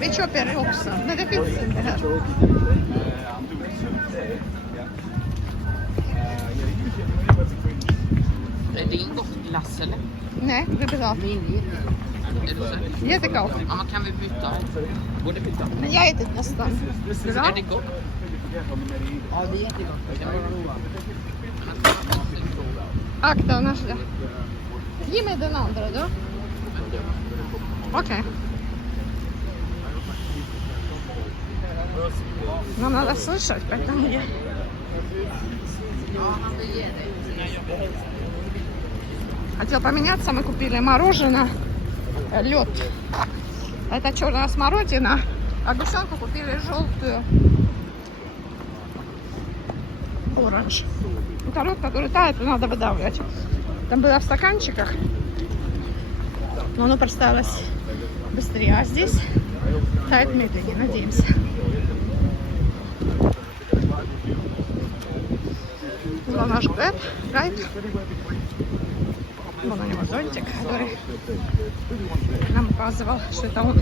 Vi köper också, men det finns inte här. Är det inget gott glass eller? Nej, det är bra. Jättegott. Ja, man kan vi byta? Borde byta? Men jag äter nästan. Bra. Är det gott? Ja, det är jättegott. Akta annars det. Ge mig den andra då. Okej. Нам надо слышать, поэтому я... Хотел поменяться, мы купили мороженое, лед. Это черная смородина, а гусенку купили желтую оранж. Это лед, который тает, и надо выдавливать. Там было в стаканчиках, но оно проставилось быстрее, а здесь тает медленнее, надеемся. Вот наш гайд. Вон у него зонтик, который нам показывал, что это он.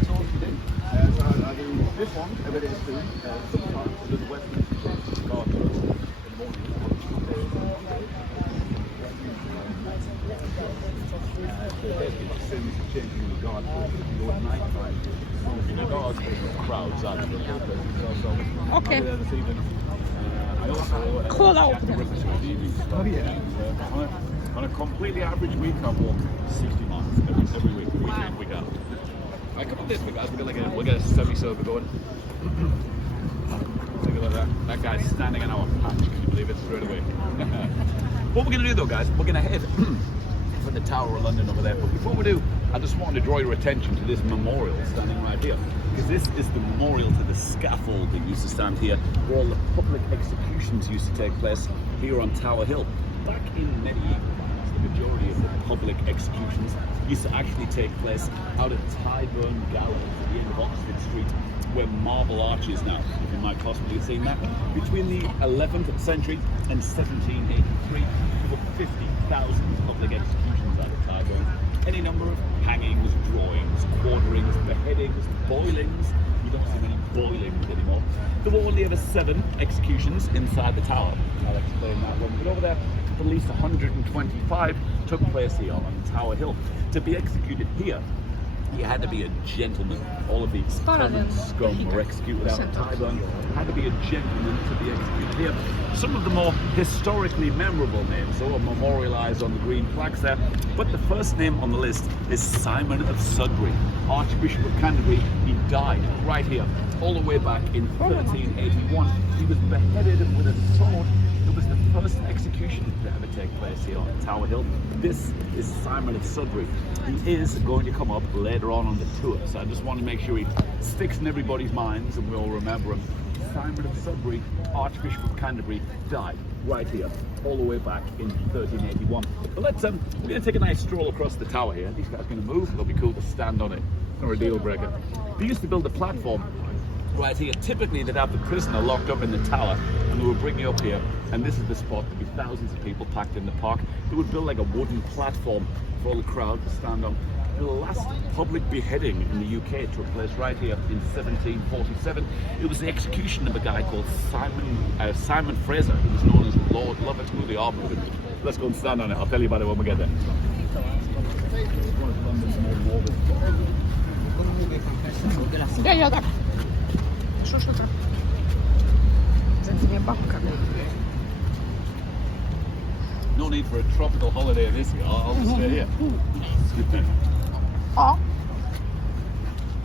Окей. Кола. On a completely average week, I walk 60 miles every week, week in, week out. Right, come on this way, guys. We'll get a semi-sober going. Look at that. That guy's standing in our patch. Can you believe it? Straight away. What we're going to do, though, guys, we're going to head for the Tower of London over there. But before we do, I just wanted to draw your attention to this memorial standing right here. Because this is the memorial to the scaffold that used to stand here, where all the public executions used to take place here on Tower Hill. Back in medieval times, the majority of the public executions used to actually take place out at Tyburn Gallows at the end of Oxford Street, where Marble Arch is now. You might possibly have seen that. Between the 11th century and 1783, over 50,000 public executions out of Tyburn. Any number of hangings, drawings, quarterings, beheadings, boilings. You don't see many boilings anymore. There were only ever 7 executions inside the tower. I'll explain that one. But over there, at least 125 took place here on Tower Hill. To be executed here, you had to be a gentleman. All of the common scum were executed out of Tyburn. Had to be a gentleman to be executed here. Some of the more historically memorable names are memorialised on the green flags there. But the first name on the list is Simon of Sudbury, Archbishop of Canterbury. He died right here, all the way back in 1381. He was beheaded with a sword. It was the first execution to ever take place here on Tower Hill. This is Simon of Sudbury. He is going to come up later on the tour, so I just want to make sure he sticks in everybody's minds and we all remember him. Simon of Sudbury, Archbishop of Canterbury, died right here, all the way back in 1381. But let's we're going to take a nice stroll across the tower here. These guys are going to move. It'll be cool to stand on it. It's not a deal breaker. They used to build a platform right here. Typically, they'd have the prisoner locked up in the tower, and they would bring you up here. And this is the spot. There'd be thousands of people packed in the park. They would build like a wooden platform for all the crowd to stand on. The last public beheading in the UK took place right here in 1747. It was the execution of a guy called Simon Fraser, who was known as Lord Lovat, who they are moving. Let's go and stand on it. I'll tell you about it when we get there. Да, я так. Что это? За две бабками. No need for a tropical holiday this year. I'll just stay here. Oh.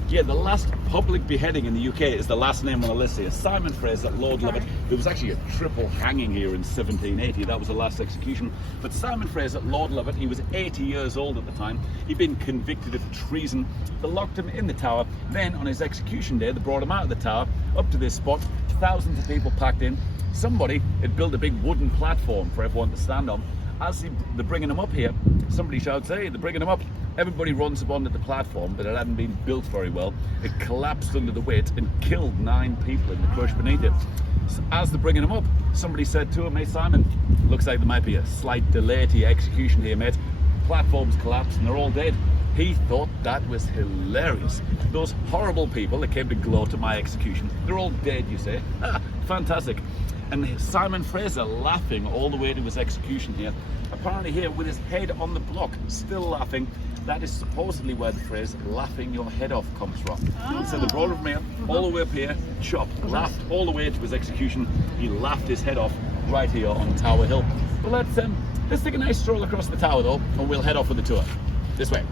Yeah, the last public beheading in the UK is the last name on the list here. Simon Fraser, Lord Lovat. There was actually a triple hanging here in 1780. That was the last execution. But Simon Fraser, Lord Lovat, he was 80 years old at the time. He'd been convicted of treason. They locked him in the tower. Then on his execution day, they brought him out of the tower up to this spot. Thousands of people packed in. Somebody had built a big wooden platform for everyone to stand on. As they're bringing him up here, somebody shouts, "Hey, they're bringing him up." Everybody runs up onto the platform, but it hadn't been built very well. It collapsed under the weight and killed 9 people in the crush beneath it. So as they're bringing him up, somebody said to him, "Hey Simon, looks like there might be a slight delay to your execution here, mate. Platform's collapsed and they're all dead." He thought that was hilarious. Those horrible people that came to gloat at my execution, they're all dead, you say? Fantastic. And Simon Fraser laughing all the way to his execution here. Apparently here with his head on the block, still laughing. That is supposedly where the phrase laughing your head off comes from. So they brought him here, all the way up here, chop, laughed all the way to his execution. He laughed his head off right here on Tower Hill. Well, let's take a nice stroll across the tower though, and we'll head off with the tour. This way.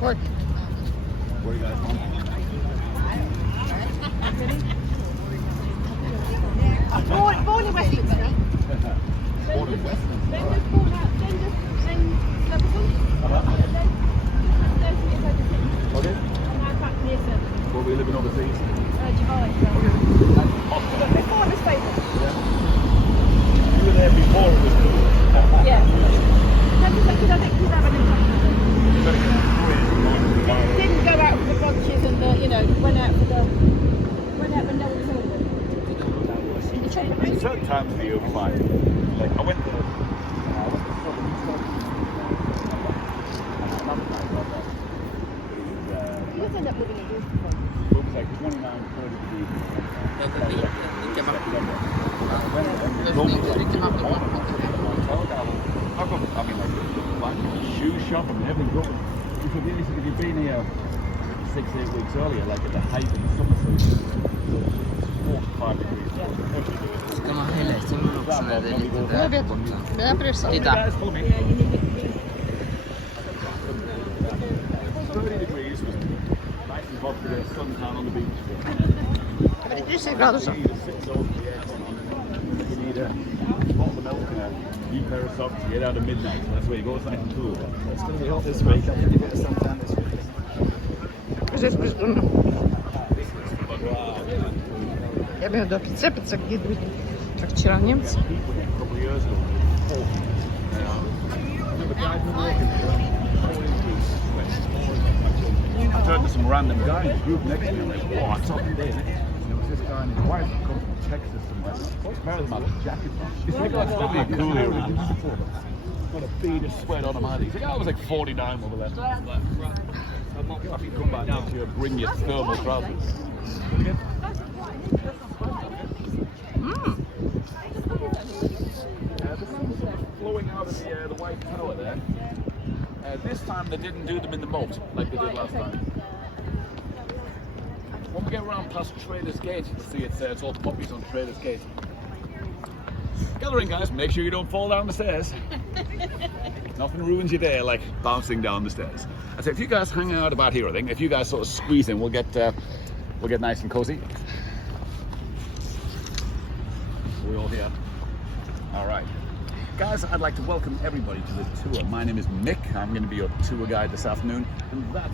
Oi. Where are you guys from? Born in Westminster. Born in Westminster. Then just born out, then Liverpool. Okay. And now back near Surbiton. Were we living overseas? Dubai. Okay. Before the stable. You were there before it was cool. Yeah. Because I think he's having a didn't go out for the brunches and went out when no one was home. Certain times of the year were fine. Like I went to You just end up living in Houston. it was like 29, 30 degrees. I mean, like shoe shopping and everything. If you've been here 6-8 weeks earlier, like at the height of the summer season, 45 degrees. Ska man hälla i solen också när det är lite Jag vet. där borta? Det är pressat. Titta. 30 degrees was nice and hot today, suntan on the beach. 30 grader så. You need a bottle of milk and a new pair of socks to get out at midnight. So that's where you go, it's nice and cool. It's going to be hot this week. I'm going to get some tan this week. Precis. Я бы до прицепиться где-нибудь, как вчера немцы. A couple of years ago, 40. I turned to some random guy in the group next to me. I'm like, whoa, it's up there. And there was this guy and his wife who come from Texas somewhere. What's part of them have jackets on? He's like, oh, it's definitely cool here. Got a bead of sweat on him. He's like, oh, it was like 49 over there. You'll have to come back next year and bring your thermal trousers. Flowing out of the White Tower there. This time they didn't do them in the moat like they did last time. When we get around past Traders Gate, you'll see it's all poppies on Traders Gate. Gather in, guys. Make sure you don't fall down the stairs. Nothing ruins your day like bouncing down the stairs. I say if you guys hang out about here, I think if you guys sort of squeeze in, we'll get nice and cozy. We all here? All right. Guys, I'd like to welcome everybody to the tour. My name is Mick. I'm going to be your tour guide this afternoon, and that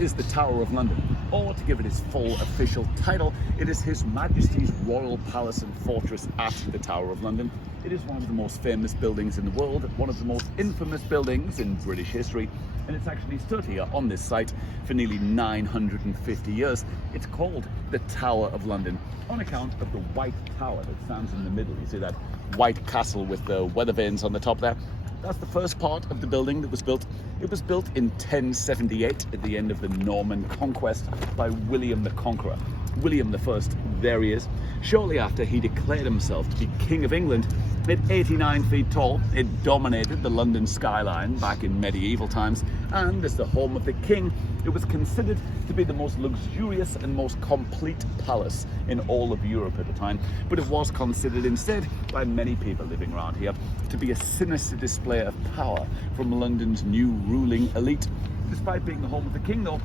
is the Tower of London. Or to give it its full official title, it is His Majesty's Royal Palace and Fortress at the Tower of London. It is one of the most famous buildings in the world, one of the most infamous buildings in British history, and it's actually stood here on this site for nearly 950 years. It's called the Tower of London on account of the White Tower that stands in the middle. You see that white castle with the weather vanes on the top there? That's the first part of the building that was built. It was built in 1078 at the end of the Norman conquest by William the Conqueror. William I, there he is. Shortly after, he declared himself to be King of England. At 89 feet tall, it dominated the London skyline back in medieval times, and as the home of the king, it was considered to be the most luxurious and most complete palace in all of Europe at the time. But it was considered instead by many people living around here to be a sinister display of power from London's new ruling elite. Despite being the home of the king though,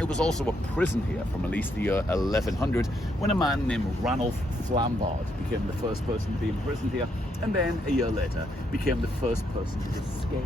it was also a prison here from at least the year 1100 when a man named Ranulph Flambard became the first person to be imprisoned here, and then a year later became the first person to escape.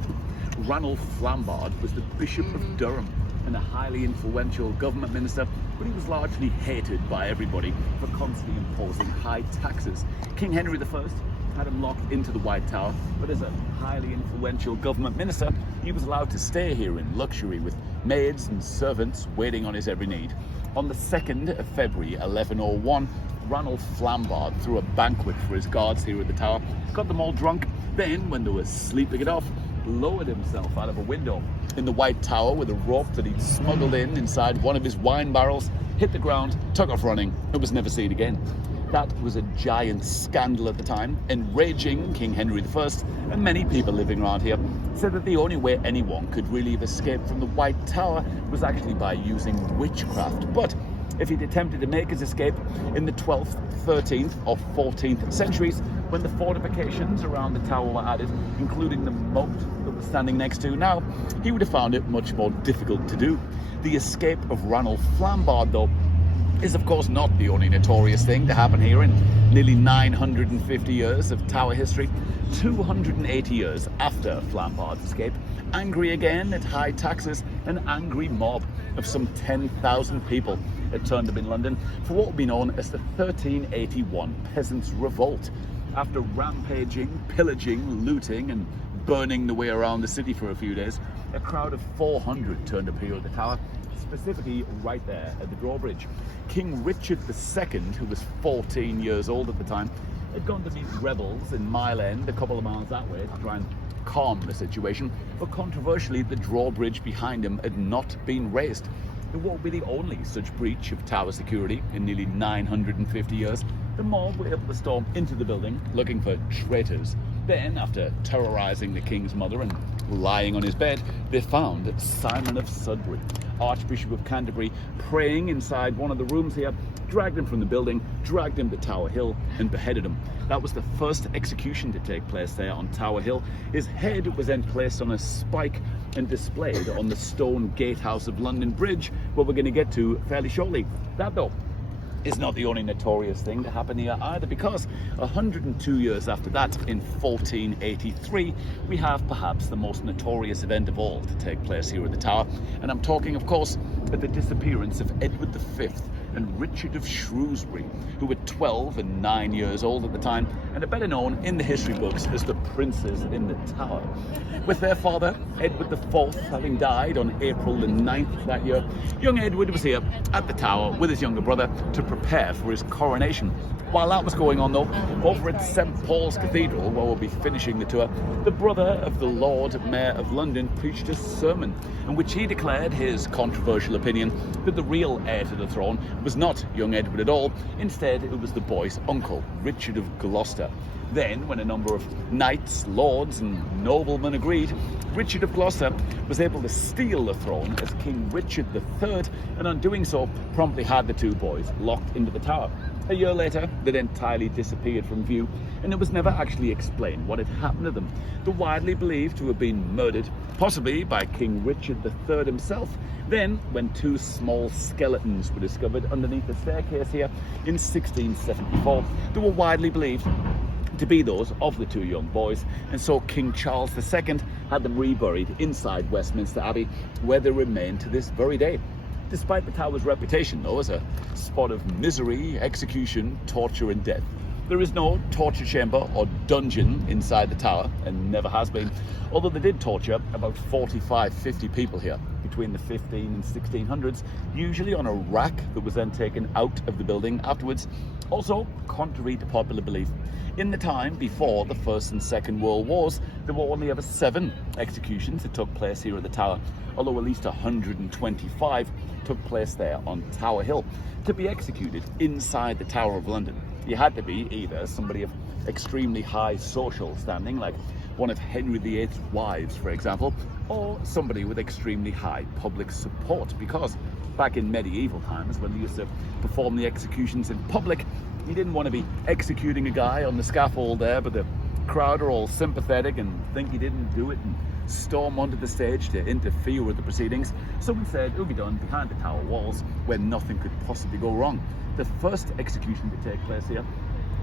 Ranulph Flambard was the Bishop of Durham and a highly influential government minister, but he was largely hated by everybody for constantly imposing high taxes. King Henry I had him locked into the White Tower, but as a highly influential government minister, he was allowed to stay here in luxury with maids and servants waiting on his every need. On the 2nd of February 1101, Ranulph Flambard threw a banquet for his guards here at the tower, got them all drunk. Then, when they were sleeping it off, lowered himself out of a window in the White Tower with a rope that he'd smuggled in inside one of his wine barrels, hit the ground, took off running, and was never seen again. That was a giant scandal at the time, enraging King Henry I, and many people living around here said that the only way anyone could really have escaped from the White Tower was actually by using witchcraft. But if he'd attempted to make his escape in the 12th, 13th or 14th centuries, when the fortifications around the tower were added, including the moat that we're standing next to now, he would have found it much more difficult to do. The escape of Ranulph Flambard, though, is of course not the only notorious thing to happen here in nearly 950 years of tower history. 280 years after Flambard's escape, angry again at high taxes, an angry mob of some 10,000 people had turned up in London for what would be known as the 1381 Peasants' Revolt. After rampaging, pillaging, looting and burning the way around the city for a few days, a crowd of 400 turned up here at the tower, specifically right there at the drawbridge. King Richard II, who was 14 years old at the time, had gone to meet rebels in Mile End, a couple of miles that way, to try and calm the situation, but controversially the drawbridge behind him had not been raised. It won't be the only such breach of tower security in nearly 950 years. The mob were able to storm into the building looking for traitors. Then, after terrorising the king's mother and lying on his bed, they found Simon of Sudbury, Archbishop of Canterbury, praying inside one of the rooms here, dragged him from the building, dragged him to Tower Hill and beheaded him. That was the first execution to take place there on Tower Hill. His head was then placed on a spike and displayed on the stone gatehouse of London Bridge, where we're going to get to fairly shortly. That, though, is not the only notorious thing to happen here either, because 102 years after that, in 1483, we have perhaps the most notorious event of all to take place here at the Tower, and I'm talking, of course, at the disappearance of Edward V and Richard of Shrewsbury, who were 12 and 9 years old at the time, and are better known in the history books as the Princes in the Tower. With their father, Edward IV, having died on April the 9th that year, young Edward was here at the Tower with his younger brother to prepare for his coronation. While that was going on, though, over at St Paul's Cathedral, where we'll be finishing the tour, the brother of the Lord Mayor of London preached a sermon in which he declared his controversial opinion that the real heir to the throne was not young Edward at all. Instead, it was the boy's uncle, Richard of Gloucester. Then, when a number of knights, lords and noblemen agreed, Richard of Gloucester was able to steal the throne as King Richard III, and on doing so, promptly had the two boys locked into the Tower. A year later, they'd entirely disappeared from view, and it was never actually explained what had happened to them. They're widely believed to have been murdered, possibly by King Richard III himself. Then, when two small skeletons were discovered underneath the staircase here in 1674, they were widely believed to be those of the two young boys, and so King Charles II had them reburied inside Westminster Abbey, where they remain to this very day. Despite the Tower's reputation, though, as a spot of misery, execution, torture and death, there is no torture chamber or dungeon inside the Tower, and never has been, although they did torture about 45-50 people here between the 15 and 1600s, usually on a rack that was then taken out of the building afterwards. Also, contrary to popular belief, in the time before the First and Second World Wars, there were only ever 7 executions that took place here at the Tower, although at least 125 took place there on Tower Hill. To be executed inside the Tower of London, you had to be either somebody of extremely high social standing, like one of Henry VIII's wives, for example, or somebody with extremely high public support, because back in medieval times, when they used to perform the executions in public, you didn't want to be executing a guy on the scaffold there, but the crowd are all sympathetic and think he didn't do it and storm onto the stage to interfere with the proceedings. So instead, it would be done behind the Tower walls, where nothing could possibly go wrong. The first execution to take place here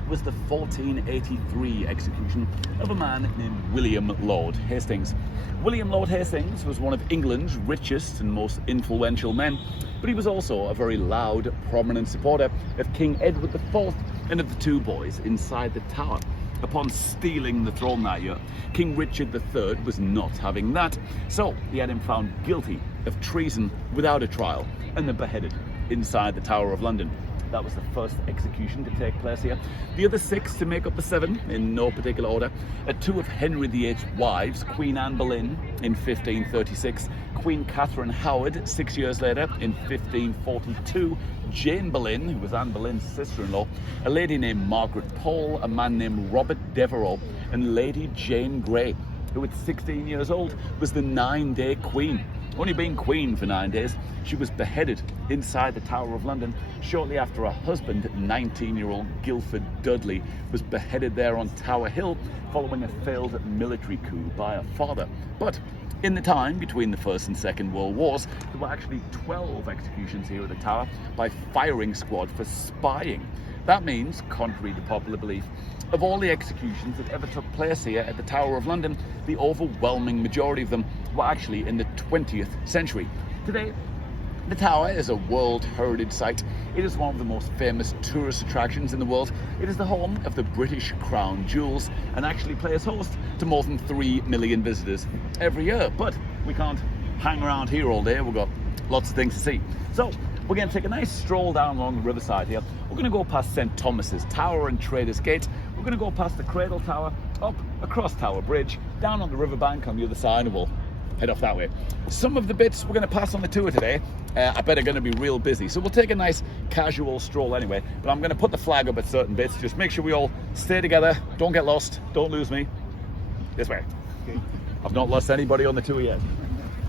was the 1483 execution of a man named William Lord Hastings. William Lord Hastings was one of England's richest and most influential men, but he was also a very loud, prominent supporter of King Edward IV and of the two boys inside the Tower. Upon stealing the throne that year, King Richard III was not having that, so he had him found guilty of treason without a trial and then beheaded inside the Tower of London. That was the first execution to take place here. The other 6 to make up the 7, in no particular order, are 2 of Henry VIII's wives, Queen Anne Boleyn in 1536, Queen Catherine Howard 6 years later in 1542, Jane Boleyn, who was Anne Boleyn's sister-in-law, a lady named Margaret Pole, a man named Robert Devereux, and Lady Jane Grey, who at 16 years old was the 9-day queen. Only being queen for 9 days, she was beheaded inside the Tower of London shortly after her husband, 19-year-old Guildford Dudley, was beheaded there on Tower Hill following a failed military coup by her father. But in the time between the First and Second World Wars, there were actually 12 executions here at the Tower by firing squad for spying. That means, contrary to popular belief, of all the executions that ever took place here at the Tower of London, the overwhelming majority of them were actually in the 20th century. Today, the Tower is a World Heritage Site. It is one of the most famous tourist attractions in the world. It is the home of the British Crown Jewels and actually plays host to more than 3 million visitors every year. But we can't hang around here all day. We've got lots of things to see. So we're going to take a nice stroll down along the riverside here. We're going to go past St Thomas's Tower and Traders Gate. We're going to go past the Cradle Tower, up across Tower Bridge, down on the riverbank on the other side, and we'll head off that way. Some of the bits we're going to pass on the tour today, I bet are going to be real busy. So we'll take a nice casual stroll anyway. But I'm going to put the flag up at certain bits. Just make sure we all stay together. Don't get lost. Don't lose me. This way. I've not lost anybody on the tour yet.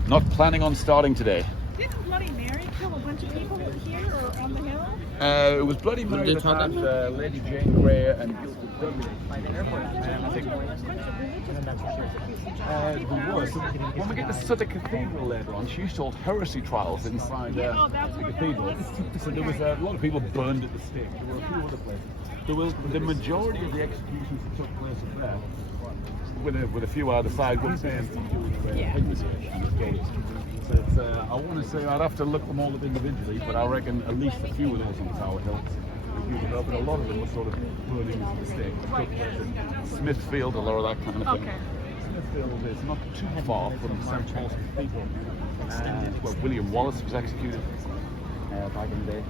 Not planning on starting today. Didn't Bloody Mary kill a bunch of people here or on the hill? It was Bloody Mary that had Lady Jane Grey and Guildford Dudley. I think there was. When we get to Suffolk Cathedral later on, she used to hold heresy trials inside the cathedral. So there was a lot of people burned at the stake. There were a few other places. The majority of the executions that took place up there, with a few either side, were saying so it's, I want to say I'd have to look them all up individually, but I reckon at least a few of those on Tower Hill. But a lot of them were sort of burning at the stake. Took place in Smithfield, a lot of that kind of thing. Smithfield is not too far from St Paul's Cathedral, where William Wallace was executed back in the day.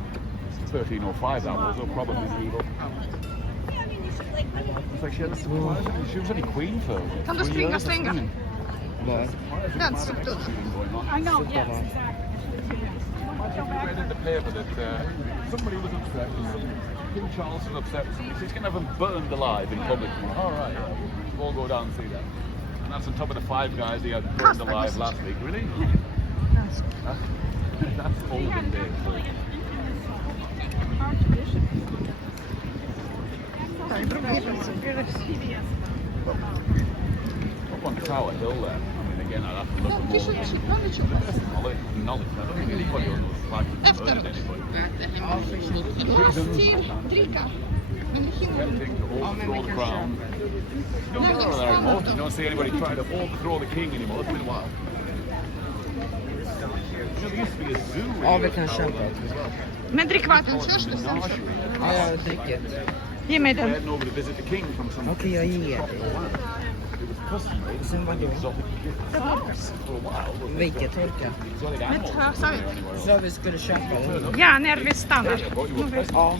1305 that was, or probably medieval. It's like she was only queen for Kan du 3 springa, years or slänga? something. Den strukturen. I know, yes, exactly. I read in the paper that somebody was upset. King Charles was upset. He's going to have him burned alive in public. All right, we'll all go down and see that. And that's on top of the 5 guys he had burned alive last week. Really? That's olden days. Up on Tower Hill there. I mean, again, I'd have to look at more knowledge. I don't think anybody on those flags has murdered anybody. Attempting to overthrow the crown. You don't get there anymore. You don't see anybody trying to overthrow the king anymore. It's been a while. There used to be a zoo. Ja, vi kan köpa. Men drick vatten först och sen köper. Ja, jag dricker. Ge mig den. Heading over to visit the king from some Okej, jag ger dig. Sen vadå? for a while. Vilket torka? Men ta, sa vi. Så vi skulle köpa den. Ja, när vi stannar. Ja,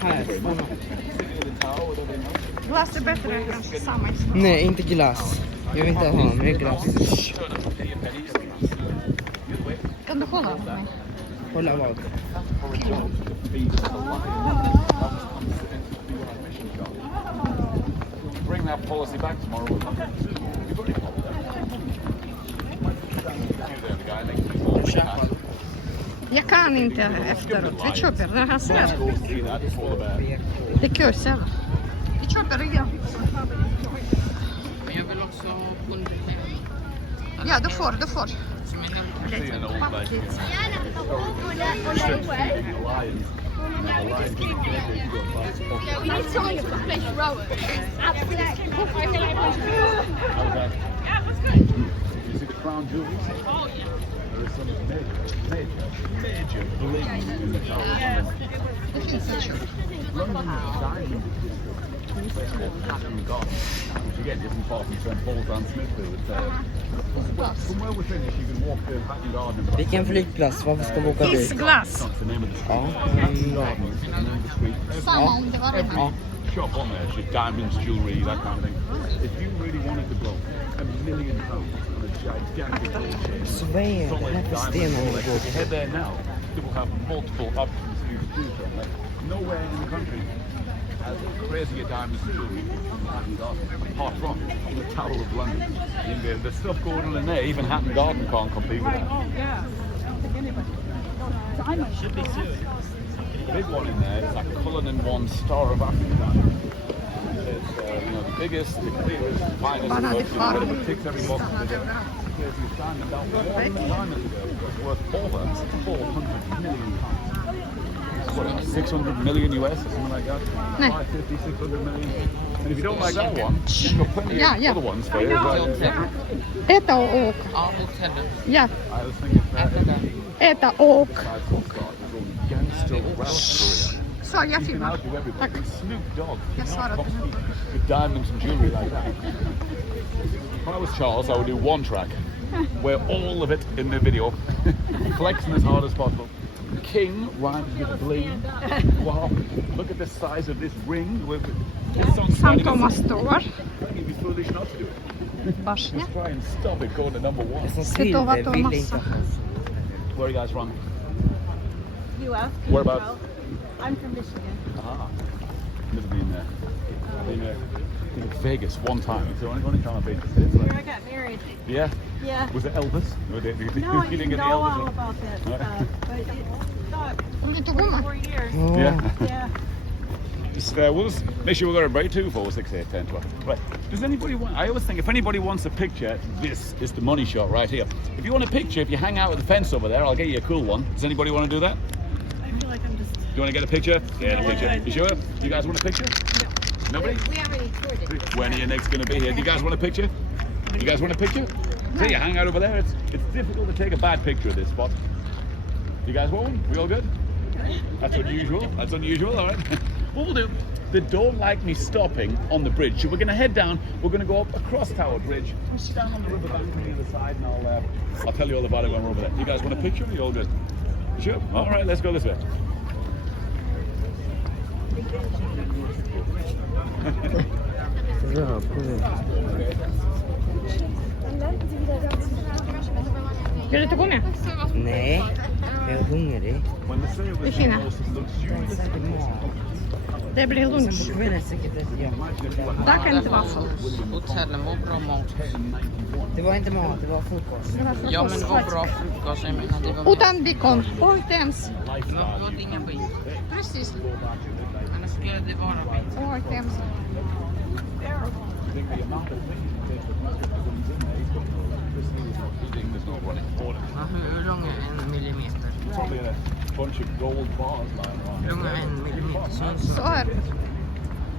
här. Glass är bättre än kanske samma i smak. Nej, inte glass. Jag vill inte ha mer glass. Kan du hålla på mig? Hålla vad? Bring that policy back tomorrow. You've already followed that. Jag kan inte efteråt. Vi köper när han ser. Det är kursen. Vi köper igen. Jag vill också ha hundar. Ja, du får. We need someone to play rower. Absolutely. You see the crown jewels? Oh, yeah. There is some major. major bling in the Tower of London. Det finns en köp. London Diamond Place called Hatton Garden, which again isn't far from St Paul's and Smithfield. From where we're finished, you can walk to Hatton Garden. Vilken flygplats? Varför ska vi åka dit? Isglass. That's the name of the street. Ja. Hatton Garden is the name of the street. Samma om det var det här. Shop on there, shit, diamonds, jewelry, that kind of thing. If you really wanted to blow £1 million on a gigantic gold chain, Så vad är det solid här för diamond stenar ni Rolex, går if you head there now, it will have multiple options for you to choose from. Like, nowhere in the country has crazier diamonds and jewelry than Hatton Garden, apart from the Tower of London. The stuff going on in there, even Hatton Garden can't compete with that. Big one in there is that Cullinan One Star of Africa. It's the biggest, the clearest, finest, Bara det far. it ticks every box. Stannar överallt. If you stand them down for one diamond ago, it's worth over £400 million. What, 600 million US or something like that? Nej. 550, 600 million. And if you don't like that one, you've got plenty Yeah, of yeah. other ones there as well. Äta och åka. Ja, hotellet. Ja, I was thinking äta och åka. gangster rap career. Så jag You can filmar. argue everybody. Tack. Snoop Dogg Jag cannot svarade. compete with diamonds and jewelry like that. If I was Charles, I would do one track where all of it in the video, flexing as hard as possible. King rhymes with bling. Wow, look at the size of this ring. This song's Sankt tiny, Thomas står. you'd be foolish not to do it. Bashня. Just try and stop it going to number one. Som Svetova Silver ville inte Tomasa. ha oss. Where are you guys from? U.S. Whereabouts? I'm from Michigan. Ah, never been there. I've been to Vegas one time. It's the only time I've been to States. Where I got married. Yeah. Yeah. Was it Elvis? Or did you No, I didn't didn't get the know Elvis all one? about that stuff, but it thought Vill du inte gå med? 4 years. Ja. Yeah. Yeah. Just, we'll just make sure we've got it right. 2, 4, 6, 8, 10, 12. Right. Does anybody want? I always think if anybody wants a picture, this is the money shot right here. If you want a picture, if you hang out at the fence over there, I'll get you a cool one. Does anybody want to do that? I feel like I'm just. Do you want to get a picture? Get a picture. You sure? You guys want a picture? Nobody? We already toured it. When are you next going to be here? Do you guys want a picture? You guys want a picture? So you hang out over there. It's difficult to take a bad picture of this spot. You guys want one? We all good? That's unusual. That's unusual. All right. What we'll do? They don't like me stopping on the bridge, so we're going to head down. We're going to go up across Tower Bridge, down on the river bank on the other side, and I'll tell you all about it when we're over there. You guys want a picture? Are you all good? Sure. All right. Let's go this way. Rör på det. Vill du inte gå med? Nej, jag är hungrig. When they say it was Vi the finner. most luxurious Säkert mat. Det blir lunch. Sen på kvällen säkert ett jobb. Där kan inte vara folk. Hotellen var bra mat. Det var inte mat, det var frukost. Det var Ja, men det var frukost. bra frukost. Jag menar, det var Utan bacon. Och inte ens. Det var inga bit. Precis. Annars skulle det vara bit. Och inte ens. Ja, hur lång är en millimeter? Probably a bunch of gold bars lying around. Hur lång är en millimeter? Så här.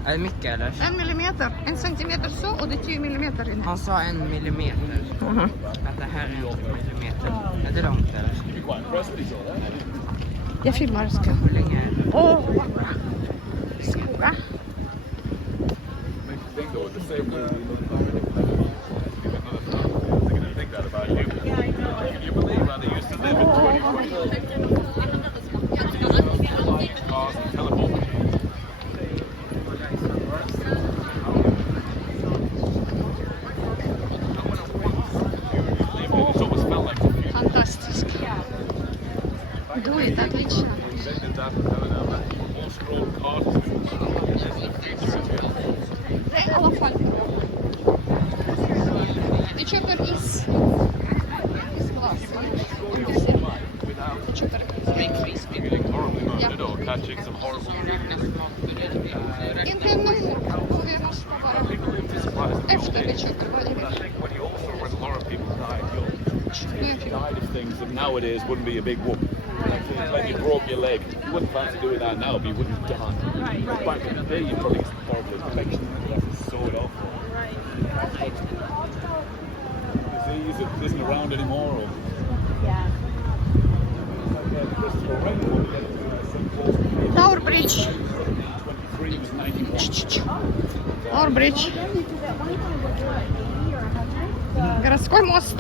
Är det mycket eller? 1 millimeter. 1 centimeter så och det är 10 millimeter inne. Han sa 1 millimeter. Mhm. Att det här är 1 millimeter. Är det långt eller? Quite impressed when he saw that. Jag filmar. Ska. Hur länge är det? Åh, vad bra. Skoga. Makes you think though, the same way we look back at it, think that about you. Yeah, I know. You believe how they used to live in 2020? Cars and telephone machines. It's almost felt like the future. Fantastiskt. Дует отлично. Det är i alla fall. Vi köper is. Isglas. Vi köper Catching some horrible inte nu. Vi måste bara efter vi köper vad vi vill. when you also when a lot of people died young, died of things that nowadays wouldn't be a big whoop. Like you broke your leg, you wouldn't fancy doing that now, but you wouldn't die. But back in the day, you probably horrible infection and you have to sew it off. Disease that isn't around anymore. Or, Yeah. Орбридж. Городской мост.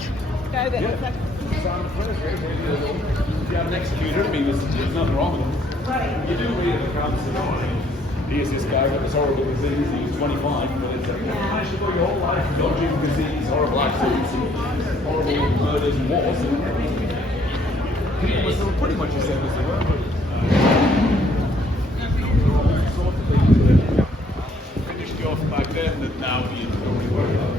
Yeah, an executor, I mean, there's nothing wrong with him. You do read the accounts and here's this guy with this horrible disease, he was 25, but it's like, I should go your whole life, dodging disease, horrible accidents, and horrible murders and wars, and people were still pretty much the same as they were. Finished you off back then, that now you don't really worry about.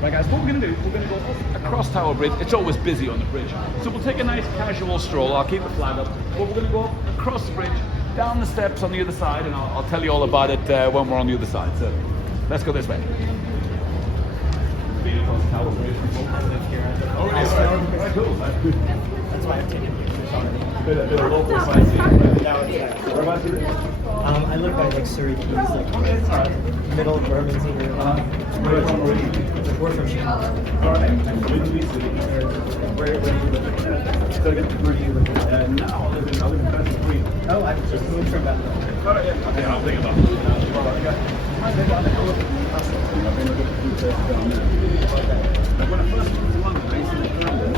Right guys, what we're going to do, we're going to go across Tower Bridge. It's always busy on the bridge. So we'll take a nice casual stroll. I'll keep the flag up. But we're going to go across the bridge, down the steps on the other side, and I'll tell you all about it when we're on the other side. So let's go this way. Being across Tower Bridge. Oh, yes, very cool. That's why I've taken pictures already. Bit of local sightseeing. Whereabouts you live? I live by like Surrey Keys, like middle of Bermondsey area. We're from Chicago. Alright, and where do you live? Where do you live? So again, where do you live? Now I live in Bedford Green. Oh, I just moved from Bethel. Alright, yeah, okay, I'll think about it. I've been down there. I've been a good few places down there. But when I first moved to London, I used to live in London.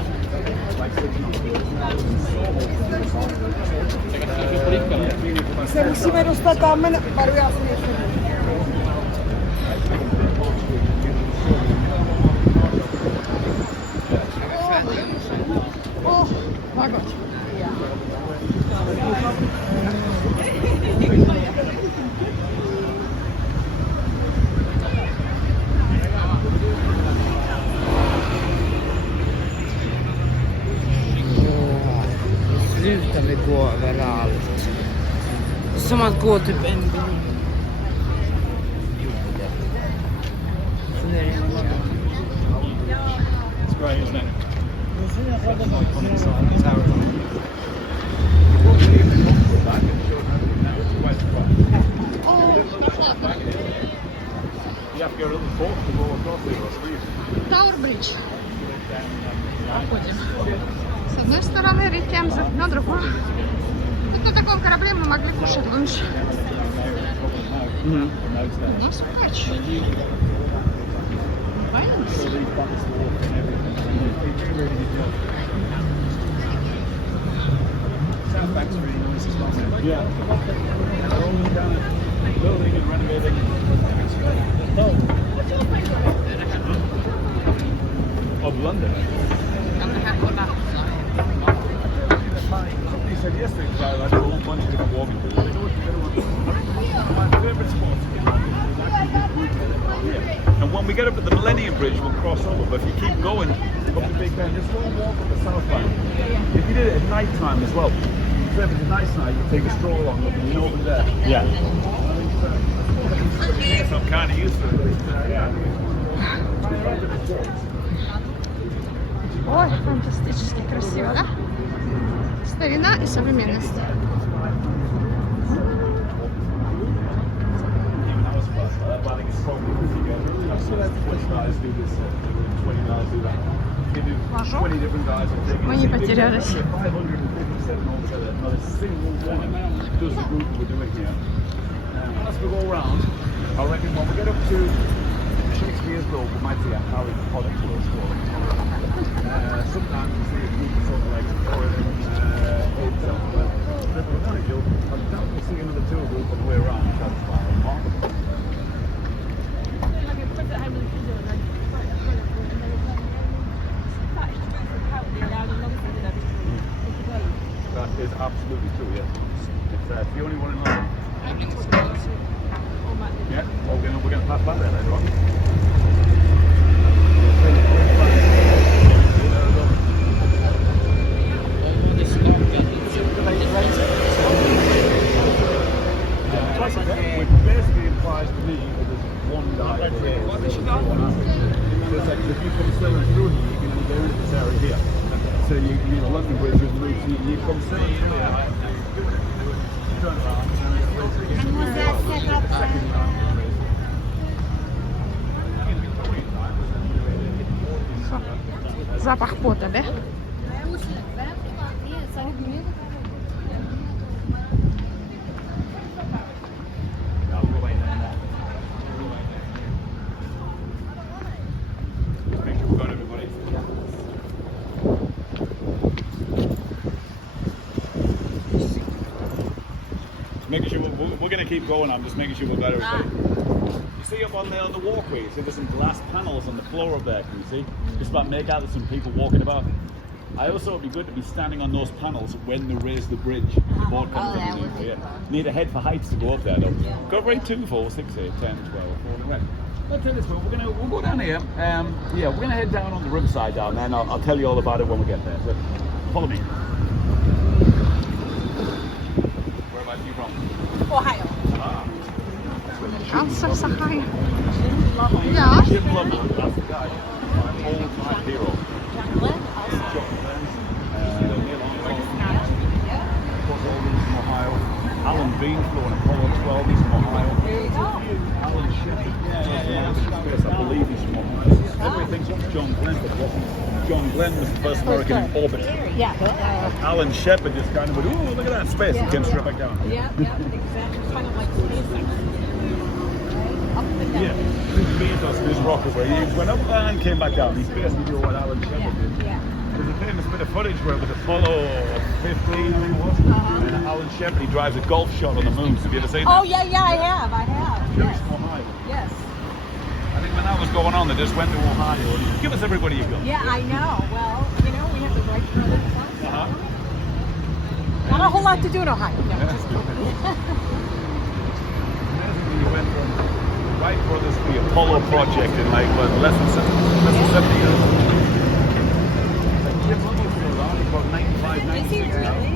Like 6 months ago. Se musíme dostat tam na baru, já jsem ještě Oh, pогодь. Slutar vi gå överallt. Som att gå typ en bil. Så är det It's great, isn't it? You have to go a little boat to go across there, or street. Тауэр Бридж. Проходим. С одной стороны Рид Темза, на другой. Вот на таком корабле мы могли кушать лунч. У нас скач. Sandbags really nice as well. Yeah. And they're all down building and renovating. Of London. Somebody said yesterday, I had a whole bunch of different walking tours. They know what to do. My favourite spot in London is actually this route here. And when we get up at the Millennium Bridge, we'll cross over. But if you keep going up the Big Ben, just go and walk up the South Bank. If you did it at night time as well, so if it's a nice night, you take a stroll along, look, and you know over there. Yeah. Yes, I'm kind of used to it. Yeah. Ой, фантастически красиво, да? Старина и современность. Even I was surprised by that, but I think it's probably because you go, I've seen 20 guys do this, 20 guys do that. You do 20 different guys are taking Мы не потерялись. 557 altogether. Not a single one does the group we're doing here. As we go around, I reckon when we get up to Shakespeare's Globe, we might see a Harry Potter tour as well. Sometimes we see a group of sort of like Oregon, but we're going to do, I doubt we'll see another tour group on the way around. That's remarkable. That is absolutely true, yes. It's the only one in London. Yeah, well, we're going to pass by there later on. Which basically implies to me that there's one guy there. So it's like if you come sailing through here, you can go into this area here. So you London Bridge is moved, you come sailing through here. Turn around and запах пота, да? Making sure we're going to keep going. I'm just making sure we've got everybody. You see up on the walkway, you see there's some glass panels on the floor up there. Can you see? Just about make out there's some people walking about. I also it'd be good to be standing on those panels when they raise the bridge. The boat comes in. Yeah. Need a head for heights to go up there though. Got rate 2, 4, 6, 8, 10, 12, 14. Right. Let's do this way. We'll go down here. Yeah, we're gonna head down on the riverside down there, and I'll tell you all about it when we get there. So follow me. Where about you from? Ohio. Amerikancer z Ohio. Ja. Jim Lovell, that's the guy. My all-time hero. John Glenn, from Ohio. Alan Bean flew Apollo 12, he's from Ohio. Alan Shepard, I believe he's from Ohio. Everything's from John Glenn, but John Glenn was the first American in orbit. Yeah. Alan Shepard just kind of went, ooh, look at that space, and came straight back down. Yeah, exactly. It's kind of like SpaceX. Up and down. Yeah, this rocket where he went up and came back down. He's basically doing what Alan Shepard did. Yeah. There's a famous bit of footage where it was Apollo 15, I think it was, and Alan Shepard, he drives a golf shot on the moon. Have you ever seen that? Oh, yeah, I have. Sure, he's from Ohio. Yes. I think when that was going on, they just went to Ohio and give us everybody you got. Yeah, I know. Well, you know, we have the right for other spots. Not a whole lot to do in Ohio. No, just You went from Wright Brothers to the Apollo project in like less than 70 years. Jim Lovell was around about 95, 96 Is he now. really?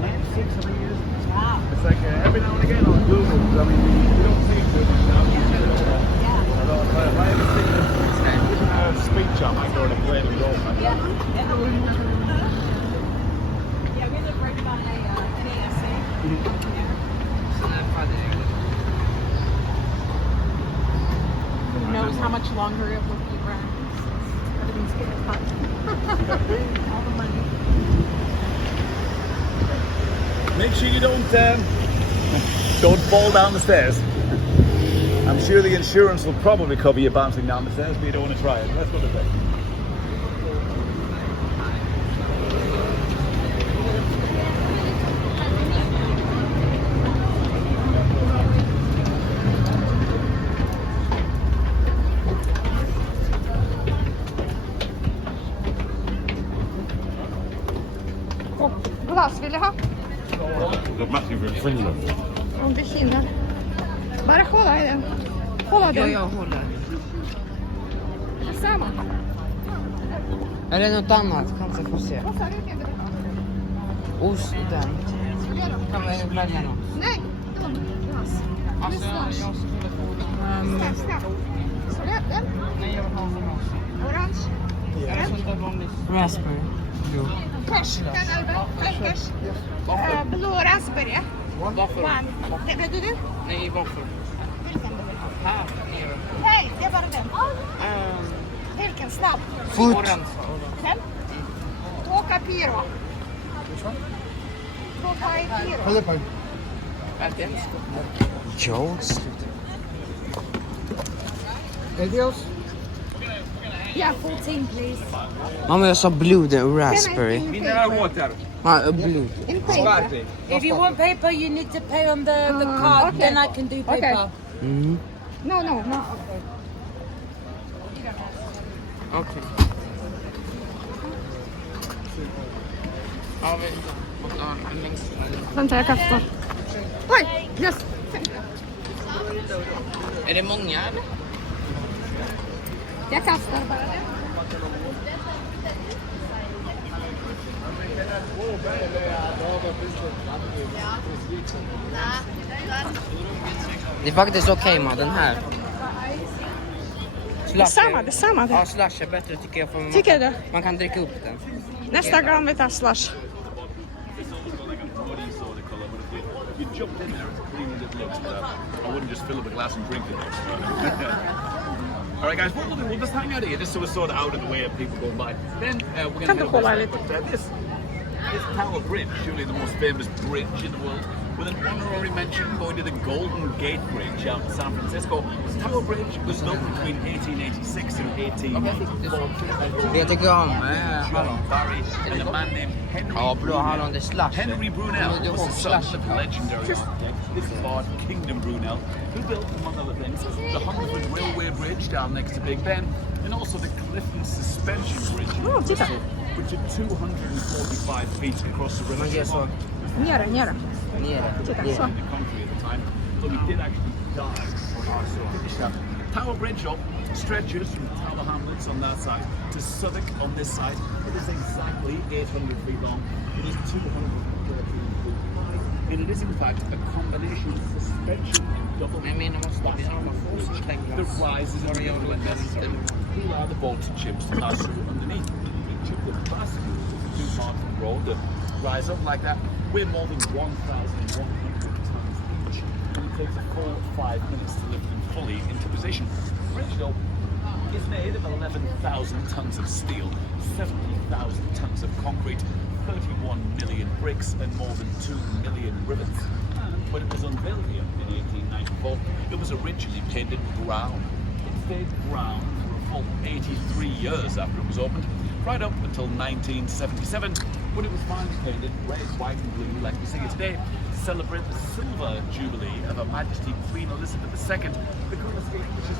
96 something years. Wow. It's like every now and again on Google, I mean, you don't see it too much now. Yeah. Although if I ever see a speech, I might go to play the golf. Yeah, we live right by NASA. Who knows how much longer it will be around? Everything's getting hot. All the money. Make sure you don't fall down the stairs. I'm sure the insurance will probably cover you bouncing down the stairs, but you don't want to try it. Let's go to bed. Och glass vill jag ha. The massive in Finland. Om du hinner. Bara hålla i den. Hålla den. Jag håller. Samma. Eller något annat, kanske får se. Vad sa du? Kan du ha? Ost, den. Kan vi välja något? Nej, de glass. Alltså, jag skulle få... Snäpp. Så det den. Nej, jag vill ha en ost. Orange. Jag skulle inte vanlig. Raspberry. Jo. Cash. Den är bra. Cash. Blå raspberry. Varför? Det vet du? Nej, varför? Vilken du vill ha? Här. Hej, det är bara den. Vilken snabb? Orange. Den? Två capiro. Två capiro. Är den Jones? Yeah, 14 please. Mamma, jag sa blue, det är raspberry. Mineral water. Blue. In paper. If you want paper, you need to pay on the card. okay. Then I can do paper. Okay. Mm. No. Okej. Ja, vi tar längst. Vänta, jag kastar. Oj, yes. Är det många eller? Jag kastar bara det. Det är faktiskt okej med den här. Detsamma. Ja, slush är bättre tycker jag. För Tycker du? Man kan dricka upp den. Nästa gång vi tar slush. You jumped in there as clean as it looks, but I wouldn't just fill up a glass and drink it. All right, guys, what we'll do, we'll just hang out here just so we're sort of out of the way of people going by. Then we're going to head over this way. But this Tower Bridge, surely the most famous bridge in the world, with an honorary mention going to the Golden Gate Bridge out in San Francisco. This Tower Bridge was built between 1886 and 1894. Jag tycker om hallon. Barry and a man named Henry Ja, bra hallon. Det är slash. Henry Brunel Kommer du was ihåg the son slash? of the legendary architect Ichabod Kingdom Brunel, who built, among other things, the Hungerford Railway Bridge down next to Big Ben, and also the Clifton Suspension Bridge, which is 245 feet across the river. så. Nere. Nere. Så. In the country at the time, so he did actually die. Tower Bridge up stretches from Tower Hamlets on that side to Southwark on this side. It is exactly 800 feet long. It is 213 feet wide. And it is in fact a combination of suspension and double that rises in the middle and then allow the bolts and chips to pass through underneath. Each of the passengers is too hard for the road to rise up like that. We're more than 1,100 tons each, and it takes a full 5 minutes to lift them fully into position. The bridge, though, is made of 11,000 tons of steel, 70,000 tons of concrete, 31 million bricks, and more than 2 million rivets. And when it was unveiled here in 1894, it was originally painted brown. It stayed brown for a full 83 years after it was opened, right up until 1977, when it was finally painted red, white and blue like we see it today to celebrate the silver jubilee of Her Majesty Queen Elizabeth II. The Queen Estate, which is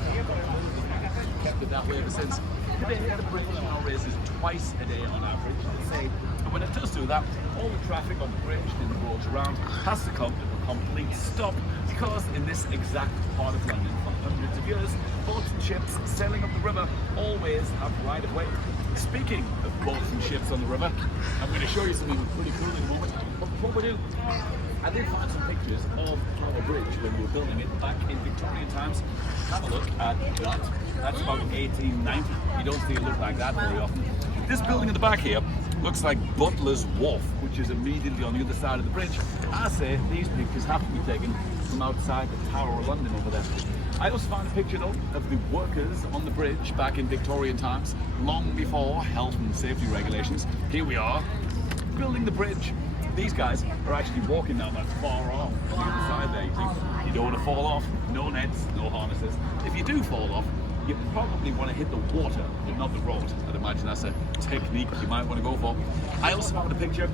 kept it that way ever since. Today the bridge now raises twice a day on average, they say. And when it does do that, all the traffic on the bridge and the roads around has to come to a complete stop, because in this exact part of London for hundreds of years, boats and ships sailing up the river always have right of way. Speaking of boats and ships on the river, I'm going to show you something pretty cool in a moment. But before we do, I did find some pictures of Tower Bridge when we were building it back in Victorian times. Have a look at that. That's about 1890. You don't see it look like that very often. This building at the back here looks like Butler's Wharf, which is immediately on the other side of the bridge. I say these pictures have to be taken from outside the Tower of London over there. I also found a picture though of the workers on the bridge back in Victorian times, long before health and safety regulations. Here we are, building the bridge. These guys are actually walking down that far arm on the other side there. You don't want to fall off, no nets, no harnesses. If you do fall off, you probably want to hit the water, but not the road. I'd imagine that's a technique you might want to go for. I also found a picture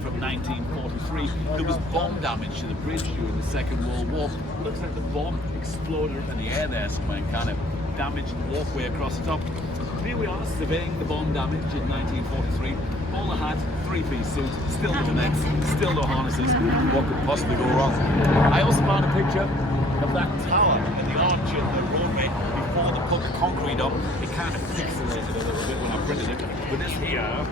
from 1943. There was bomb damage to the bridge during the Second World War. Looks like the bomb exploded up in the air there somewhere and kind of damaged the walkway across the top. Here we are, surveying the bomb damage in 1943. Bowler hat, three-piece suit, still no nets, still no harnesses. What could possibly go wrong? I also found a picture of that tower and the arch of the roadway before they put the concrete up. It kind of pixelated a little bit when I printed it. But this here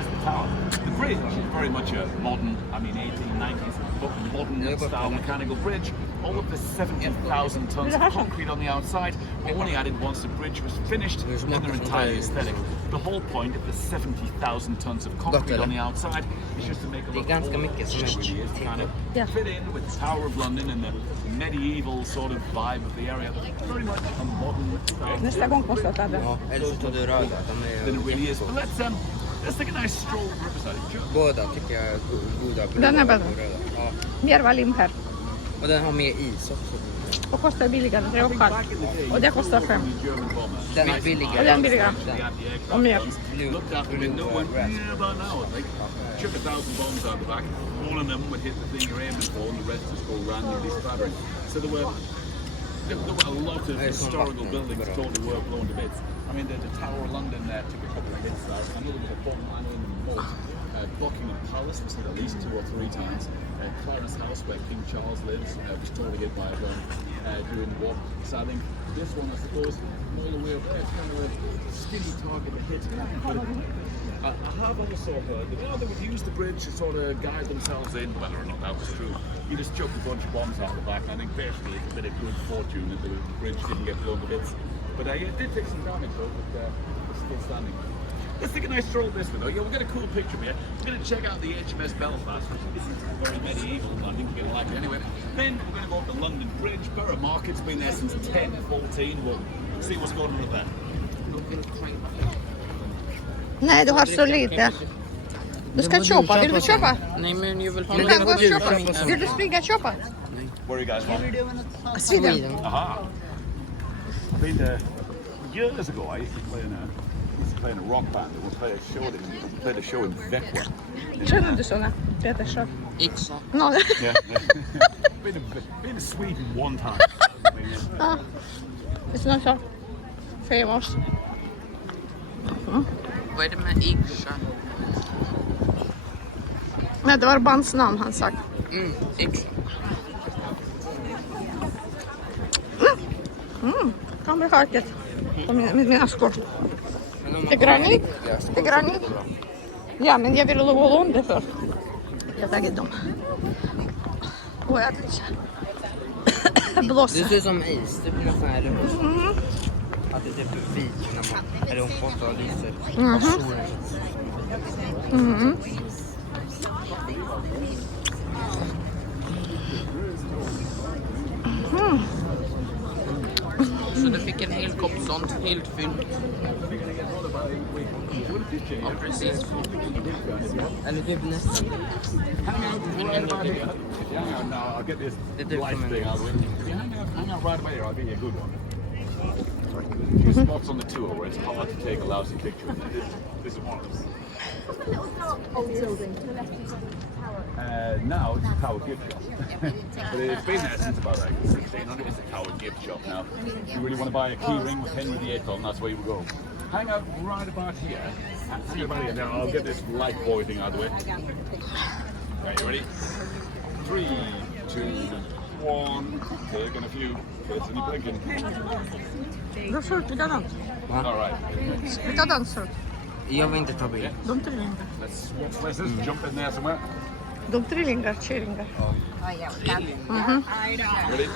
is the tower. The bridge is very much a modern, 1890s, but modern style mechanical bridge. All of the 70,000 tons of concrete on the outside were only added once the bridge was finished, and they're entirely aesthetic. The whole point of the 70,000 tons of concrete on the outside is just to make it look old, to kind of fit in with the Tower of London and the medieval sort of vibe of the area. Very much a modern style. Eller så tar du röda. Than it really is. But let's take a nice stroll on the riverside. Båda tycker jag är goda. Den är bättre. Ja. Mer valim här. Och den har mer is också. Och kostar billigare, 3 och halv. Och det kostar 5. Den är billigare. Och den billigare. Och mer. Looked after the new one. Yeah, about an hour. Like, chuck 1,000 bombs out the back. All of them would hit the thing you're aiming for, and the rest just go randomly scattered. So there were a lot of historical buildings totally were blown to bits. The Tower of London took a couple of hits. I know there was a bomb landing in the moat. Buckingham Palace was hit at least 2 or 3 times. Clarence House, where King Charles lives, was totally hit by a bomb during the war. So I think this one, I suppose, all the way up there, it's kind of a skinny target to hit. I have also heard that they would use the bridge to sort of guide themselves in, whether or not that was true. You just chucked a bunch of bombs out the back, and I think basically it's a bit of good fortune that the bridge didn't get blown to bits. But it did take some damage though, but it's still standing. Let's take a nice stroll this way, though. Yeah, we'll get a cool picture of here. We're going to check out the HMS Belfast. This is very medieval. I think you're going to like it anyway. Then we're going to go up to London Bridge. Borough Market's been there since 1014. We'll see what's going on with that. Nej, du har så lite. Du ska köpa. Vill du köpa? Nej, men jag vill ha Du kan gå och köpa. Vill du springa och köpa? Where are you guys from? Sweden. Aha. I've been there years ago. I used to play in a rock band. We played a show in Växjö. Känner du såna? Petersson? Yxa. No. Yeah. been to Sweden one time. Ja. It's not so famous. Vad är det med Yxa? Nej, det var bandsnamn han sagt. Yxa. Kan bli harket på mina skor. Det är granit. Det är granit. Ja, men jag vill hålla om det för. Jag tagit dem. Och jag Det blåser. ser ut som is, typ någon sån här att det är typ vit när man är de borta och lyser av solen. Så du fick en hel kopp sånt, helt fyllt. Ja, precis. Eller typ nästan. No, I'll get this Det är typ light som thing en... out of it. Hang out right by here. I'll give you a good one. Few spots on the tour where it's hard to take a lousy picture. This is one of them. Now it's a Tower gift shop. But it's been there since about like 1600. It's a Tower gift shop now. If you really want to buy a key ring with Henry VIII on, that's where you would go. Hang out right about here. See about here. Now I'll get this light boy thing out of the way. Okay, you ready? 3, 2, 1. Taking a few. It's any blinking. Det ser ut likadant. All right. Likadant ser ut. Jag vill inte ta bild. De trillingar. Let's just jump in there somewhere. De trillingar, trillingar. Ready?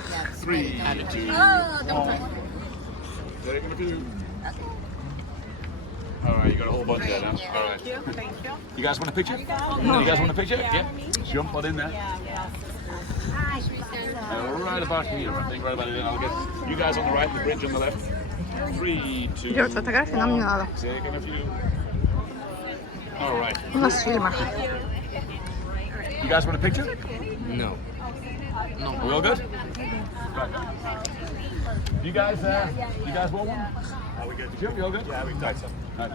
3, 2, 1. Taking a few. All right, you got a whole bunch there now. All right. You guys want a picture? No. You guys want a picture? Yeah. Jump on in there. Right about here, I think. Right about here. I'll get you guys on the right, the bridge on the left. 3, 2. Делать фотографии нам не надо. Taking a few. All right. У нас фильмы. You guys want a picture? No. Are we all good? Right. You guys want one? Are we good? Sure, you all good? Yeah, we can so. Right.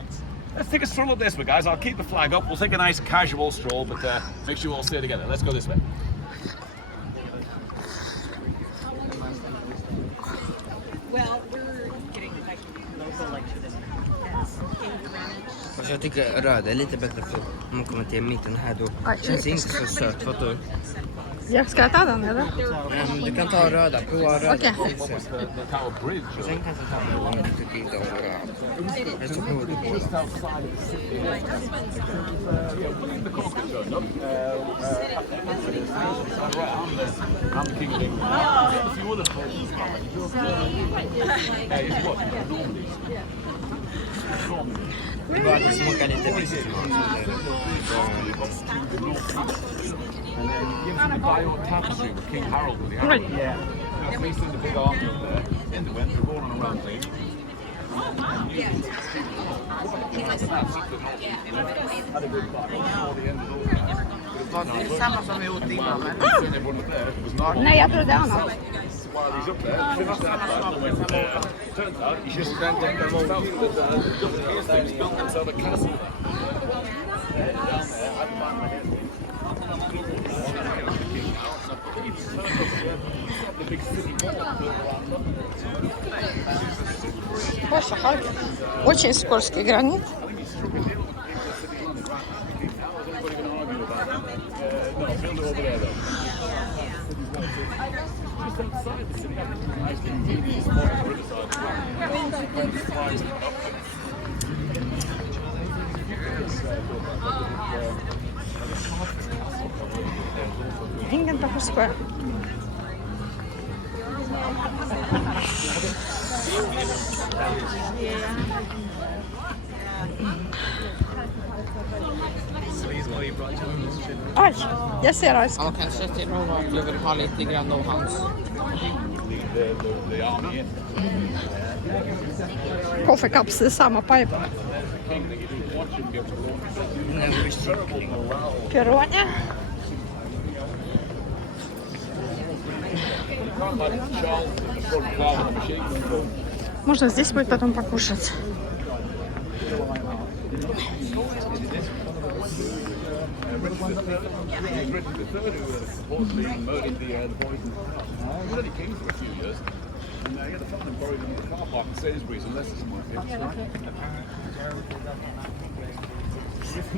Let's take a stroll up this way, guys. I'll keep the flag up. We'll take a nice casual stroll, but make sure you all stay together. Let's go this way. Well, we're getting like local like to this Fast jag tycker röd är lite bättre för om man kommer till mitten här då. Känns inte så sött. Vad tror du? Jag ska ta den eller? Du kan ta röda, prova röda. Okej. The Tower Bridge. Sen kanske ta den om du tycker inte om röd. Eller så provar du på Just outside of the city. The cockpit going up. I'm the king of England. A few other places. It's what? Normandy. det. Bara att det smakar lite visst. And then you give me buy your tapestry with King Harold with the army. Right. Yeah. That's me seeing the big army up there. In the wind, they're going on a round thing. Had a good fight before the end of those guys. Det är samma som vi åt innan. Everyone up there was not Nej, jag tror det är annat. while he's up there. Finished that fight and went, turns out he's just ran down the mountain with the Hastings built themselves a castle. Down there, I found my head. The big city wall built around them. Боже, харкет. Очень скользкий гранит. No, build it over there though. Just outside the city, nice little TV spot on the riverside. Ingen Tahrir. Aj, jag ser ice. Ja, kanske till någon jag vill ha lite grann av hans. The army in. Kaffekapsel i samma pipe. Пироня. Можно здесь будет потом покушать. Richard III, who supposedly murdered the poison. He was only king for a few years. And he had a family buried in the car park in Sainsbury's in Leicester somewhere.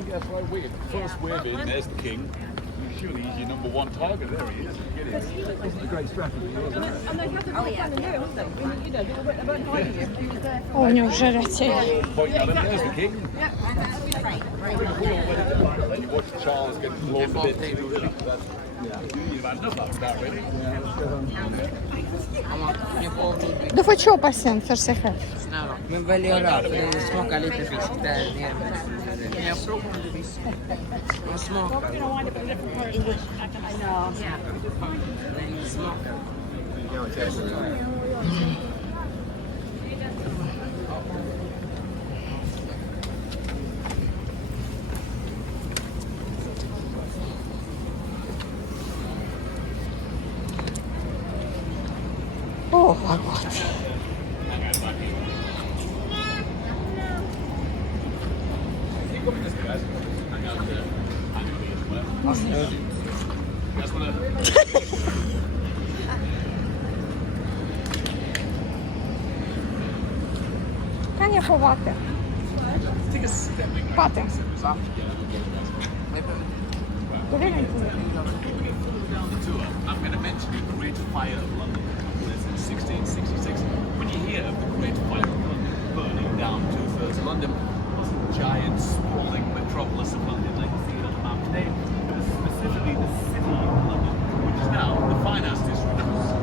That's right, weird. First wave in, there's the king. Surely he's your number one target. There he is. Get him. Wasn't a great strategy, was it? О, у него уже ротей. Point at him, there's the king. Then you watch Charles get blown a bit. You've had enough after that, really. Du får köpa sen för sig själv. Snälla. Men välj att röra, för det smakar lite fisk där nere. Men jag provar om du visst. Vad smakar? Nej, smakar. Åh, vad gott. Kan jag få vatten? Vatten. Det vill inte. I'm going to mention the Great Fire of London. In 1666. When you hear of the Great Fire of London burning down 2/3 of London, it wasn't a giant, sprawling metropolis of London like you see it on the map today. It was specifically the city of London, which is now the finance district,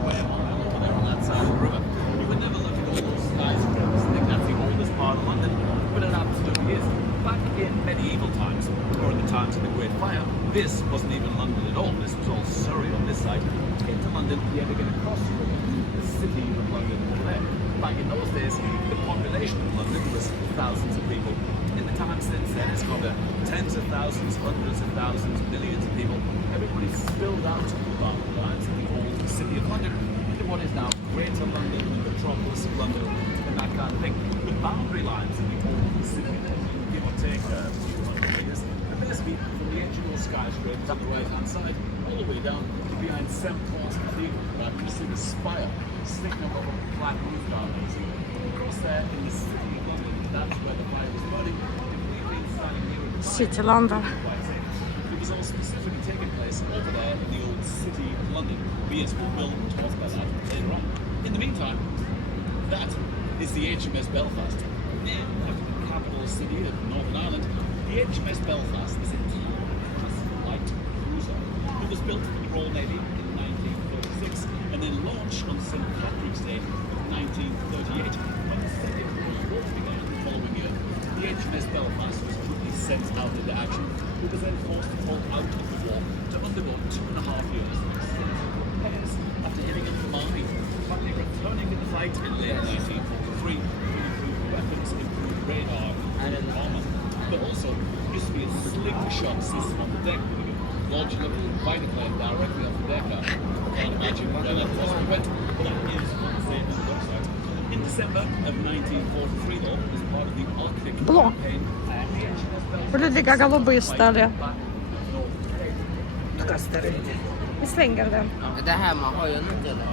way over there on that side of the river. You would never look at all those skyscrapers and think that's the oldest part of London, but it absolutely is. Back in medieval times, or in the times of the Great Fire, this wasn't even London at all. This was all Surrey on this side. Into London, you had to get across the river. The city of London over there. Back in those days, the population of London was thousands of people. In the time since then, it's gone to tens of thousands, hundreds of thousands, millions of people. Everybody spilled out of the boundary lines of the old city of London into what is now Greater London, the metropolis of London, and that kind of thing. The boundary lines of the old city, give or take a few hundred meters, are basically from the edge of those skyscrapers on the right-hand side, all the way down behind St. Paul's Cathedral. You see the spire sticking up over a flat roof down there. Across there in the city of London, that's where the fire was burning. We've been standing here at the City London. It was all specifically taking place over there in the old city of London. B.S. will talk about that later on. In the meantime, that is the HMS Belfast. Named after the capital city of Northern Ireland, the HMS Belfast is a light cruiser. It was built for the Royal Navy in 1936 and then launched on St. Patrick's Day of 1938. When the Second World War began the following year, the HMS Belfast was quickly sent out into action. It was then forced to fall out of the war to undergo 2.5 years of repairs after hitting a army. Finally returning to the fight in late 1943 with improved weapons, improved radar, and armor. But also used to be a slingshot system on the deck. Launch a little fighter plane directly off the deck. Can't imagine where that possibly went, but that is on the same website. In December of 1943, though, as part of the Arctic Blå. campaign, the HMS Belfast Вроде как голубые стали. Du kastar ut det. Vi slänger den. Det här man har ju inte eller?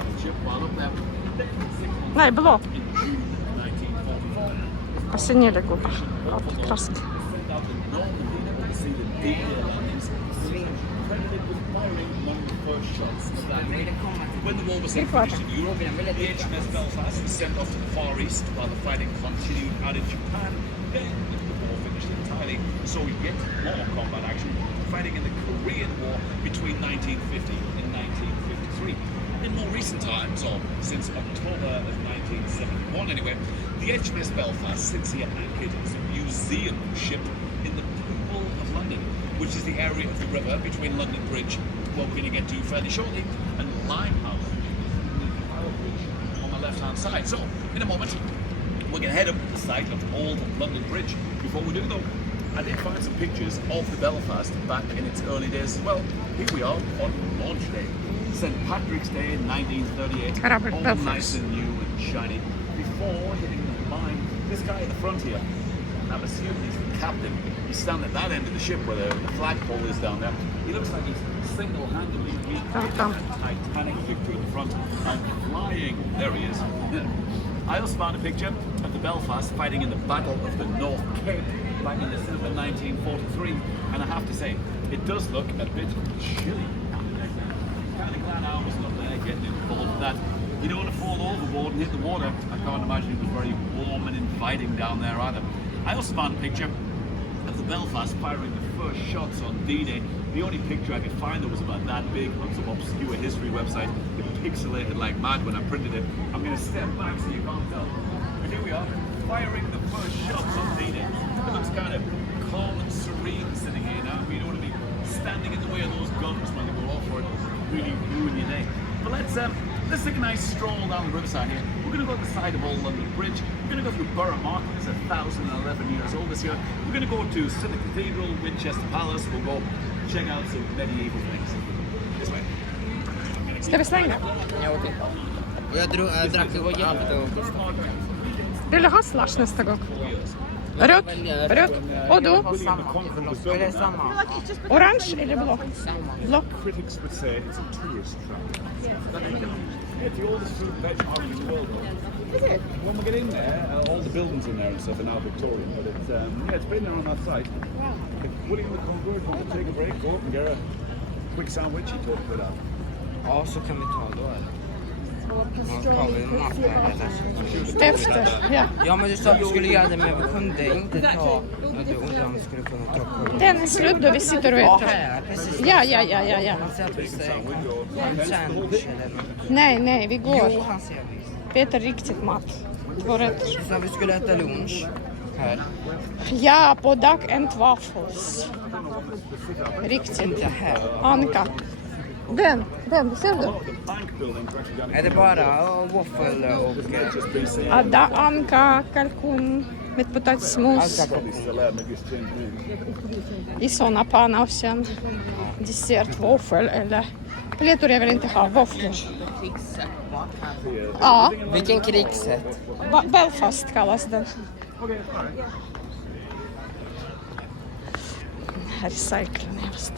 Nej, blå. Посинели губы от краски. When the war was finished in Europe, the HMS Belfast was sent off to the Far East while the fighting continued out in Japan. Then the war finished entirely, so we get more combat action fighting in the Korean War between 1950 and 1953. In more recent times, or since October of 1971 anyway, the HMS Belfast sits here anchored as a museum ship in the Pool of London. which is the area of the river between London Bridge, what we're going to get to fairly shortly, and Limehouse on my left-hand side. So, in a moment, we're going to head up the site of Old London Bridge. Before we do, though, I did find some pictures of the Belfast back in its early days as well. Here we are on launch day. St. Patrick's Day in 1938, Robert all Belfast. nice and new and shiny. Before hitting the line, this guy at the front here, I'm assuming he's the captain. He's standing at that end of the ship where the flagpole is down there. He looks like he's single-handedly recreating a Titanic victory at the front and flying. There he is. I also found a picture of the Belfast fighting in the Battle of the North Cape back in December 1943, and I have to say, it does look a bit chilly. Kind of glad I wasn't up there getting involved with that. You don't want to fall overboard and hit the water. I can't imagine it was very warm and inviting down there either. I also found a picture of the Belfast firing the first shots on D-Day. The only picture I could find that was about that big on some obscure history website. It pixelated like mad when I printed it. I'm going to step back so you can't tell. But here we are, firing the first shots on D-Day. It looks kind of calm and serene sitting here now. You don't want to be standing in the way of those guns when they go off or it really ruin your day. But let's take a nice stroll down the riverside here. We're going to go to the side of Old London Bridge. We're going to go through Borough Market. It's 1,011 years old this year. We're going to go to Civic Cathedral, Winchester Palace. We'll go check out some medieval things. This way. Ska vi svänga? Ja, okej. Och jag drack det var jävligt och... Vill du ha slush nästa gång? Rött? Rött? Och du? Eller samma. Orange eller blå? Blå. Critics would say it's a tourist trap. It's the oldest fruit and veg market in the world. Is it? When we get in there, all the buildings in there and stuff are now Victorian, but it's it's been there on that site. If William the Conqueror wants to take a break, go up and get a quick sandwich. He talked about that. Ja, så kan vi ta då eller? Ja, tar vi en mapp eller? Efter, ja. Ja, men du sa att vi skulle göra det, men vi kunde inte ta... Du undrar om vi skulle kunna ta på... Den är slut då vi sitter och Ja, äter. här, precis. Ja. Han säger att vi säger en sandwich eller något. Nej, vi går. Jo, han säger vi. Vi äter riktigt mat. Går rätt. Du sa att vi skulle äta lunch här. Ja, på Duck and Waffles. Riktigt. Inte här. Anka. Den, ser du? Är det bara waffle och... Ja, da, Anka, kalkun med potatismos i såna panna och sen dessert, waffle eller... Pletor jag vill inte ha, våfflor. Ja, Vilken krigsrätt? Belfast kallas den. Här är cykeln just.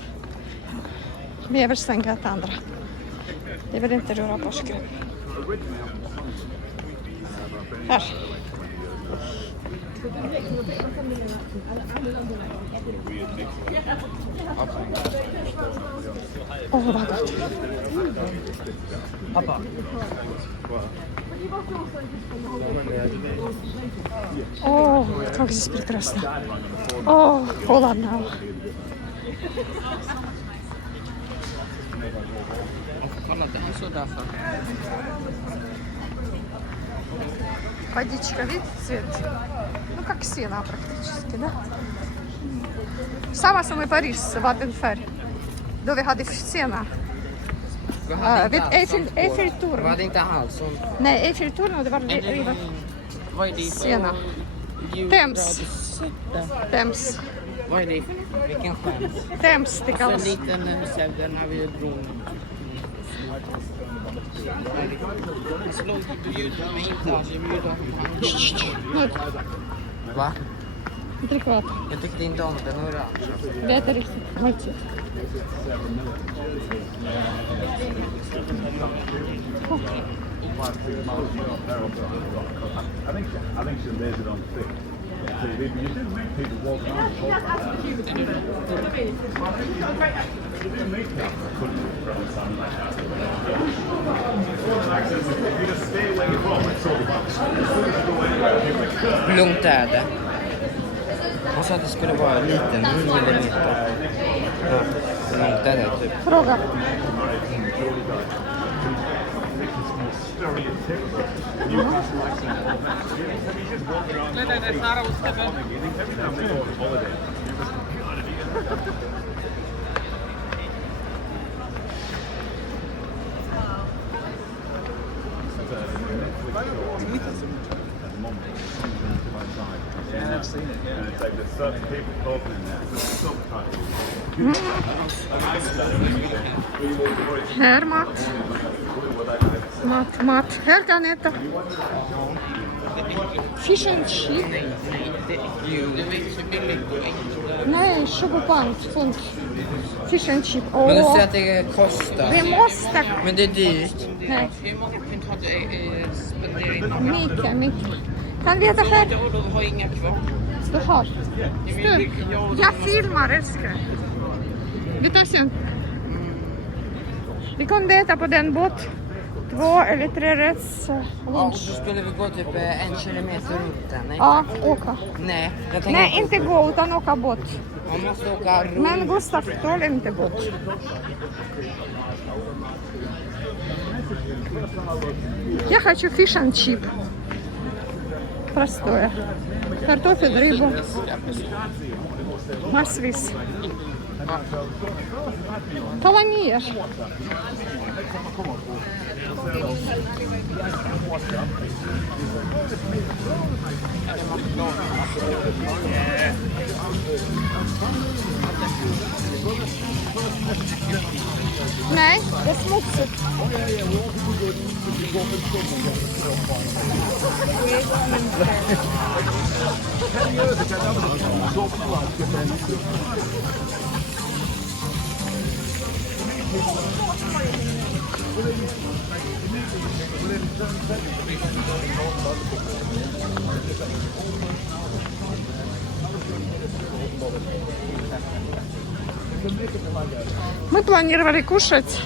Vi är väl stänga ett andra. Det vill inte röra på skräp. Här. Åh, vad gott. Pappa. Åh, как здесь прекрасно. Åh, холодно. Kolla, det här så därför. Водичка, видите, цвет? Ну, как сена практически, да? Samma som i Paris, vattenfärg. Då vi hade sena. Vid Eiffeltorn. Var det inte alls? Nej, Eiffeltorn, det var Vad är det? sena. Thames. Thames. Vad är det? Vilken chans? Thames, det Så en kallas. liten där har vi bron. Så långt du bjuder mig inte alls. Jag bjuder Va? Drick vatten. Jag tyckte inte om den orange. Det är inte riktigt måltid. I think she lays it on thick. So you didn't make people walk around and talk about that. You didn't make people put around something like that. You just stay away from it so much. As soon as you go anywhere, people are like, Hur långt är det? Han sa att det skulle vara en liten 9 millimeter. Ja, hur långt är det typ? Fråga. certain people talking in there. Här mat. Mat. Här kan äta. Fish and chip. Nej, 20 pund. Fish and chip. Men du Åh, säger att det kostar. det måste. Men det är dyrt. Nej, Hur många pund har du spenderat? mycket. Kan vi äta här? Du har inga kvar. Du har. Stöd. Jag filmar, älskar. Vi tar sen. Vi kunde äta på den båt. 2 eller 3 rätts Ja, lunch. så skulle vi gå typ 1 kilometer runt den. Nej. Ja, åka. Nej, jag tänker Nej, inte gå utan åka båt. Man måste åka runt. Men Gustav tål inte båt. Я хочу fish and chip. Простое. Картофель, рыбу. Массвис. Коломиер. Nej, det är smutsigt. Мы планировали кушать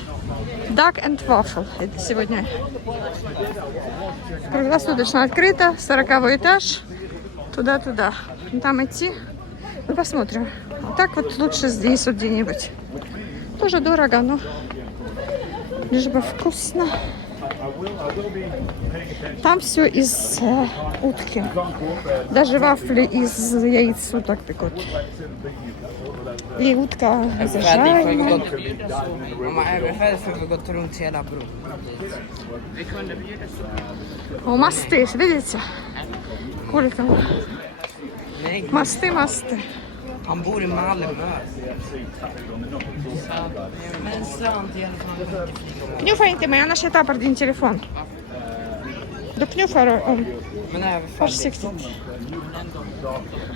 duck and waffle. Это сегодня круглосуточно открыто, 40-й этаж, туда-туда. Там идти, ну посмотрим. А так вот лучше здесь вот где-нибудь. Тоже дорого, но лишь бы вкусно. Там все из утки. Даже вафли из яиц уток пекут. И утка зажарена. Mamma är vi färdiga för vi har gått runt hela bron. Och мосты, видите? Сколько? Nej, Мосты. han bor i Malmö. Men slant i alla fall. Knuffar inte mig, annars jag tappar din telefon. Du knuffar om Men är vi färdiga? försiktigt.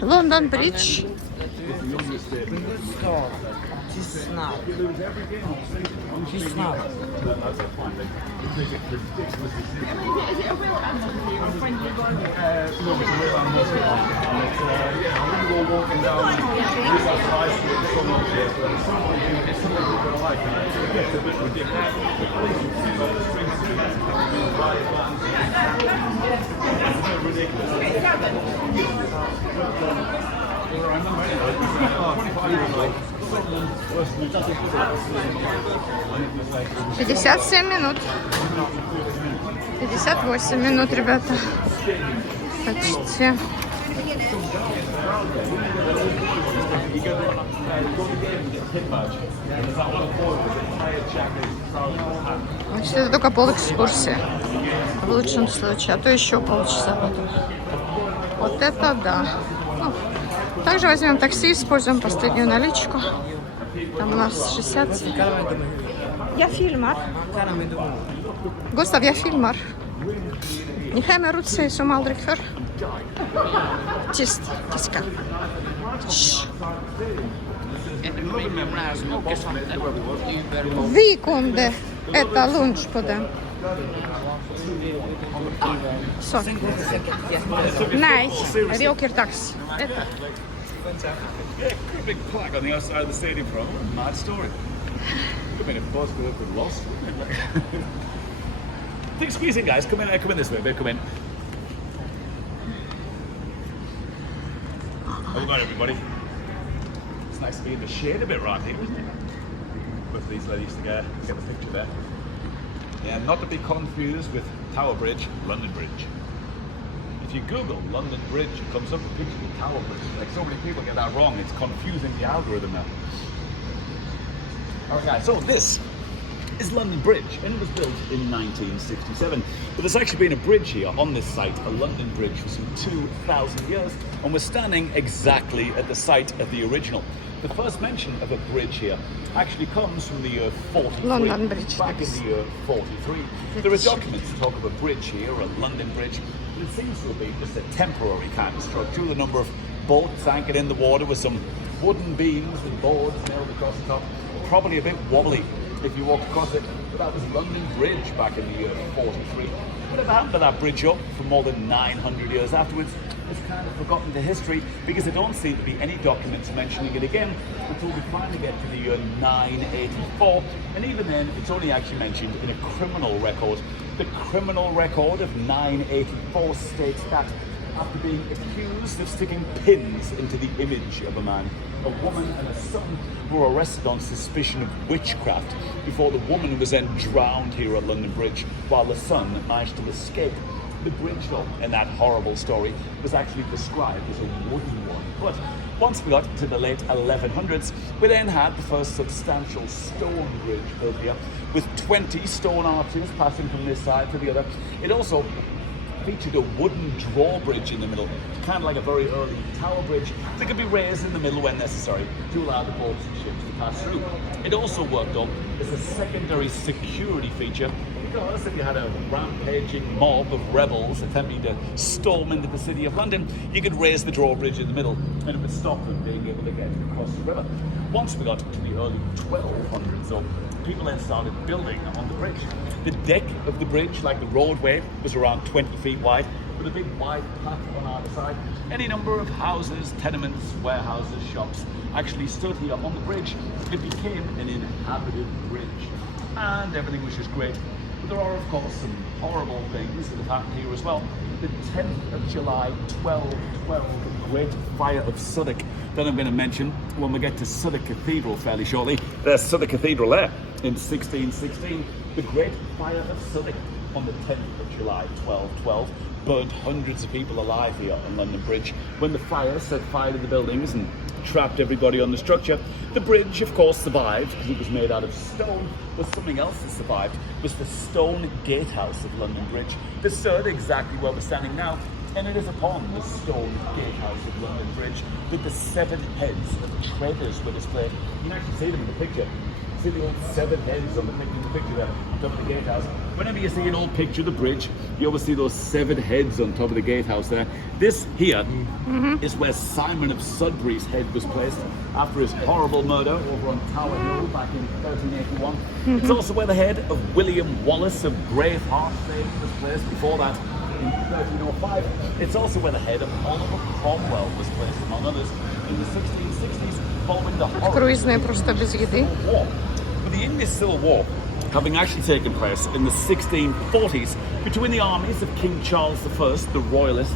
London Bridge. Gustav, tystnad. Tystnad. Пятьдесят 7 минут. 58 минут, ребята. Почти. Значит, это только полэкскурсии. В лучшем случае. А то еще полчаса потом. Вот это да. Ну, также возьмем такси, используем последнюю наличку. Там у нас 60. Я фильмар. Gustav, jag filmar. Ni hämmer ut sig som aldrig förr. Tyst, tyska. Vi kunde äta lunch på den. Så. Nej, vi åker taxi. Yeah, big plaque on the outside of the stadium for a mad story. Could have been a bus with a lost. Think squeeze in, guys. Come in this way. Come in. How we got everybody? It's nice to be in the shade a bit around here, isn't it? With these ladies to get the picture there. Yeah, not to be confused with Tower Bridge, London Bridge. If you Google London Bridge, it comes up with pictures of Tower Bridge. Like so many people get that wrong. It's confusing the algorithm now. Alright guys, so this is London Bridge, and it was built in 1967. But there's actually been a bridge here on this site, a London Bridge, for some 2,000 years, and we're standing exactly at the site of the original. The first mention of a bridge here actually comes from the year 43, London Bridge, back in the year 43. There are documents that talk of a bridge here, a London Bridge, but it seems to have been just a temporary kind of structure with a number of boats anchored in the water with some wooden beams and boards nailed across the top. Probably a bit wobbly if you walked across it, but that was London Bridge back in the year 43. Whatever happened to that bridge up for more than 900 years afterwards is kind of forgotten to history, because there don't seem to be any documents mentioning it again until we finally get to the year 984, and even then it's only actually mentioned in a criminal record. The criminal record of 984 states that after being accused of sticking pins into the image of a man, a woman and a son were arrested on suspicion of witchcraft before the woman was then drowned here at London Bridge while the son managed to escape. The bridge, though, in that horrible story, was actually described as a wooden one. But once we got to the late 1100s, we then had the first substantial stone bridge built here, with 20 stone arches passing from this side to the other. It also featured a wooden drawbridge in the middle, kind of like a very early tower bridge that could be raised in the middle when necessary to allow the boats and ships to pass through. It also worked on as a secondary security feature, because if you had a rampaging mob of rebels attempting to storm into the city of London, you could raise the drawbridge in the middle and it would stop them being able to get across the river. Once we got to the early 1200s, though, people then started building on the bridge. The deck of the bridge, like the roadway, was around 20 feet wide, with a big wide platform on either side. Any number of houses, tenements, warehouses, shops actually stood here on the bridge. It became an inhabited bridge, and everything was just great. But there are, of course, some horrible things that have happened here as well. The 10th of July, 1212, the Great Fire of Southwark, that I'm going to mention when we get to Southwark Cathedral fairly shortly. There's Southwark Cathedral there in 1616. The Great Fire of Southwark on the 10th of July, 1212, burned hundreds of people alive here on London Bridge. When the fire set fire to the buildings and trapped everybody on the structure, the bridge, of course, survived because it was made out of stone. But something else that survived was the stone gatehouse of London Bridge that stood exactly where we're standing now. And it is upon the stone gatehouse of London Bridge that the 7 heads of traders were displayed. You can actually see them in the picture. See the old 7 heads on the picture there on top of the gatehouse. Whenever you see an old picture of the bridge, you always see those 7 heads on top of the gatehouse there. This here is where Simon of Sudbury's head was placed after his horrible murder over on Tower Hill back in 1381. It's also where the head of William Wallace of Braveheart was placed before that in 1305. It's also where the head of Oliver Cromwell was placed, among others, in the 1660s following the Круизные просто без еды. War. But the English Civil War having actually taken place in the 1640s between the armies of King Charles I, the Royalists,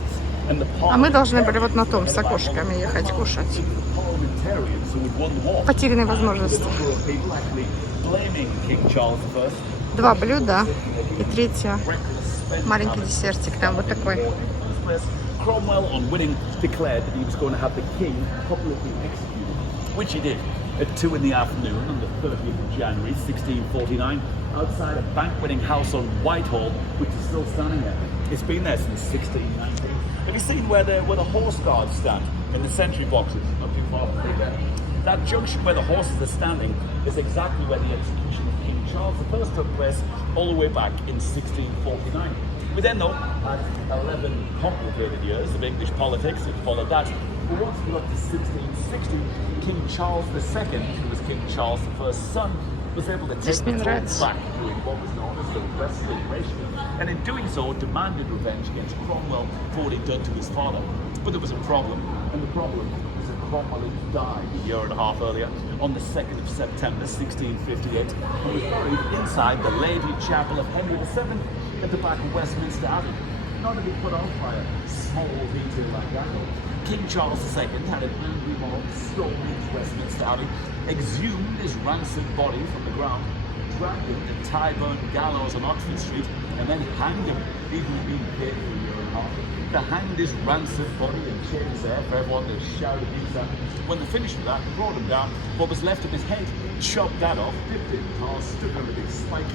and the А мы должны были вот на том с окошками ехать кушать. parliamentarians who had won the war. Потерянной возможности. Number of people actually blaming King Charles I. 2 блюда и третье маленький десертик там вот такой. Cromwell, on winning, declared that he was going to have the king publicly executed, which he did at 2 in the afternoon on the 30th of January 1649 outside a banqueting house on Whitehall, which is still standing there. It's been there since 1619. Have you seen where the horse guards stand in the sentry boxes? Not too far from there. That junction where the horses are standing is exactly where the execution of King Charles I took place, all the way back in 1649. We then, though, had 11 complicated years of English politics that followed that. But once we got to 1660, King Charles II, who was King Charles I's son, was able to take the throne back, doing what was known as the Restoration, and in doing so demanded revenge against Cromwell for what he'd done to his father. But there was a problem, and the problem was that Cromwell had died a year and a half earlier on the 2nd of September 1658 and was buried inside the Lady Chapel of Henry VII at the back of Westminster Abbey. Not to be put off by a small detail like that, King Charles II had an angry mob storm into Westminster Abbey, exhumed his rancid body from the ground, dragged him to Tyburn Gallows on Oxford Street, and then hanged him, even being paid for a year and a half. They hanged his rancid body in chains there for everyone to shout abuse at. When they finished with that, brought him down, what was left of his head, chopped that off, dipped it in tar, stuck on a big spike.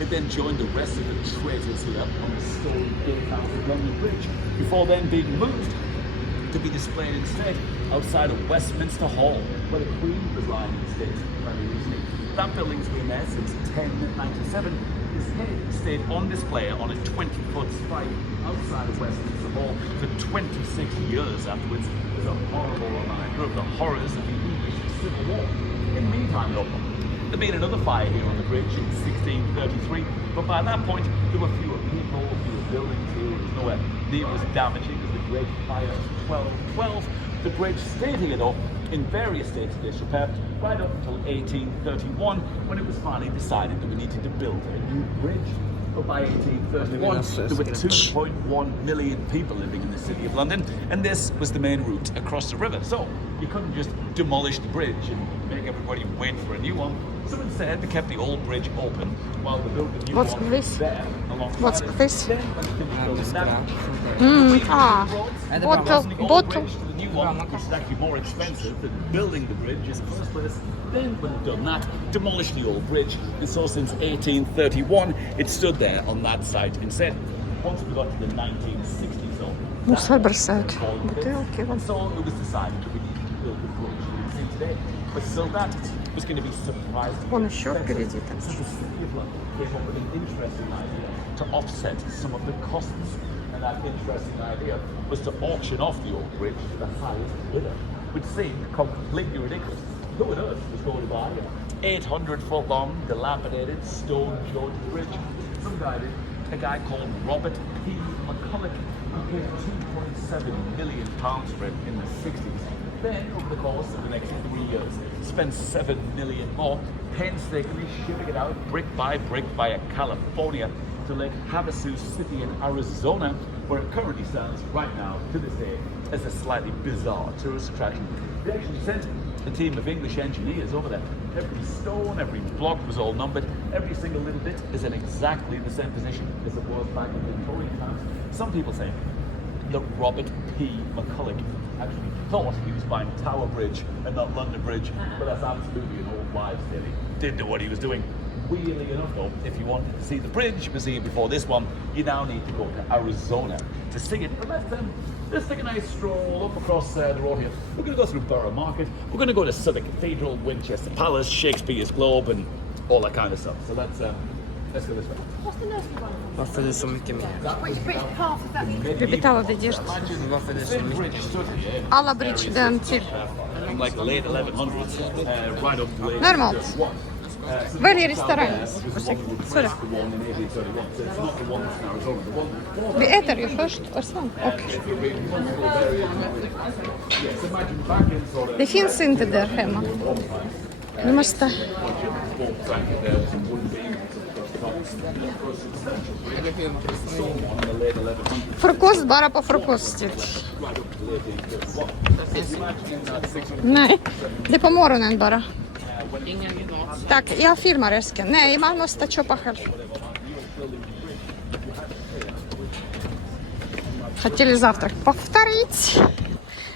It then joined the rest of the traitors here on the stone gatehouse of London Bridge, before then being moved to be displayed instead outside of Westminster Hall, where the Queen was lying in state very recently. That building's been there since 1097. His head stayed on display on a 20-foot spike outside of Westminster Hall for 26 years afterwards as a horrible reminder of the horrors of the English Civil War. In the meantime, though, there'd been another fire here on the bridge in 1633, but by that point there were fewer people, fewer buildings here, it was nowhere near as damaging as the Great Fire of 1212. The bridge stayed here though in various states of disrepair right up until 1831, when it was finally decided that we needed to build a new bridge. But by 1831, there were 2.1 million people living in the City of London, and this was the main route across the river. So you couldn't just demolish the bridge and make everybody wait for a new one. So instead, they kept the old bridge open while they built the new What's one this? there alongside What's it. this? Then, when they finished building that, Bottle, the old bottle. bridge to the new one, which is actually more expensive than building the bridge in the first place. Then, when they've done that, demolished the old bridge, and so since 1831, it stood there on that site instead. Once we got to the 1960s, though, Мусор бросают. Бутылки. and so it was decided that we needed to build the bridge we see today. But still, that was going to be surprising. Вон еще впереди So там. the City of London came up with an interesting idea to offset some of the costs. And that interesting idea was to auction off the old bridge to the highest bidder, which seemed completely ridiculous. Who on earth was going to buy an 800-foot long, dilapidated, stone-jointed bridge? Some guy did. A guy called Robert P. McCulloch, who paid £2.7 million for it in the 60s. Then, over the course of the next 3 years, spent $7 million more, painstakingly shipping it out brick by brick via California to Lake Havasu City in Arizona, where it currently stands right now, to this day, as a slightly bizarre tourist attraction. They actually sent a team of English engineers over there. Every stone, every block was all numbered. Every single little bit is in exactly the same position as it was back in the Victorian times. Some people say that Robert P. McCulloch actually thought he was buying Tower Bridge and not London Bridge, but that's absolutely an old wives' tale. He didn't know what he was doing. Weirdly enough, though, if you wanted to see the bridge museum before this one, you now need to go to Arizona to see it. But let's take a nice stroll up across the road here. We're going to go through Borough Market. We're going to go to Southwark Cathedral, Winchester Palace, Shakespeare's Globe, and all that kind of stuff. So let's go this way. What's the nursery one? Varför är det så mycket mer? Which path is that? Vi betalar det dyrt. Varför är det så mycket? Alla bridge den till. From like the late 1100s, right up to late Normalt. 1831. Välj restaurang. Ursäkta. Sorry. Vi äter ju först och sen åker. Det finns inte där hemma. Du måste... Frukost bara på frukosttid. Nej, det är på morgonen bara. Так, я filmar äsken. Nej, man måste köpa själv. Хотели завтрак повторить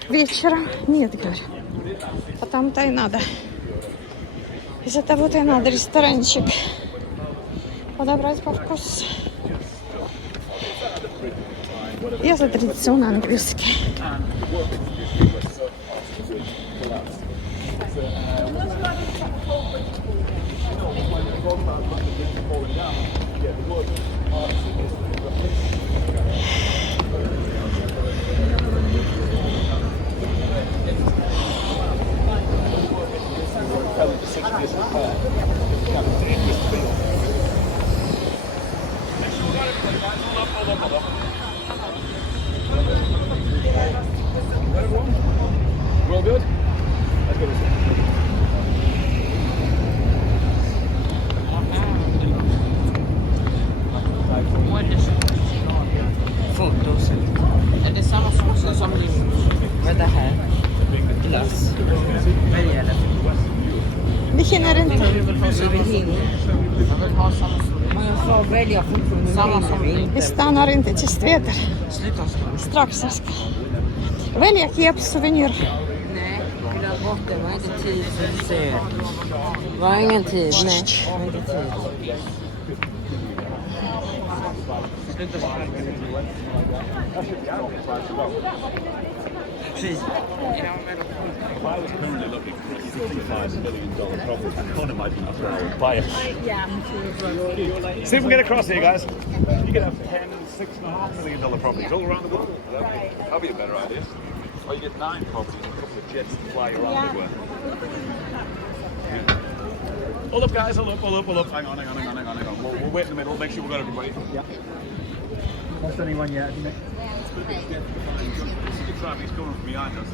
вечером. Нет, говорю. Потому-то и надо. Из-за того-то и надо ресторанчик подобрать по вкусу. Я за традиционный английский. We're all good? Let's go this way. Fotos. Är det samma sak som med det här? Glass. Vad gäller? Vi hinner inte. Jag vill ha souvenir. Jag vill ha samma souvenir. Men jag sa välja fortfarande. Samma som Vi stannar inte tills vi äter. Sluta snart. Strax jag ska välja keps-souvenir. Nej, glöm bort det. Var inte tid så du ser. Var ingen tid. Nej, var inte tid. Sluta snart. Precis. If I was currently looking for a $65 million property, I can't imagine that's where I would buy it. See if we get across here, guys. You could have 10, $6.5 million properties all around the world. That'd be a better idea. Or you get 9 properties and a couple of jets to fly around everywhere. Yeah. Hold up, guys. Hold up. Hang on. We'll wait in the middle. Make sure we've got everybody. Yeah. Lost anyone yet? Good time. He's coming from behind us.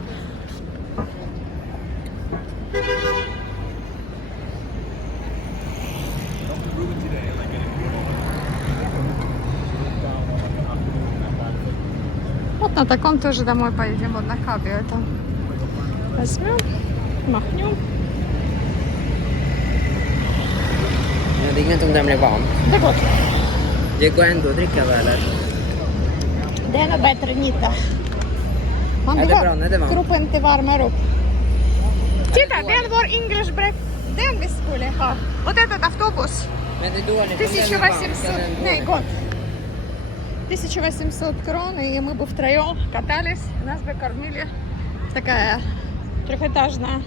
Вот на таком тоже домой поедем. Вот на кабе это. Возьмем, махнем. Ja, det är inget om den blir varm. Det går. Det går ändå att dricka väl eller? Det är nog bättre än inte. Man Är det bra när det är varmt? kroppen inte varmar upp. Titta, det är vår English break. Den vi skulle ha. Вот этот автобус. Men det är dåligt om den är varm. 1800, nej, год. 1800 крон, и мы бы втроем катались, нас бы кормили. Такая трехэтажная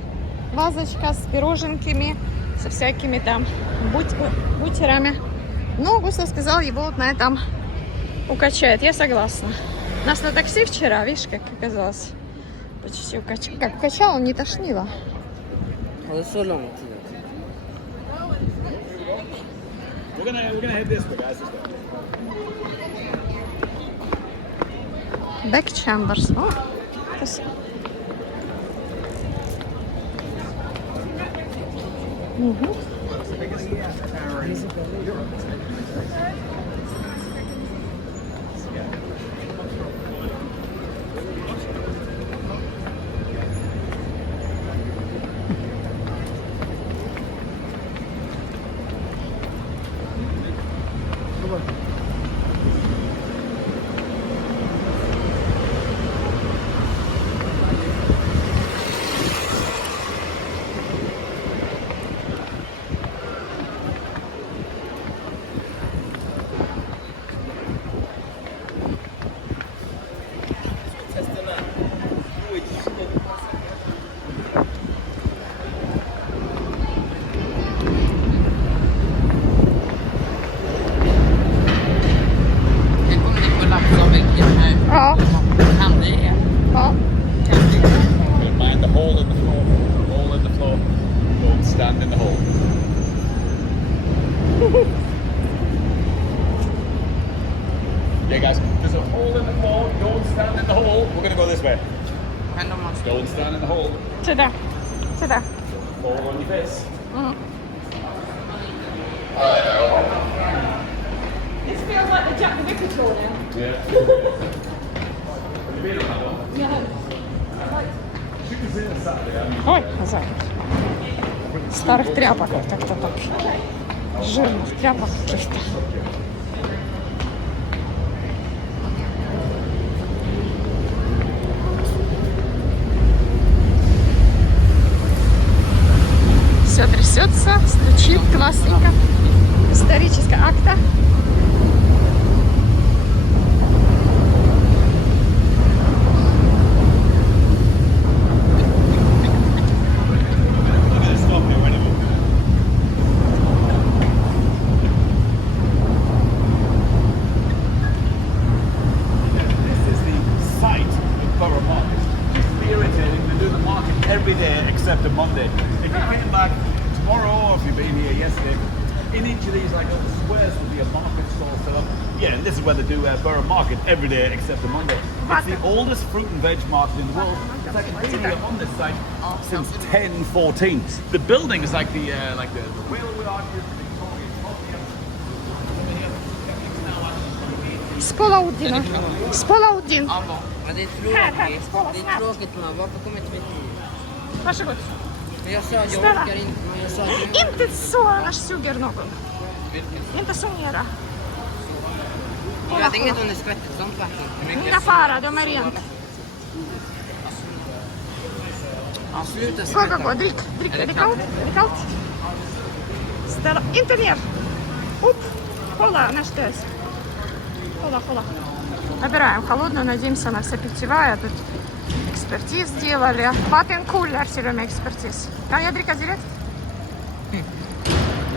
вазочка с пироженками, со всякими там бутерами. Но Густав сказал, его вот на этом укачает. Я согласна. Нас на такси вчера, видишь, как оказалось, почти укачало. Как укачало, не тошнило. Och det är så lång tid. We're gonna head this way, guys. Back chambers. О, угу. Tänk om ni kollapsar väggen här. Ja. Kan det? Ja. Mind the hole in the floor. Hole in the floor. Don't stand in the hole. Yeah, guys. There's a hole in the floor. Don't stand in the hole. We're gonna go this way. Men de måste... Don't stand in the hole. Сюда. Сюда. Fall on your face. This feels like the Jack the Ripper tour now. Yeah. Have you been on that one? Yeah. You can see it on Saturday. Ой, назад. Старых тряпок вот как-то так. Жирных тряпок каких-то. Все трясется, стучит классненько. Историческая акта. Look at this stuff here, anyway. This is the site of Borough Market. It's be irritating. They do the market every day except a Monday. If you came back tomorrow or if you've been here yesterday, in each of these like little squares will be a market stall set up. Yeah, and this is where they do Borough Market every day except a Monday. It's the oldest fruit and veg market in the world. It's like been here on this site since 1014. The building is like the railway arches, the Victorian Museum. Sполаудина. Sполаудин. Ja, men det är tråkigt. Det är tråkigt man. Varför kommer inte vi hit? Varsågod. Men jag sa jag Ställa. orkar inte. Men jag sa att Inte så, annars suger någon. Inte så nära. jag tänkte inte om det skvätter sånt vatten. Inga fara, de är rent. Ja, sluta Gå, skvätta. gå, gå, drick. Är det kallt? Är det kallt? Ställa, inte ner. Upp. Хола, наш тест. Хола. Набираем холодную, надеемся, она вся питьевая. Тут экспертиз сделали. Vattenkooler till och med expertis. Kan jag dricka direkt?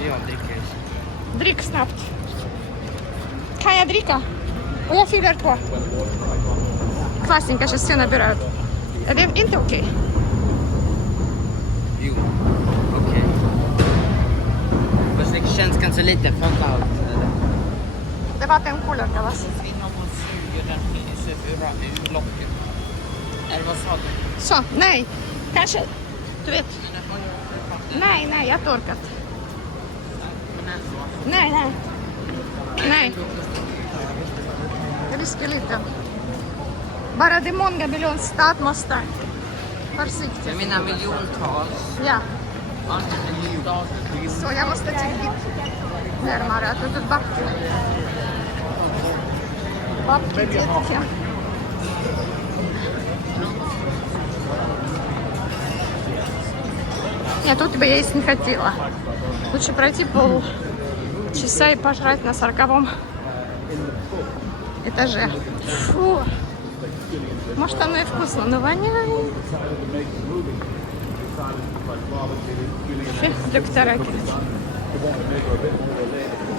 Jag dricker. Drick snabbt. Kan jag dricka? Och jag fyller på. Klassen kanske sen nabирают. Är det inte okej? Jo, okej. Fast det känns kanske lite för kallt. Det är vattenkooler kallas. Inomhus suger den ur locket. Eller vad sa du? Så, nej. Kanske, du vet. Nej, jag har torkat. Nej. Risker lite. Bara det många miljonstat måste. Försiktigt. Jag menar miljontals. Ja, Stater. så jag måste till lite närmare. Att det är vatten. Vatten, jättekul. Нет, тут бы я есть не хотела. Лучше пройти полчаса и пожрать на 40-м этаже. Фу. Может, оно и вкусно, но воняет. Фу, доктора.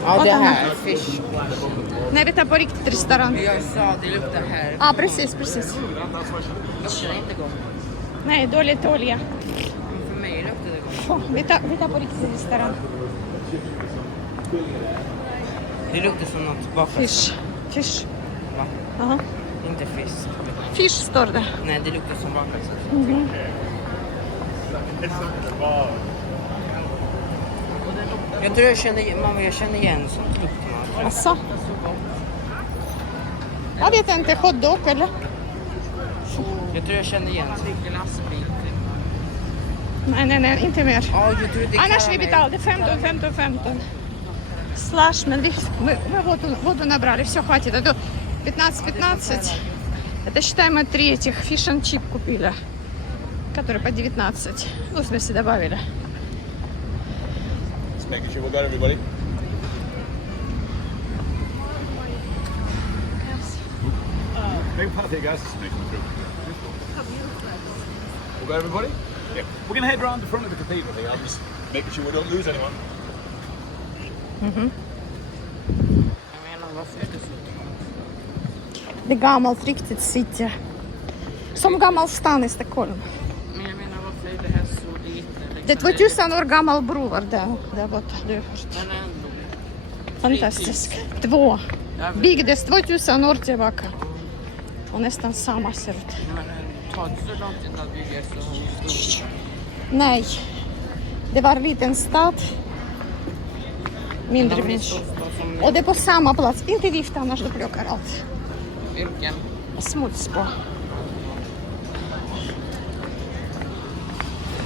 Ja, Вот det она. här. Fish. Nej, vi tar på riktigt restaurang. Jag sa det luktar här. Ja, precis. Luktar inte gott. Nej, dåligt olja. För mig luktar det gott. Fу, vi tar på riktigt restaurang. Det luktar som något bakat. Fish. Va? Aha. Inte fisk. Fish står det. Nej, det luktar som bakat. Jag tror jag känner igen sånt luktmat. Asså? Jag vet inte, hotdog eller? Jag tror jag känner igen sånt. Nej, inte mer. Ja, jag tror det Annars vi betalade 15. Слаж, men мы воду набрали, все, хватит. Это 15. Это считай, мы 3 этих fish and chip купили, которые по 19. Ну, в смысле, добавили. Just making sure we got everybody. Big party, guys. Just making through. We got everybody? Yeah. We're going to head round the front of the cathedral here. I'm just making sure we don't lose anyone. Det är gammalt, riktigt city. Som gammal stan i Stockholm. Men jag menar, varför är det här så lite? Det är 2000 år gammal bro var där borta. Du har hört. Men ändå. Fantastisk. 2. Byggdes 2000 år tillbaka. Och nästan samma ser ut. Men tar det så lång tid att bygga så stor? Nej. Det var en liten stad. Mindre människor. Och det är på samma plats. Inte vifta annars du plockar allt. Vilken? Smuts på.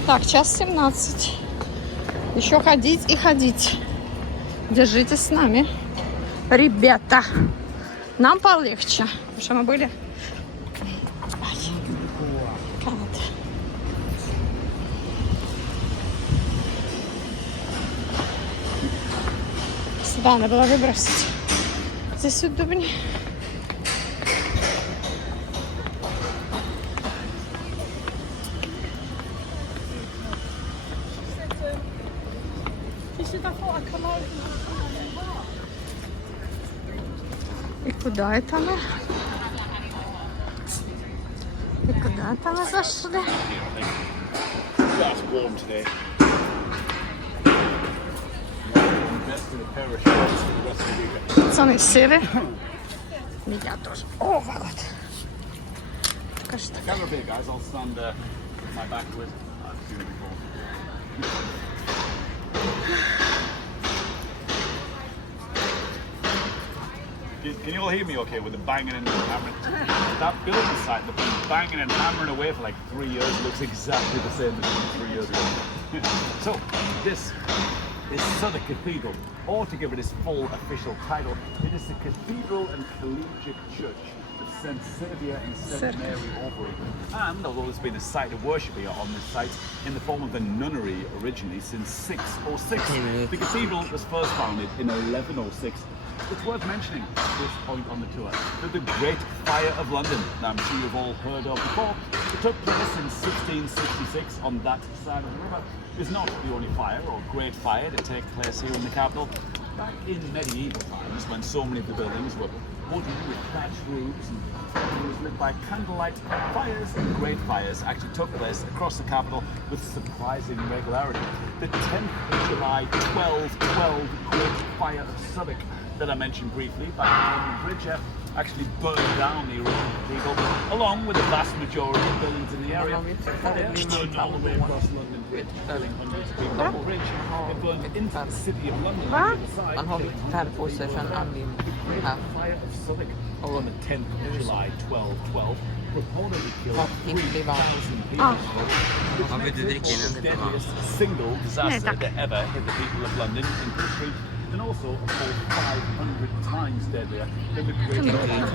Так, час 17. Еще ходить и ходить. Держитесь с нами, ребята. Нам полегче, потому что мы были... Ай. Канада. Сюда надо было выбросить. Здесь удобнее. И куда это мы? И куда это мы зашли? That's warm today. Best in a pair of shorts for the rest of the weekend. Пацаны сели. Я тоже. О, вот. Так что... Camera big, guys. I'll stand with my back to it. I've seen it before. Can you all hear me okay with the banging and hammering? That building site, they've been banging and hammering away for like 3 years. It looks exactly the same as 3 years ago. So, this is Southwark Cathedral, or to give it its full official title, it is the Cathedral and Collegiate Church of St. Saviour and St. Mary Overy. And although there's been a site of worship here on this site in the form of a nunnery originally since 606, the cathedral was first founded in 1106. It's worth mentioning at this point on the tour that the Great Fire of London, that I'm sure you've all heard of before, it took place in 1666 on that side of the river, is not the only fire or great fire to take place here in the capital. Back in medieval times, when so many of the buildings were wooden with thatched roofs and it was lit by candlelight, fires and great fires actually took place across the capital with surprising regularity. The 10th of July 1212 Great Fire of Southwark that I mentioned briefly by London Bridge actually burned down the original cathedral, along with the vast majority of buildings in the area. The fire burned all the way across London Bridge, filling hundreds of people on the bridge. It burned into the city of London on the other side. Man har färdposition anledning här. Fire of Southwark on the 10th of July 1212 reportedly killed inte 3,000 people. Man vill inte dricka innan det är varmt. Deadliest single disaster that ever hit the people of London in history, and also 500 times deadlier than the Great Fire.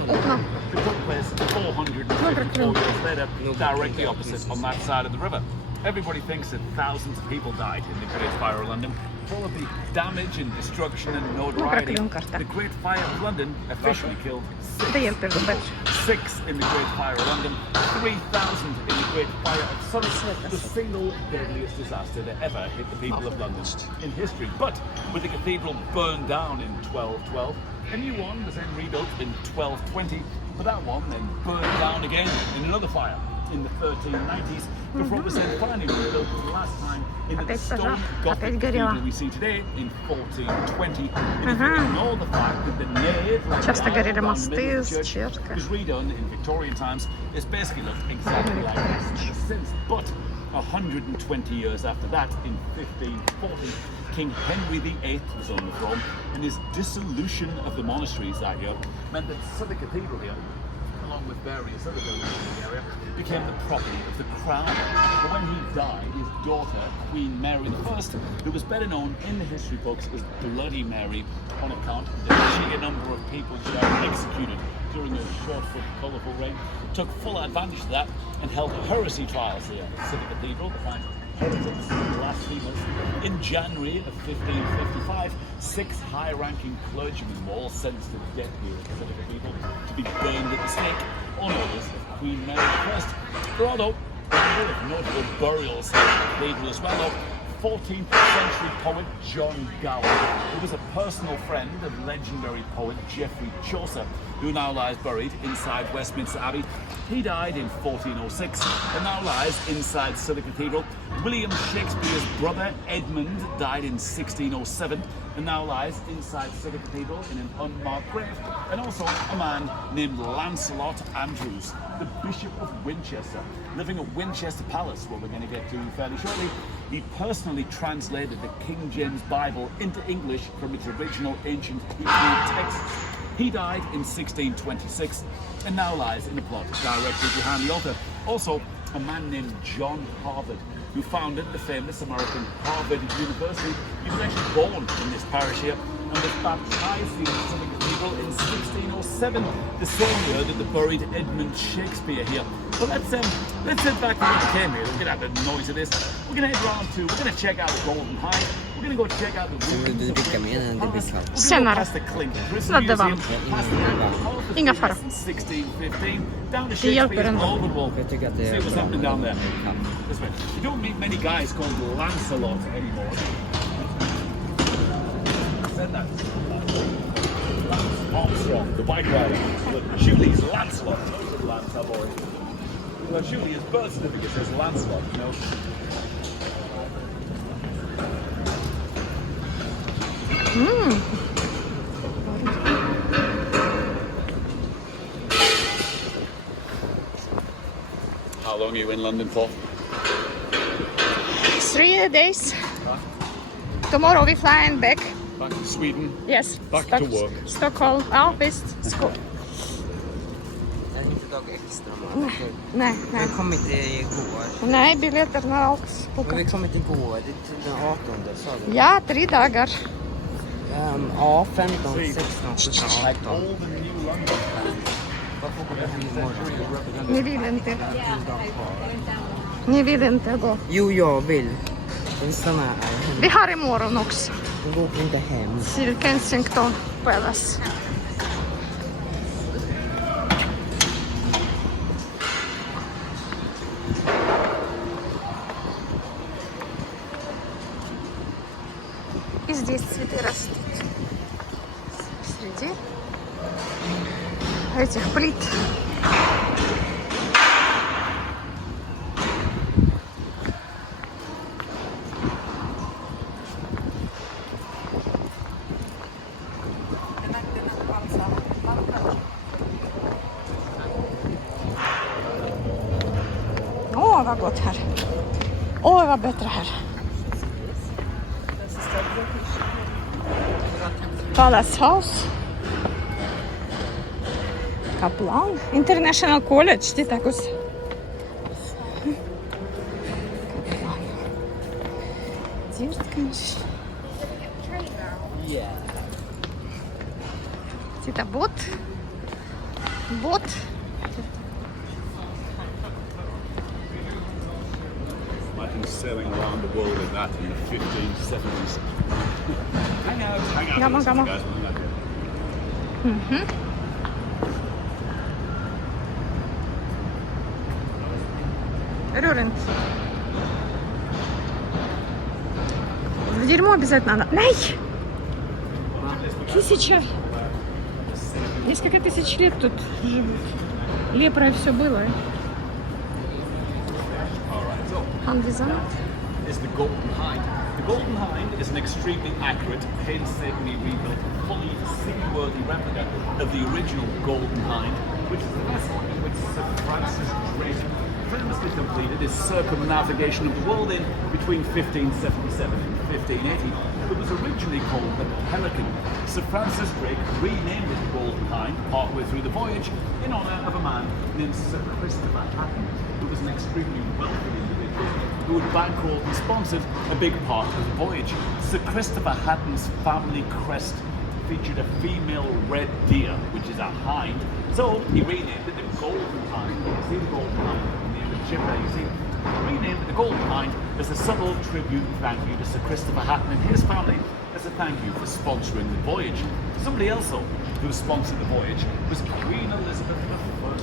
It took place 454 years later, directly opposite on that side of the river. Everybody thinks that thousands of people died in the Great Fire of London. For all of the damage and destruction and notoriety, the Great Fire of London officially killed 6 in the Great Fire of London, 3,000 in the Great Fire of Southwark, the single deadliest disaster that ever hit the people of London in history. But with the cathedral burned down in 1212, a new one was then rebuilt in 1220, but that one then burned down again in another fire in the 1390s, before it was then finally rebuilt for the last time in the stone Gothic cathedral we see today in 1420. And if you ignore the fact that the nave, like Часто the горели aisle down the мосты middle of из the church, черка. was redone in Victorian times, it's basically looked exactly like this ever since. But 120 years after that, in 1540, King Henry VIII was on the throne, and his dissolution of the monasteries that year meant that Southwark Cathedral here, along with various other buildings in the area, became the property of the crown. But when he died, his daughter, Queen Mary I, who was better known in the history books as Bloody Mary on account of the sheer number of people she had executed during her short-foot, colourful reign, took full advantage of that and held heresy trials here at Southwark Cathedral to find heretics and blasphemers. In January of 1555, 6 high-ranking clergymen were all sentenced to death here at Southwark Cathedral to be burned at the stake on orders of Queen Mary I. There are, though, a number of notable burials here at the cathedral as well, though. 14th century poet John Gower, who was a personal friend of legendary poet Geoffrey Chaucer, who now lies buried inside Westminster Abbey. He died in 1406 and now lies inside Southwark Cathedral. William Shakespeare's brother Edmund died in 1607 and now lies inside Southwark Cathedral in an unmarked grave. And also a man named Lancelot Andrews, the Bishop of Winchester, living at Winchester Palace, where we're going to get to fairly shortly. He personally translated the King James Bible into English from its original ancient Hebrew texts. He died in 1626 and now lies in a plot directly behind the altar. Also, a man named John Harvard, who founded the famous American Harvard University. He was actually born in this parish here and was baptized in Southwark Cathedral in 1607, the same year that they buried Edmund Shakespeare here. But let's head back to where we came here. We're gonna have the noise of this. We're gonna head round to, we're gonna check out the Golden High. We're gonna go check out the ruins of the Senare. past the Clinton Prison Ladde Museum, varmt. past the Hall of Inga Fame fara. in 1615, down to Det hjälper Shakespeare's ändå. Golden Wall. Jag tycker att det See är what's bra. happening down there. This way. You don't meet many guys called Lancelot anymore. I said that. Lance Armstrong, the bike rider. But surely he's Lancelot. Most of the Lance have already. Well, surely his birth certificate says Lancelot, you know. How long are you in London for? 3 days. Tomorrow we flying back. Back to Sweden. Yes. Back to work. Stockholm. Ja, visst. Skål. Jag är inte dag extra. Nej, Vi nej. kom inte igår. Nej, biljetterna är också Men vi bokade. kom inte igår. Det är till den 18, sa du? Ja, 3 dagar. Ja, 15, 16, 17, 18. Varför går vi hem imorgon? Ni vill inte. En dag kvar. Ni vill inte gå. Jo, jag vill. Den stannar här. Vi har imorgon också. Den går inte hem. Till Kensington Palace. И здесь цветы растут. Среди этих плит. Åh, vad gott här. Åh, vad bättre här. Palace House. Kaplan. International College. Ти так ось. Kaplan. Дірт, конечно. Тита бот. Бот. Imagine sailing around the world with that in the 1570s. Hang out. Come on, come on. Guys, we'll be back here. Рör inte. В дерьмо обязательно надо. Nej! 1000. Несколько тысяч лет тут живут. Лепра и все было. Андезант. Is the Golden Hind. The Golden Hind is an extremely accurate, painstakingly rebuilt, fully seaworthy replica of the original Golden Hind, which is the vessel in which Sir Francis Drake famously completed his circumnavigation of the world in between 1577 and 1580. It was originally called the Pelican. Sir Francis Drake renamed it the Golden Hind partway through the voyage in honour of a man named Sir Christopher Hatton, who was an extremely wealthy individual who had bankrolled and sponsored a big part of the voyage. Sir Christopher Hatton's family crest featured a female red deer, which is a hind. So he renamed it the Golden Hind. You see the Golden Hind near the ship there, you see. Renamed it the Golden Hind as a subtle tribute and thank you to Sir Christopher Hatton and his family as a thank you for sponsoring the voyage. Somebody else though, who sponsored the voyage was Queen Elizabeth I,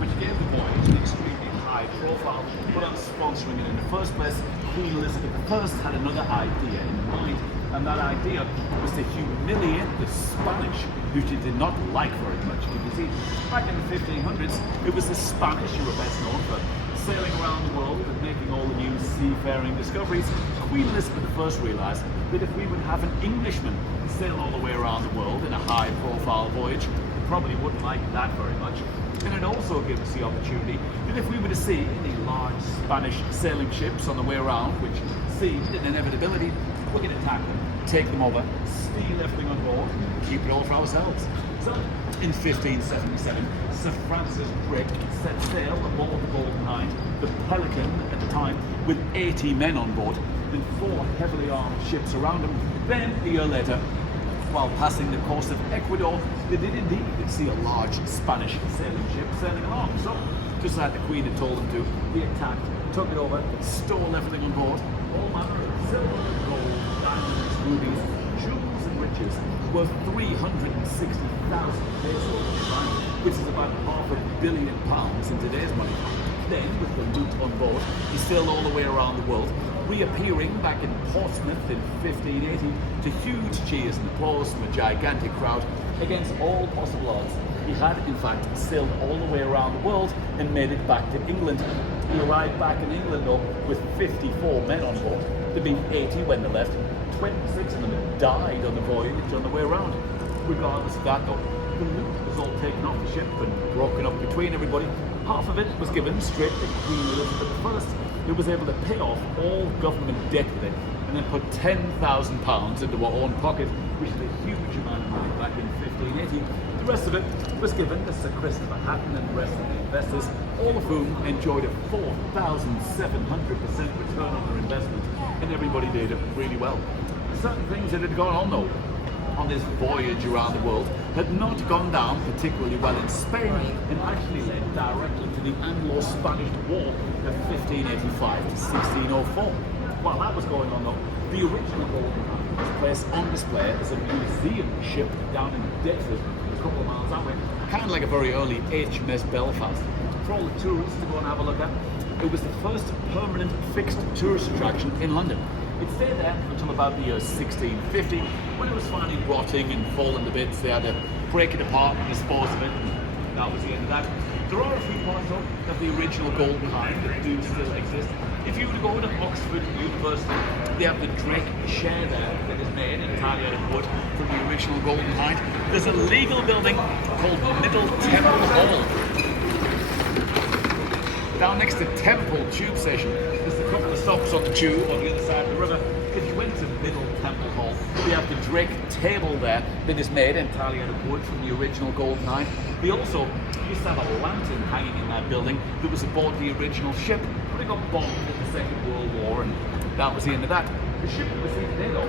which gave the voyage an extremely high profile, but on sponsoring it in the first place, Queen Elizabeth I had another idea in mind, and that idea was to humiliate the Spanish, who she did not like very much. You can see, back in the 1500s, it was the Spanish who were best known for sailing around the world and making all the new seafaring discoveries. Queen Elizabeth I realised that if we would have an Englishman sail all the way around the world in a high-profile voyage, we probably wouldn't like that very much. And it also gives us the opportunity that if we were to see any large Spanish sailing ships on the way around, which seemed an inevitability, we can attack them, take them over, steal everything on board, and keep it all for ourselves. So, in 1577, Sir Francis Drake set sail aboard the Golden Hind, the Pelican at the time, with 80 men on board, and 4 heavily armed ships around him. Then, a year later, while passing the coast of Ecuador, they did indeed see a large Spanish sailing ship sailing along. So, just like the Queen had told them to, they attacked, took it over, stole everything on board, all manner of silver, gold, diamonds, rubies, jewels and riches, worth 360,000 pesos, which is about £500 million in today's money. Then, with the loot on board, he sailed all the way around the world, reappearing back in Portsmouth in 1580 to huge cheers and applause from a gigantic crowd against all possible odds. He had, in fact, sailed all the way around the world and made it back to England. He arrived back in England, though, with 54 men on board. There'd been 80 when they left. 26 of them had died on the voyage on the way around. Regardless of that, though, the loot was all taken off the ship and broken up between everybody. Half of it was given straight to Queen Elizabeth I, who was able to pay off all government debt with it, and then put £10,000 into our own pocket, which is a huge amount of money back in 1580. The rest of it was given to Sir Christopher Hatton and the rest of the investors, all of whom enjoyed a 4,700% return on their investment, and everybody did it really well. Certain things that had gone on though on this voyage around the world had not gone down particularly well in Spain and actually led directly to the Anglo-Spanish War of 1585 to 1604. While that was going on though, the original Golden Hind was placed on display as a museum ship down in Deptford, a couple of miles that way, kind of like a very early HMS Belfast. For all the tourists to go and have a look at, it was the first permanent fixed tourist attraction in London. It stayed there until about the year 1650, when it was finally rotting and falling to bits. They had to break it apart and dispose of it, and that was the end of that. There are a few parts of the original Golden Hind that do still exist. If you were to go to Oxford University, they have the Drake chair there that is made entirely out of wood from the original Golden Hind. There's a legal building called Middle Temple Hall. Down next to Temple Tube Station, there's a couple of stops on the tube on the other side of the river. If you went to Middle Temple Hall, we have the Drake table there that is made entirely out of wood from the original Golden Hind. They also used to have a lantern hanging in that building that was aboard the original ship, but it got bombed in the Second World War, and that was the end of that. The ship that we see today, though,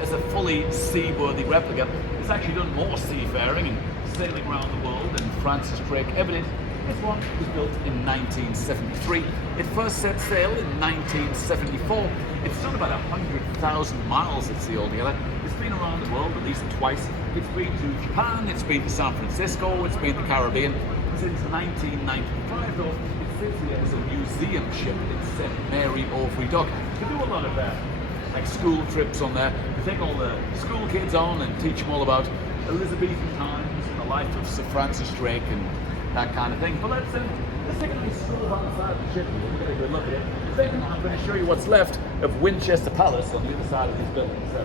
as a fully seaworthy replica, it's actually done more seafaring and sailing around the world than Francis Drake ever did. This one was built in 1973. It first set sail in 1974. It's done about 100,000 miles at sea altogether. It's been around the world at least twice. It's been to Japan, it's been to San Francisco, it's been to the Caribbean. Since 1995 though, it sits here as a museum ship in St. Mary Overy Dock. They do a lot of like school trips on there. They take all the school kids on and teach them all about Elizabethan times and the life of Sir Francis Drake and that kind of thing. But let's take a nice stroll outside the ship and get a good look at it. Then I'm going to show you what's left of Winchester Palace on the other side of this building. So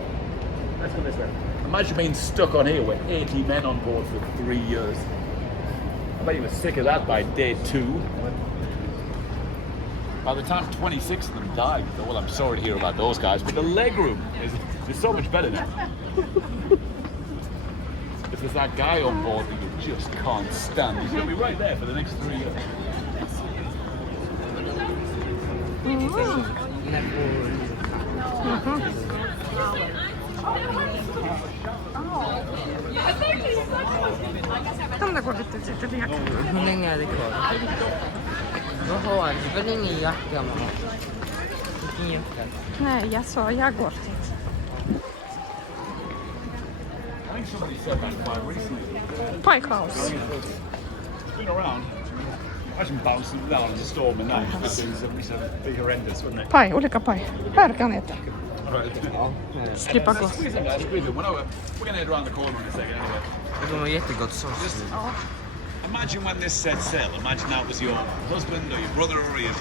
let's go this way. Imagine being stuck on here with 80 men on board for 3 years. I bet you were sick of that by day 2. By the time 26 of them died, well, I'm sorry to hear about those guys, but the legroom is so much better now. If there's that guy on board that you just can't stand, he's going to be right there for the next 3 years. Там на горбит det är Hur länge är det kvar? Vad har han? Det är väl ingen jacka man har? Vilken jacka? Nej, jag sa jag går dit. I think somebody said that quite recently. Pike House. It's been around. Imagine bouncing down in the storm and that. It would be horrendous, wouldn't it? Paj, olika paj. Här kan äta. Slippa gå. Squeeze in, guys. Squeeze in. We're going to head around the corner in a second anyway. Det kommer jättegott sås. Imagine when this set sail. Imagine that was your husband or your brother or your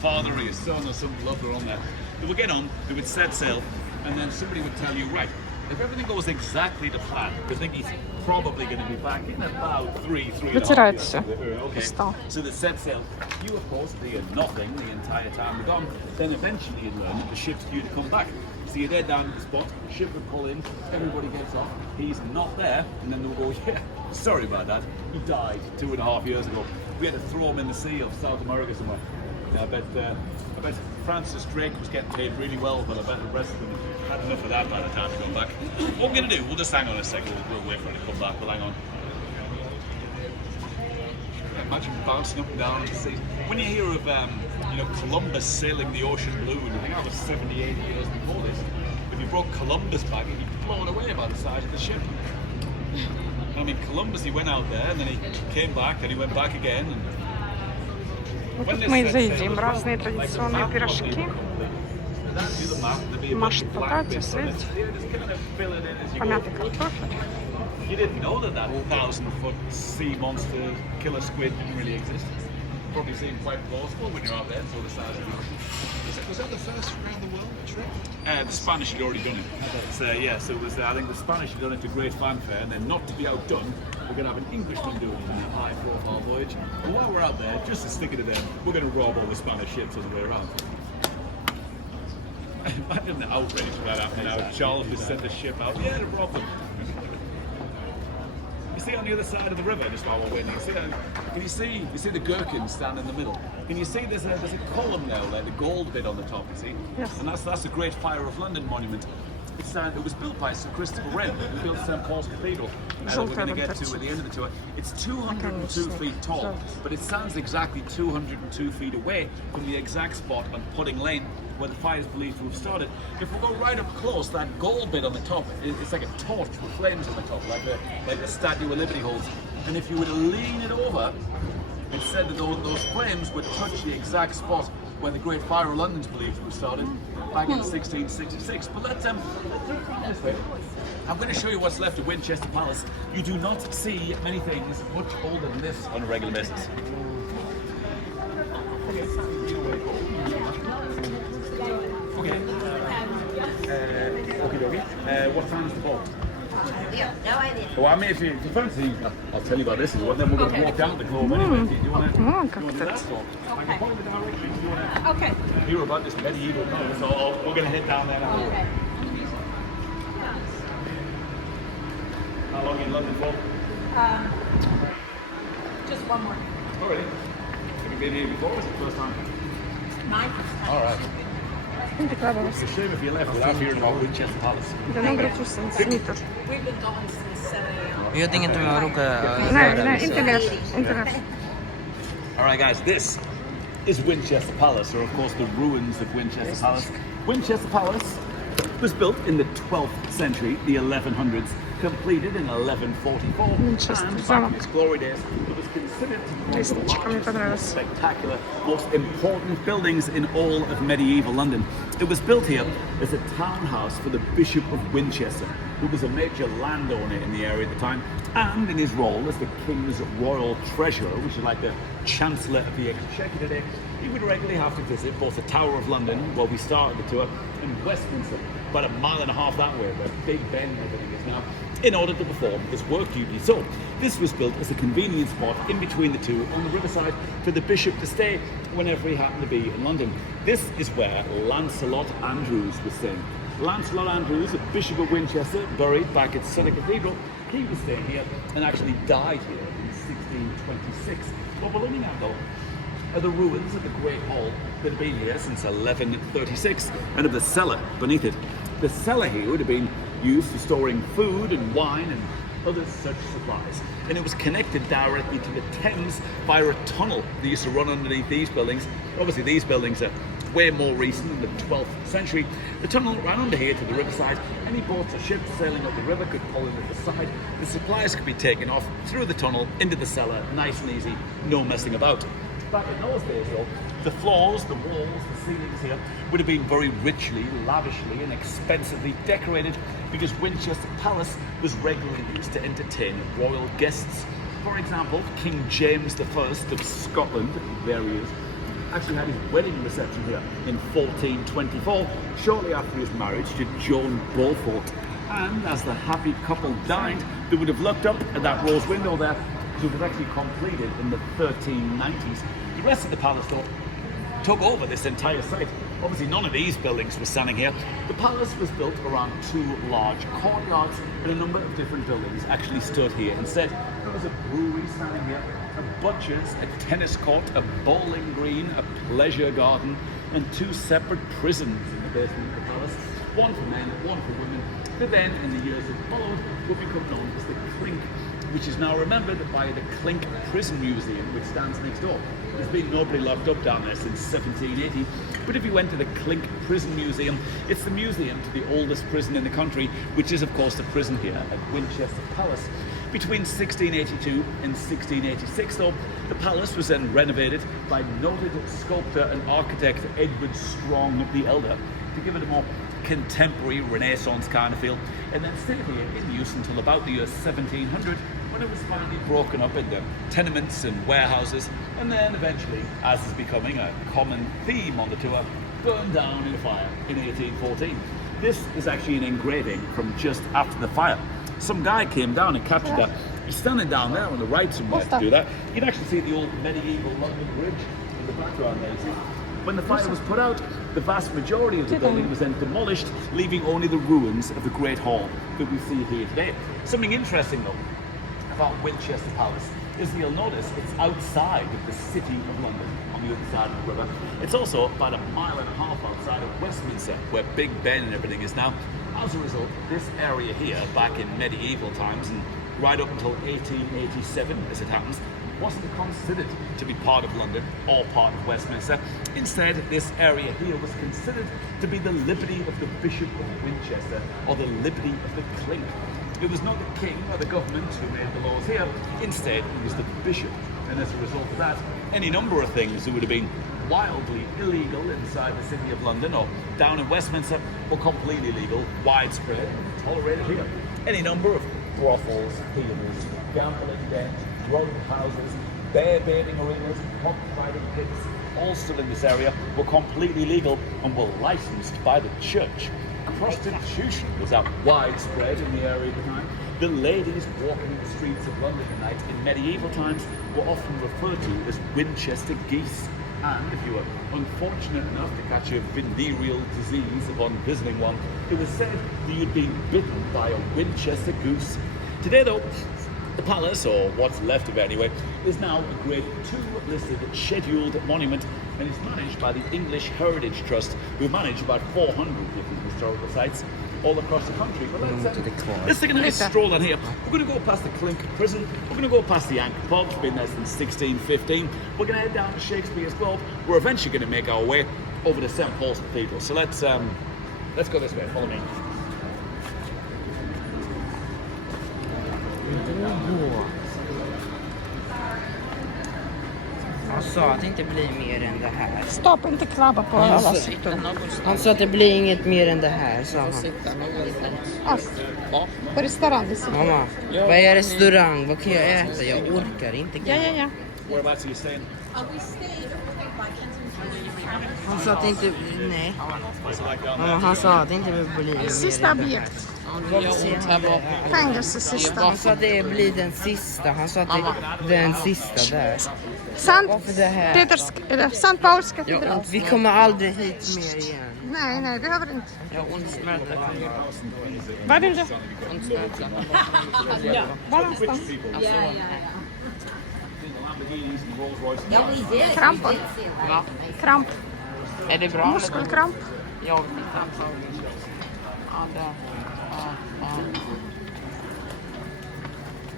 father or your son or some lover on there. They would get on, they would set sail, and then somebody would tell you, right, if everything goes exactly to plan, we think he's probably going to be back in about 3.5 Вытирается. Okay. Встал. So the set sail. You, of course, did nothing the entire time we're gone. Then eventually you'd learn that the ship's due to come back. So you're there down at the spot, the ship would pull in, everybody gets off, he's not there, and then they'll go, yeah, sorry about that, he died 2.5 years ago. We had to throw him in the sea of South America somewhere. I bet Francis Drake was getting paid really well, but I bet the rest of them had enough of that by the time he got back. What we're going to do, we'll just hang on a second, we'll wait for him to come back, we'll hang on. Imagine bouncing up and down in the sea. When you hear of Columbus sailing the ocean blue, and you think that was 70, 80 years before this, if you brought Columbus back, he'd be blown away by the size of the ship. I mean, Columbus, he went out there, and then he came back, and he went back again. And Вот тут мы заедим разные традиционные пирожки. Mashed potatoes, видите? Помятый картофель. You didn't know that 1,000-foot sea monster killer squid didn't really exist. Probably seemed quite plausible when you're out there, so the size of the ocean. Was that the first around the world trip? The Spanish had already done it. So yeah, so it was. I think the Spanish had done it to great fanfare, and then not to be outdone, we're going to have an Englishman doing it in a high-profile voyage. And while we're out there, just to stick it to them, we're going to rob all the Spanish ships on the way around. Imagine the outrage for that happening now. Charles just sent the ship out. Yeah, no problem. You see on the other side of the river, just while we're waiting, can you see the gherkins stand in the middle? Can you see there's a column now, like the gold bit on the top, you see? Yes. And that's the Great Fire of London monument. It was built by Sir Christopher Wren, who built St Paul's Cathedral. That we're going to get to at the end of the tour. It's 202 feet tall, but it stands exactly 202 feet away from the exact spot on Pudding Lane where the fire is believed to have started. If we go right up close, that gold bit on the top, it's like a torch with flames on the top, like the Statue of Liberty holds. And if you were to lean it over, it said that those flames would touch the exact spot where the Great Fire of London's believed to have started back in 1666. But let's this way. I'm going to show you what's left of Winchester Palace. You do not see many things much older than this on a regular basis. Okay. What time is the ball? Yeah, no idea. Well, I mean, if you fancy, I'll tell you about this. Then we're going to walk down the globe anyway. Do you want to do that? I can point the direction if you want to hear about this medieval palace. So we're going to head down there now. Okay. How long are you in London for? Just one more. Already. Have you been here before? Is it the first time? My first time. All right. Inte kvar It's a shame if you left without hearing about Winchester Palace. Det är några tusen meter. We've been going since 7 a.m. Jag tänker inte om jag råkar... Nej, inte mer. Inte mer. All right, guys, this is Winchester Palace, or of course the ruins of Winchester Palace. Winchester Palace was built in the 12th century, the 1100s, completed in 1144, Winchester and back замок. in its glory days, it was considered to be one of the Ресничка мне largest, понравилось. spectacular, most important buildings in all of medieval London. It was built here as a townhouse for the Bishop of Winchester, who was a major landowner in the area at the time, and in his role as the King's Royal Treasurer, which is like the Chancellor of the Exchequer today, he would regularly have to visit both the Tower of London, where we started the tour, and Westminster, about a mile and a half that way, where Big Ben and everything is now, in order to perform his work duty. So this was built as a convenient spot in between the two on the riverside for the bishop to stay whenever he happened to be in London. This is where Lancelot Andrews was staying. Lancelot Andrews, Bishop of Winchester, buried back at Sutton Cathedral, he was staying here and actually died here in 1626. What we're looking at though are the ruins of the Great Hall that had been here since 1136 and of the cellar beneath it. The cellar here would have been used for storing food and wine and other such supplies. And it was connected directly to the Thames via a tunnel that used to run underneath these buildings. Obviously these buildings are way more recent in the 12th century. The tunnel ran under here to the riverside. Any boats or ships sailing up the river could pull in at the side. The supplies could be taken off through the tunnel into the cellar, nice and easy, no messing about. Back in those days though, the floors, the walls, the ceilings here would have been very richly, lavishly and expensively decorated because Winchester Palace was regularly used to entertain royal guests. For example, King James I of Scotland, there he is, actually had his wedding reception here in 1424, shortly after his marriage to Joan Beaufort. And as the happy couple dined, they would have looked up at that rose window there, which was actually completed in the 1390s. The rest of the palace, though, took over this entire site. Obviously, none of these buildings were standing here. The palace was built around two large courtyards, and a number of different buildings actually stood here instead. There was a brewery standing here, a butcher's, a tennis court, a bowling green, a pleasure garden, and two separate prisons in the basement of the palace. One for men, one for women. But then, in the years that followed, would become known as the Clink, which is now remembered by the Clink Prison Museum, which stands next door. There's been nobody locked up down there since 1780, but if you went to the Clink Prison Museum, it's the museum to the oldest prison in the country, which is of course the prison here at Winchester Palace. Between 1682 and 1686 though, the palace was then renovated by noted sculptor and architect Edward Strong the Elder to give it a more contemporary Renaissance kind of feel, and then stayed here in use until about the year 1700, when it was finally broken up into tenements and warehouses, and then eventually, as is becoming a common theme on the tour, burned down in a fire in 1814. This is actually an engraving from just after the fire. Some guy came down and captured that. He's standing down there on the right somewhere to do that. You can actually see the old medieval London Bridge in the background there. You see? When the fire was put out, the vast majority of the building was then demolished, leaving only the ruins of the Great Hall that we see here today. Something interesting though about Winchester Palace is you'll notice it's outside of the city of London on the other side of the river. It's also about 1.5 miles outside of Westminster, where Big Ben and everything is now. As a result, this area here, back in medieval times and right up until 1887, as it happens, wasn't considered to be part of London or part of Westminster. Instead, this area here was considered to be the liberty of the Bishop of Winchester, or the liberty of the Clink. It was not the king or the government who made the laws here. Instead, it was the bishop. And as a result of that, any number of things that would have been wildly illegal inside the city of London or down in Westminster were completely legal, widespread, and tolerated here. Any number of brothels, theatres, gambling dens, drug houses, bear baiting arenas, cockfighting pits, all still in this area, were completely legal and were licensed by the church. Prostitution was out widespread in the area at the time. The ladies walking the streets of London at night in medieval times were often referred to as Winchester geese. And if you were unfortunate enough to catch a venereal disease upon visiting one, it was said that you'd been bitten by a Winchester goose. Today though, the palace, or what's left of it anyway, is now a Grade 2 listed scheduled monument, and is managed by the English Heritage Trust, who manage about 400 different historical sites all across the country. But let's take a nice stroll down here. We're going to go past the Clink Prison. We're going to go past the Anchor Pub, it's been there since 1615. We're going to head down to Shakespeare's Globe. We're eventually going to make our way over to St. Paul's Cathedral. So let's go this way. Follow me. Han sa att det inte blir mer än det här. Stopp, inte klabba på alla sitter. Han sa att det blir inget mer än det här, sa han. På restaurang. Mamma, vad är restaurang? Vad kan jag äta? Jag orkar inte. Ja. Whereabouts are you staying? Han sa att det inte... Nej. Mamma, han sa att det inte blir mer Sista än det här. objekt. Fängelse sista. Han sa att det blir den sista. Han sa att det är den sista där. Sant Pauls Ja, katedral. och vi kommer aldrig hit mer igen. Nej, det behöver inte. Jag har ont smärta. Vad vill du? Ont smärta. Var någonstans? Krampor. Va? Kramp. Är det bra? Muskelkramp. Jag tittar på. Ja, där.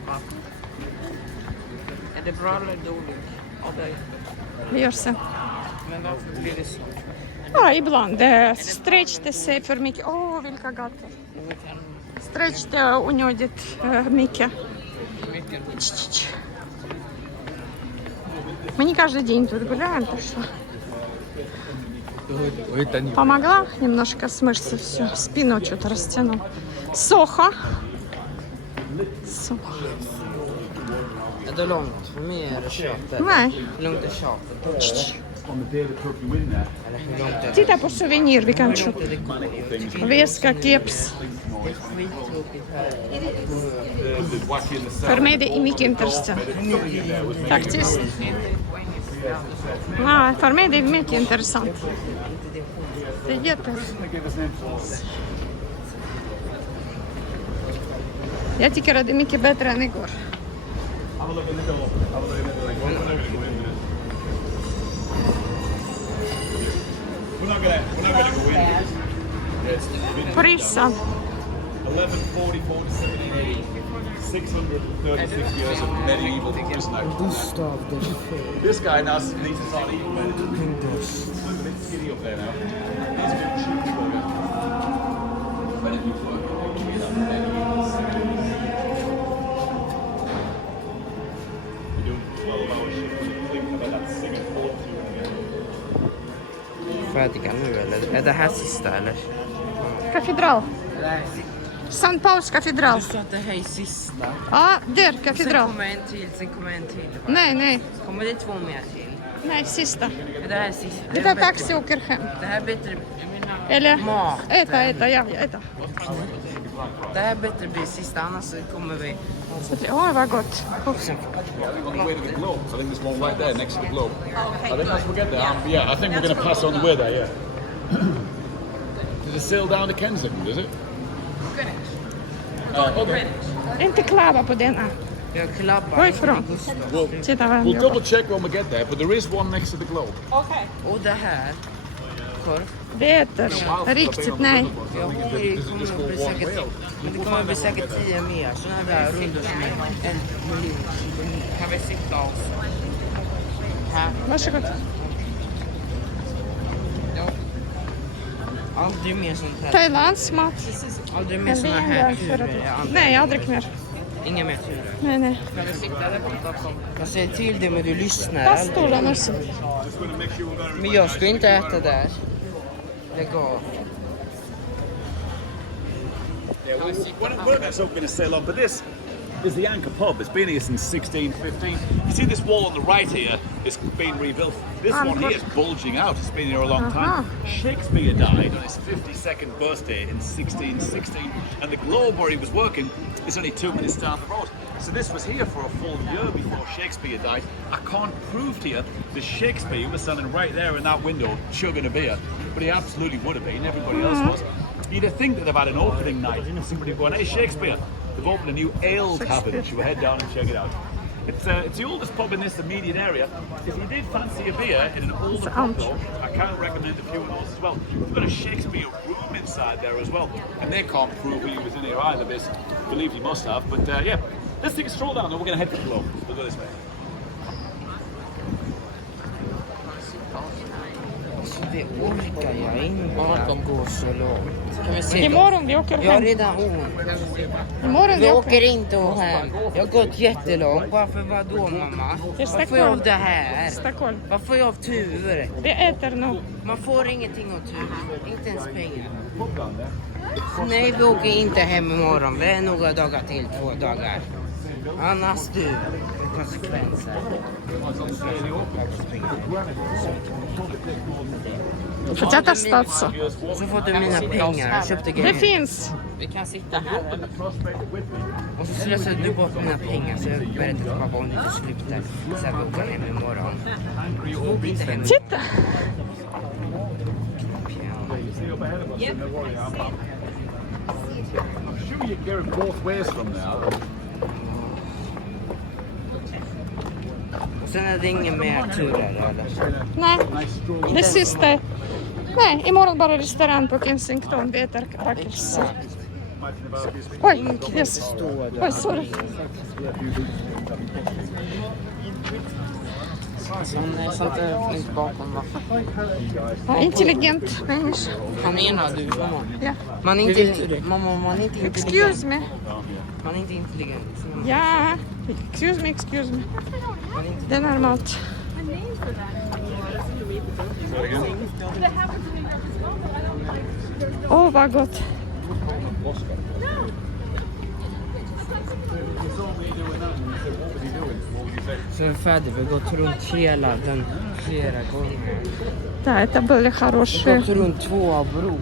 Ja. Är det bra eller dåligt? Vi gör sen. Men varför blir det så? Ja, ibland. Stretch det sig för mycket. Vilka gator. Stretch det onödigt mycket. Мы не каждый день тут гуляем, так что помогла немножко с мышцей, все, спину что-то растянул. Сохо. Är det långt? För mig är det tjatet. Nej. Hur långt är tjatet? Titta på souvenir vi kan köpa. Väska, keps. För mig det är mycket intressant. Faktiskt. Ja, för mig det är mycket intressant. Det är Jag tycker att det är mycket bättre än igår. We're not gonna go in. Prisan. 1144 to 1780. 636 years of medieval prison act. This guy now needs to start eating better. He's a bit skinny up there now. He's a bit cheeseburger. We're doing 12 hour shift. Think about that Singapore tour. Färdiga nu eller? Är det här sista eller? Katedral. Nej. St. Pauls katedral. Du sa att det här är sista. Ja, där Sen katedral. kommer en till, sen kommer en till. Nej. Kommer det 2 mer till? Nej, sista. Det här är sista. Vi tar taxi och åker hem. Det här är bättre. Eller Mat. äta, ja, äta. Det här bättre blir sista, annars så kommer vi... Oj, vad gott. Sen On the way to the Globe. I think there's one right there next to the Globe. I think that's we'll get there. Yeah, I think we're going to pass on the way there. Yeah. Does it sail down to Kensington? Does it? Okay. Inte klava på denna. jag klabbar. Gå ifrån. Titta vad han We'll jobbar. double check when we get there, but there is one next to the Globe. Okay. Och det här. Korv. Veter. Riktigt nej. Jag kommer bli säkert, det kommer bli säkert 10 mer sådana där rundor som är 1 miljon. Kan vi sitta oss? Här. Varsågod. Aldrig mer sånt här. Thailands mat. Aldrig mer Men vi såna här är för turer. att... Nej, aldrig mer. Inga mer turer. Nej, nej. Jag säger till dig men du lyssnar Fast aldrig. stolarna också. Men jag ska inte äta där. Lägg av. Yeah, we're next up going to sail on, but this is the Anchor pub. It's been here since 1615. You see this wall on the right here is being rebuilt. This one here is bulging out. It's been here a long time. Shakespeare died on his 52nd birthday in 1616, and the Globe where he was working is only 2 minutes down the road. So this was here for a full year before Shakespeare died. I can't prove to you that Shakespeare was standing right there in that window chugging a beer, but he absolutely would have been. Everybody else was. You'd think that they've had an opening night and somebody going, "Hey Shakespeare, they've opened a new ale tavern. You should head down and check it out." It's the oldest pub in this immediate area. If you did fancy a beer in an older pub though, I can recommend a few of those as well. We've got a Shakespeare room inside there as well. And they can't prove he was in here either, but believe he must have. But yeah, let's take a stroll down and we're going to head to the Globe. We'll go this way. Det orkar jag inte att de går så långt. Kan vi se? Imorgon vi åker Jag har hem. redan ont. Imorgon vi Jag åker. åker inte hem. Jag har gått jättelångt. Varför vadå mamma? Det är Vad får jag av Stockholm. det här? Stockholm. Vad får jag av tur? Vi äter nu. Man får ingenting av tur. Inte ens pengar. Nej, vi åker inte hem imorgon. Vi är några dagar till, 2 dagar. Annars du, konsekvenser. Хотят остаться. Så får du mina pengar. Jag köpte Det grejer. finns. Vi kan sitta här. Och så slösade du bort mina pengar så jag berättade till pappa om du inte slutar. Så jag åker hem imorgon. Jag åker inte hem. Titta. I'm sure you get it both ways from there. Och sen är det ingen mer turer eller? Nej, det sista. Nej, imorgon bara restaurang på Kensington. Vi äter tacos. Oj, yes. Oj, sorry. Sånt där finns bakom va? Ja, intelligent människa. Vad menar du mamma? Ja. Man är inte, mamma, man är inte intelligent. Excuse me. Man är inte intelligent. Ja, excuse me. Det är normalt. Åh, vad gott. Så är vi färdiga. Vi har gått runt hela den flera gånger. Да, это были Vi har хорошие gått runt 2 broar.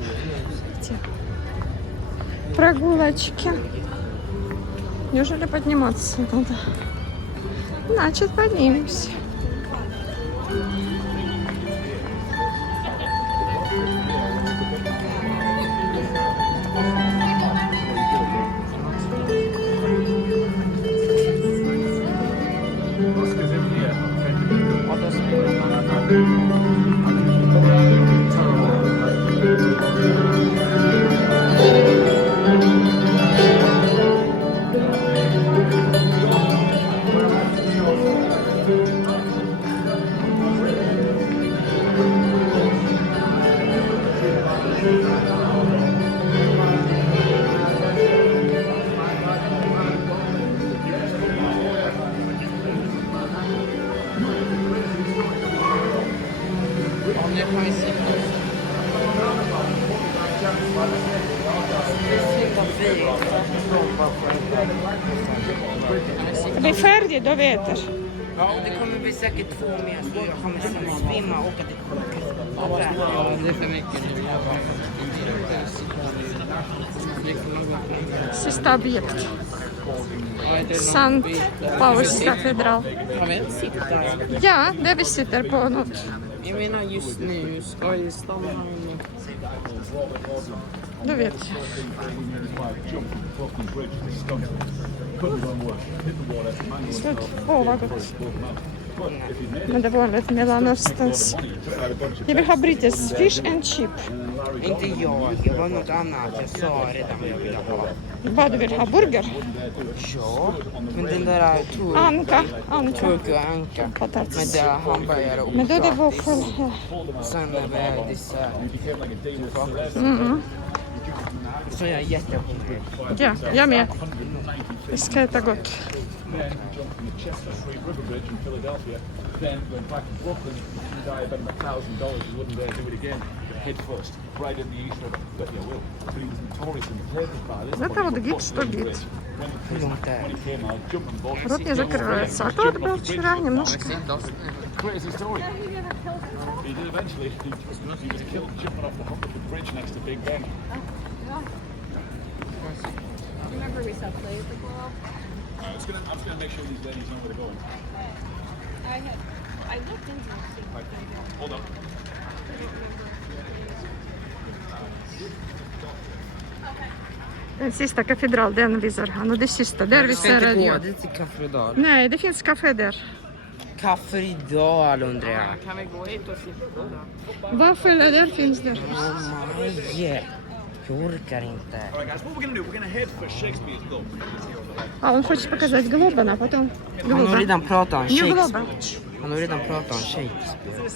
прогулочки. Неужели подниматься надо? Значит, поднимемся. Nu kan vi se. Det blir färdigt, då vet jag. Ja, och det kommer bli säkert 2 mer så jag kommer sen svimma och åka till sjukhus. Ja, det är för mycket nu. Sista objekt. Sankt Paus katedral. Har vi inte sitt där? Ja, där vi sitter på något. Jag menar just nu, ska jag stanna här inne? Du vet. Slut. Åh, vad gott. Men det var lite Mellanösterns. Jag vill ha brittisk fish and chip. Inte jag var något annat. Jag sa redan vad jag ville ha. Vad du vill ha? Burger? Ja, men den där Anka. turk och anka. Potatis. Med det hamburgare och Men då är det potatis. våffel. Sen är det dessert. Så jag är jättehungrig. Ja, jag med. Det ska äta gott. Then went back to Brooklyn and die about $1,000. He wouldn't dare do it again. Head first, right in the East River. But you will. But he was notorious in the Players Bar. This Это вот гид, что гид. Рот не закрывается. А то это был вчера немножко. Crazy story. He did eventually. He was killed jumping off the Humberford Bridge next to Big Ben. Remember we saw plays as well? I'm just gonna make sure these ladies know where they're going. I looked into it. Right. Hold on. Den sista katedral, den visar han. Och det sista, där Vi visar ska inte gå jag. dit till Kaffredal. Nej, det finns kafé där. Kaffredal undrar jag. Kan vi gå hit och sitta? Vaffel, där finns där. Nej, jag orkar inte. Alright guys, what we're gonna do, we're gonna head for Shakespeare's Globe. Ja, он хочет показать Глобан, а потом Han har redan pratat om Не Shakespeare. Глобан. Han har redan pratat om Shakespeare.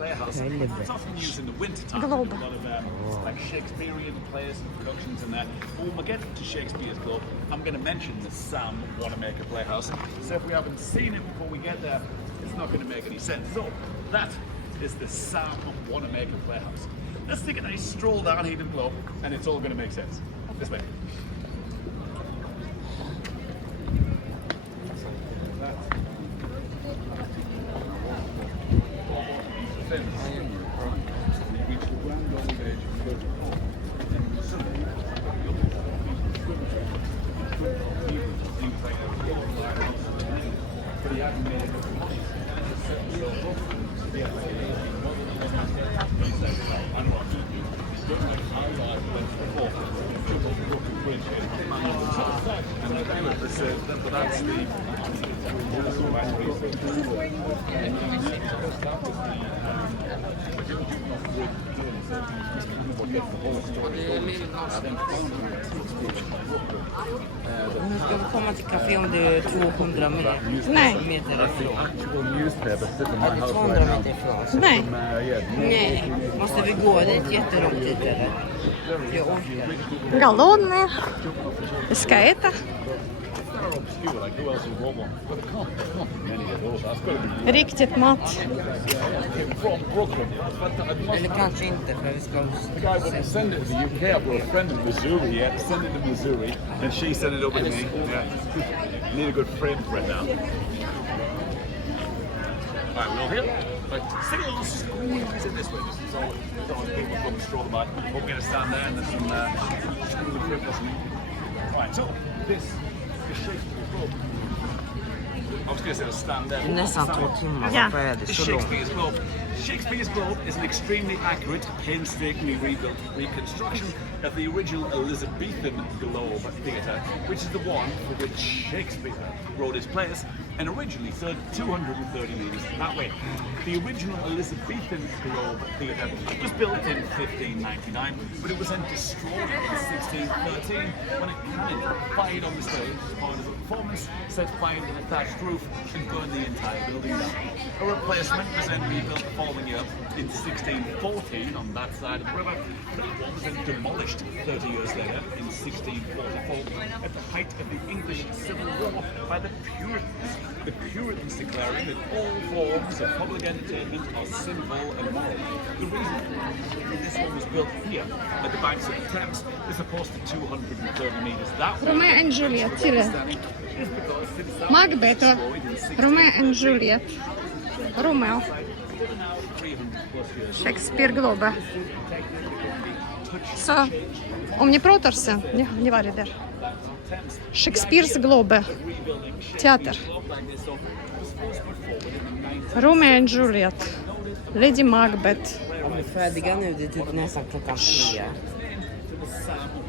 Helvete. It's often used in the winter time. Globe. A lot of like Shakespearean plays and productions and that. But when we get to Shakespeare's Globe, I'm going to mention the Sam Wanamaker Playhouse. So if we haven't seen it before we get there, it's not going to make any sense. So that is the Sam Wanamaker Playhouse. Let's take a nice stroll down Eden Globe, and it's all going to make sense. This way. Nu ska vi komma till café om det är 200 meter Nej. ifrån. Actual newspaper sitting in my Är det house 200 right now. meter ifrån? Nej. Nej, måste vi gå dit jättelång tid eller? Jag orkar. Голодные. Vi ska äta. Obscure, like who else would want one? But there can't be many of those. That's got to be Riktigt mat. from Brooklyn. Eller kanske inte för vi ska... The guy wouldn't send it to the UK, but a friend in Missouri, yeah, send it to Missouri, and she sent it over to me. Yeah. Need a good frame for it now. Alright, we're all here. Right, stick a little squeeze in this way, just so people come and stroll about. But we're going to stand there and there's some school equipment or something. Right, so this is Shakespeare's Globe. I was going to say to stand there. Det är nästan 2 timmar, Ja. varför är det Is så långt? Shakespeare's Globe. Shakespeare's Globe is an extremely accurate, painstakingly rebuilt reconstruction of the original Elizabethan Globe Theatre, which is the one for which Shakespeare wrote his plays, and originally stood 230 metres that way. The original Elizabethan Globe Theatre was built in 1599, but it was then destroyed in 1613 when a cannon fired on the stage as part of the performance, set fire to the thatched roof and burned the entire building down. A replacement was then rebuilt the following year in 1614 on that side of the river. That one was then demolished 30 years later in 1644 at the height of the English Civil War by the Puritans. The Puritans declaring that all forms of public entertainment are sinful and immoral. The reason that this one was built here at the banks of the Thames is opposed to 230 metres that way. Romeo and Juliet, tyle. Is because since that Macbeth. was destroyed in 16 Romeo and Juliet. Romeo. 300 plus years Shakespeare Globe. Så om ni pratar sen, ni var där. Shakespeares Globe teater. Romeo and Juliet. Lady Macbeth. De är färdiga nu, det är typ nästan klockan 4.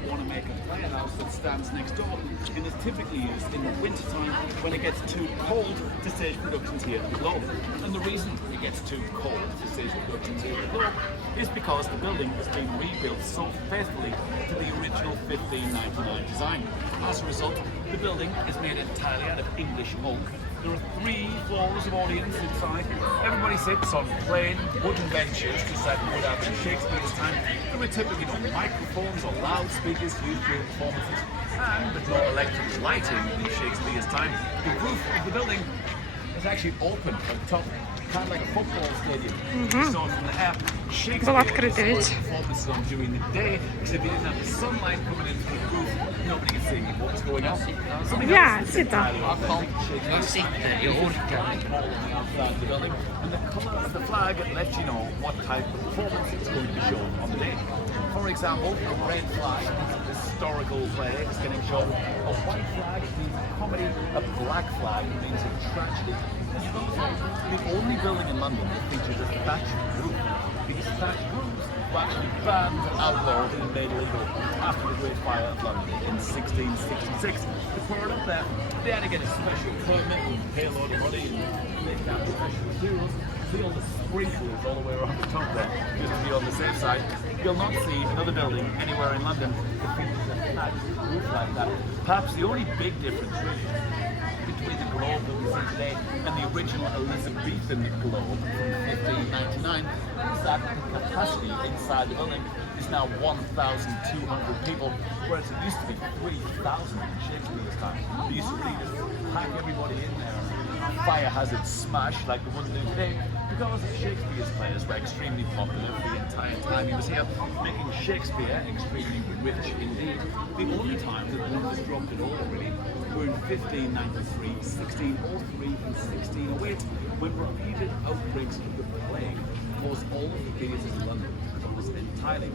Want to make a playhouse that stands next door and is typically used in the wintertime when it gets too cold to stage productions here at the Globe. And the reason it gets too cold to stage productions here at the Globe is because the building has been rebuilt so faithfully to the original 1599 design. As a result, the building is made entirely out of English oak. There are 3 floors of audience inside. Everybody sits on plain wooden benches just like would have in Shakespeare's time. There are typically no microphones or loudspeakers used during performances, and there's no electric lighting in Shakespeare's time. The roof of the building is actually open at the top, kind of like a football stadium. So from the air, Shakespeare was performances on during the day, because if you didn't have the sunlight coming in through the roof, nobody could see what's going on. Ja, sitta. Jag sitter, jag orkar. Outside the building, and the colour of the flag lets you know what type of performance it's going to be shown on the day. For example, a red flag means a historical play is getting shown. A white flag means comedy. A black flag means a tragedy. The only building in London that features a thatched roof, because thatched roofs were actually banned, outlawed, and made illegal after the Great Fire of London in 1666. To put it up there, they had to get a special permit and pay a lot of money and make that special materials. See all the sprinklers all the way around the top there, just to be on the safe side. You'll not see another building anywhere in London that features a thatched roof like that. Perhaps the only big difference really between the Globe that we see today and the original Elizabethan Globe from 1599 is that the capacity inside the building is now 1,200 people, whereas it used to be 3,000 in Shakespeare's time. They used to really just pack everybody in there. Fire hazard smash like the ones they do today, because Shakespeare's players were extremely popular for the entire time he was here, making Shakespeare extremely rich indeed. The only time that one was dropped at all really were in 1593, 1603 and 1608, when repeated outbreaks of the plague caused all of the theatres in London to close entirely.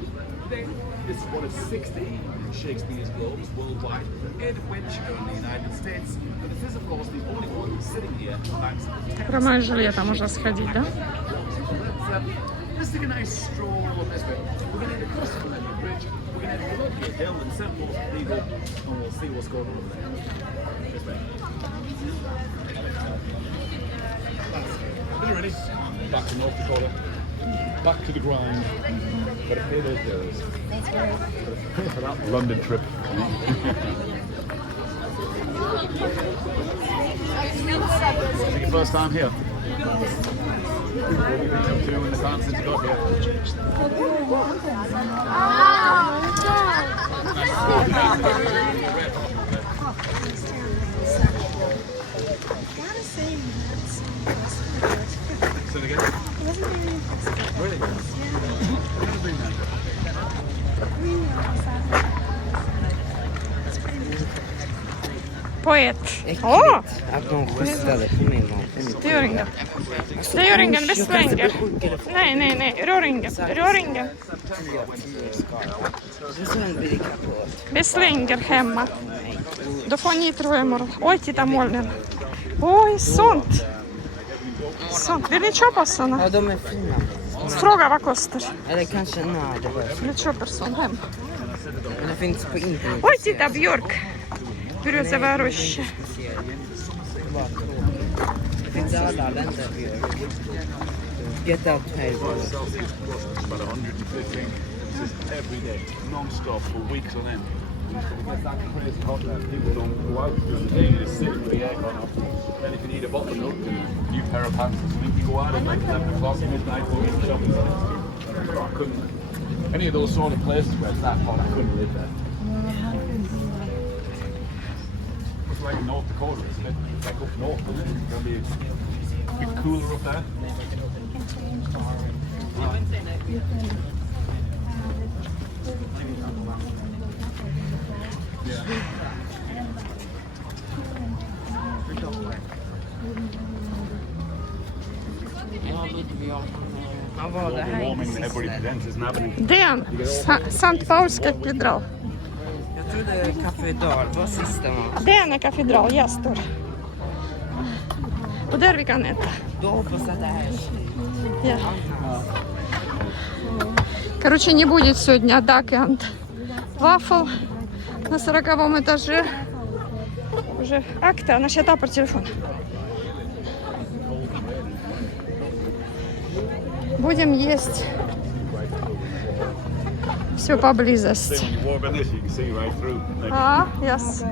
Today, this is one of 16 Shakespeare's Globes worldwide, 8 of which are in the United States. But this is, of course, the only one sitting here thanks to the tents. Ромео и Джульетта можно сходить, да? Let's take a nice stroll up this way. We're going to head across the London Bridge. We're going to head up the hill and send most people, and we'll see what's going on over there. This way. Are you ready? Back to North Dakota. Back to the grind. Gotta pay those bills. That's right. Gotta pay for that London trip. Is it your first time here? What have you been doing in the town since you got here? Say it again? Really? Never been there. Poet. Åh! Att de skjutsade på min gång. Det gör inget. Det gör inget, vi slänger. Nej, rör inget. Det så en blir kaputt. Vi slänger hemma. Då får ni trömmor. Oj, titta molnen. Oj, sånt. Vill ni köpa såna? Ja, de är fina. Fråga vad kostar. Eller kanske, nej, det var Vi köper sån hem. men det finns på internet. Ой, titta, björk. Березовая роща. Det finns alla länder vi gör. Get out här. About 115 every day, non-stop for weeks on end. It gets that crazy hot there. People don't go out during the day. You just sit with the aircon off. Then if you need a bottle of milk and a new pair of pants or something, you go out at like 11 o'clock, midnight, go get the shopping. I couldn't. Any of those sort of places where it's that hot, I couldn't live there. It's like North Dakota, isn't it? It's like up north, isn't it? It's going to be a bit cooler up there. Yeah. Ja, då är vi av. Vad var det här? Warming that everybody presents isn't happening. Den, Sankt Pauls katedral. Jag trodde Kafedal var sista man. Den är katedral, jag står. Och där vi kan äta. Då hoppas jag att det här är Ja. Короче, не будет сегодня duck and waffle на 40-м этаже. Уже акта, она считала по телефону. Будем есть все поблизости. When you walk on this, you can see right through. Like, А, yes.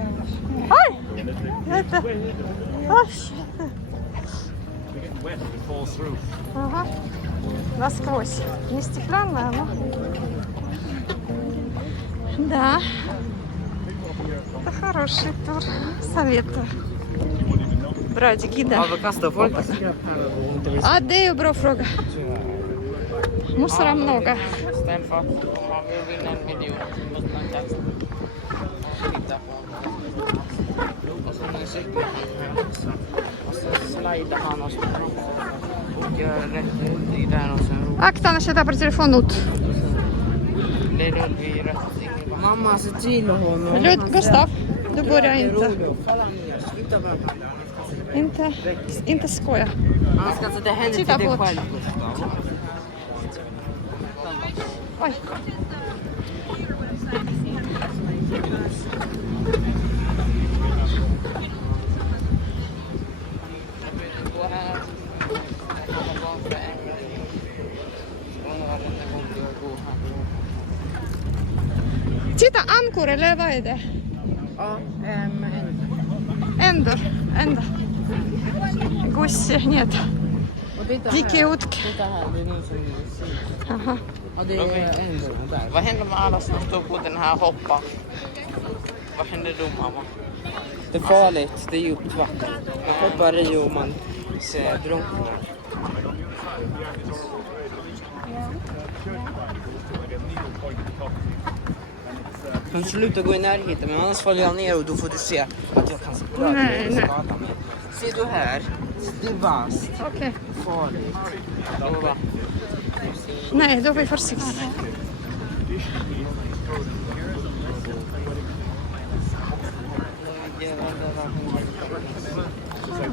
Ай! Это... Ай, wet, it falls through. ага. Насквозь. Не стеклянная, но... Да. Это хороший тур. Советую. Брать гида. Har vi kastat folk? А, det är ju bra fråga. Мусора много. Ställ för att om man vill vinna 1 miljon så måste man kasta. Titta på honom. Och sen cyklar han också. Och sen slidar han och gör rätt ut i där och sen Акта, она считала по телефону. leder vi rätt in. Mamma, se till honom. Gustav, du börjar inte. Falla ner, sluta bara. Inte skoja. Han ska sätta henne till Titta dig bort. själv, Gustav. Oj. Gå här. Jag kommer gå för en gång. Undrar om det kommer att gå här. Titta, ankor eller vad är det? Ja, Änder. Гуси, нет. och titta Dikig här. utk. Titta här, det är någon som ser. Aha. Ja, det är änderna där. Vad händer med alla som står på den här hoppan? Vad händer då, mamma? Det är farligt, det är djupt vatten. Man hoppar i och man drunknar. Kan sluta gå i närheten, men annars faller jag ner och då får du se att jag kan skada Nej. mig. Ser du här? Det är vasst. Okej. Farligt. Och va? Nej, då är vi försiktiga.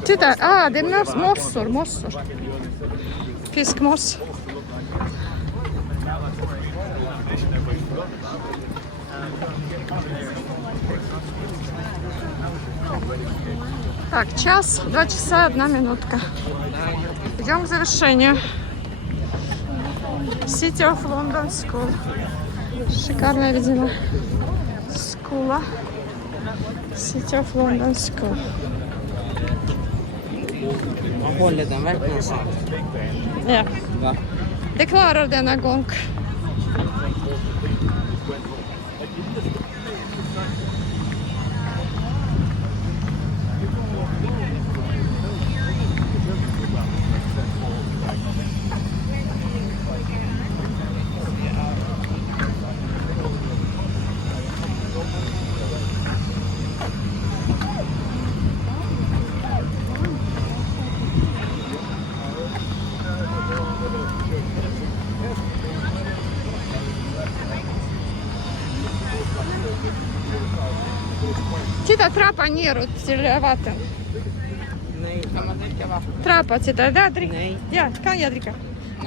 Titta, det är mossor. Fiskmoss. Так, час, 2 часа, 1 минутка. Идем к завершению. City of London School. Шикарная, видимо, скула. City of London School. Man håller den verkligen så. Ja, Va? det klarar denna gång. Titta, trappa neråt till vatten. Nej, kan man dricka vatten? Trappa, titta, där, drick. Nej. Ja, kan jag dricka?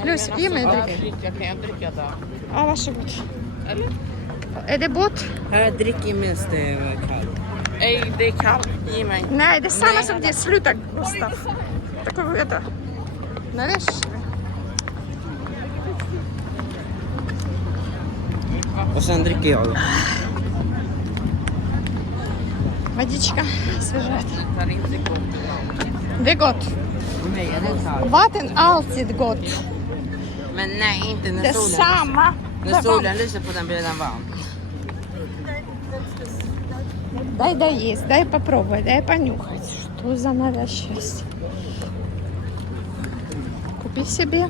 Plus, ge mig en Ja, dricka. dricka, kan jag dricka då? Ja, varsågod. Eller? Är det båt? Här, drick medan det är kallt. Nej, det är kallt. Ge mig. Nej, det är samma Nej. som det. Sluta, Gustav. Такое это. Належь. Och sen dricker jag. Водичка свежая. Det är inte gott. Det är gott. Nej, det är kallt. Vatten alltid gott. Men nej, inte när Det är solen samma. När solen lyser på den blir den varm. Дай есть, дай попробовать, дай понюхать. Что за навязчивость? Купи себе,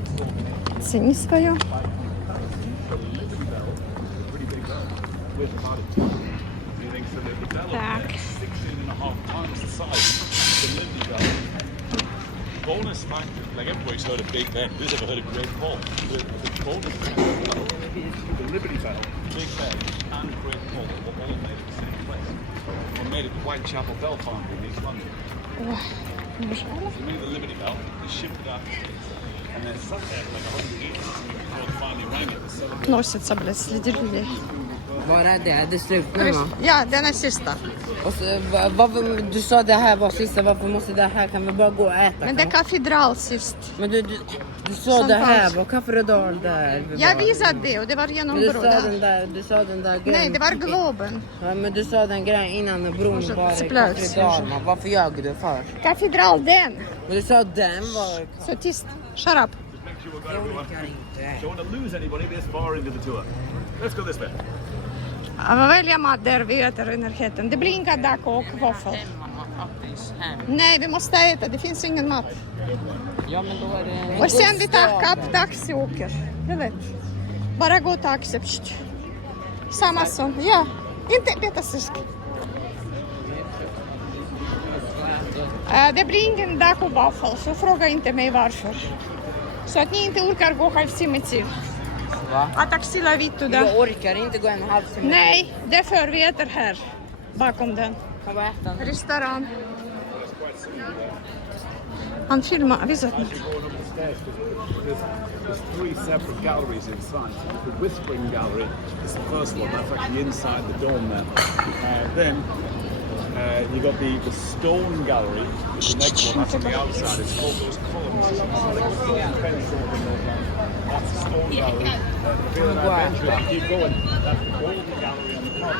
цени свое. Так. bonus factor, like everybody's heard of Big Ben. Who's ever heard of Great Paul? The bonus factor, the Liberty Bell, Big Ben, and Great Paul were all made at the same place. Were made at the Whitechapel Bell Foundry in East London. They made the Liberty Bell, they shipped it out to the States, and then sat there for like 100 years before they finally rang it. Носится, блядь, среди людей. Var är det? Det är slut nu va? Ja, den är sista. Och så, varför, du sa det här var sista, varför måste det här, kan vi bara gå och äta? Men det är katedral sist. Men du sa Som det här fanns. var Kaffredal där. Jag visade det och det var genom Men bron. du sa den där grejen. Nej, det var Globen. Ja, men du sa den grejen innan bron Kanske var plötsligt. Kaffredal. Varför ljög du för? Katedral, den. Men du sa den var... Så tyst. Shut up. Make sure we've got everyone. Don't want to lose anybody this far into the tour. Let's go this way. Vad väljer mat där vi äter i närheten? Det blir inga dack och våffel. Nej, vi måste äta. Det finns ingen mat. Ja, men då är det... Och sen vi tar kapp taxi och åker. Du vet. Bara gå taxi. Pst. Samma som. Ja. Inte betasisk. Det blir ingen dack och våffel. Så fråga inte mig varför. Så att ni inte orkar gå halvtimme till. Va? Att taxila vittu där. Jag orkar inte gå en halvtimme. Nej, det är för vi äter här. Bakom den. Kan vi äta? Restaurang. Han filmar, visat mig. There's three separate galleries inside. The Whispering Gallery is the first one. That's actually inside the dome there. Then you got the Stone Gallery, which is the next one. That's on the outside. It's called those columns. That's the Stone Gallery. If you're an adventurer, you keep going. That's the Golden Gallery on the top.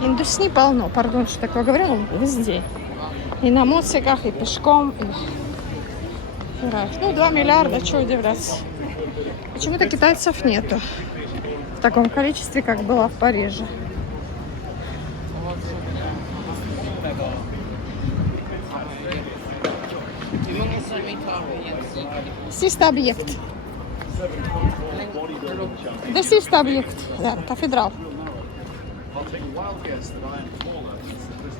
Индусни полно, пардон, что такое говорила, везде. И на мотоциклах, и пешком, и... Ну, 2 миллиарда, чего удивляться. Почему-то китайцев нету в таком количестве, как было в Париже. Sista objekt. Det sista objekt, där, katedral. I'll take a wild guess that I am taller than Christopher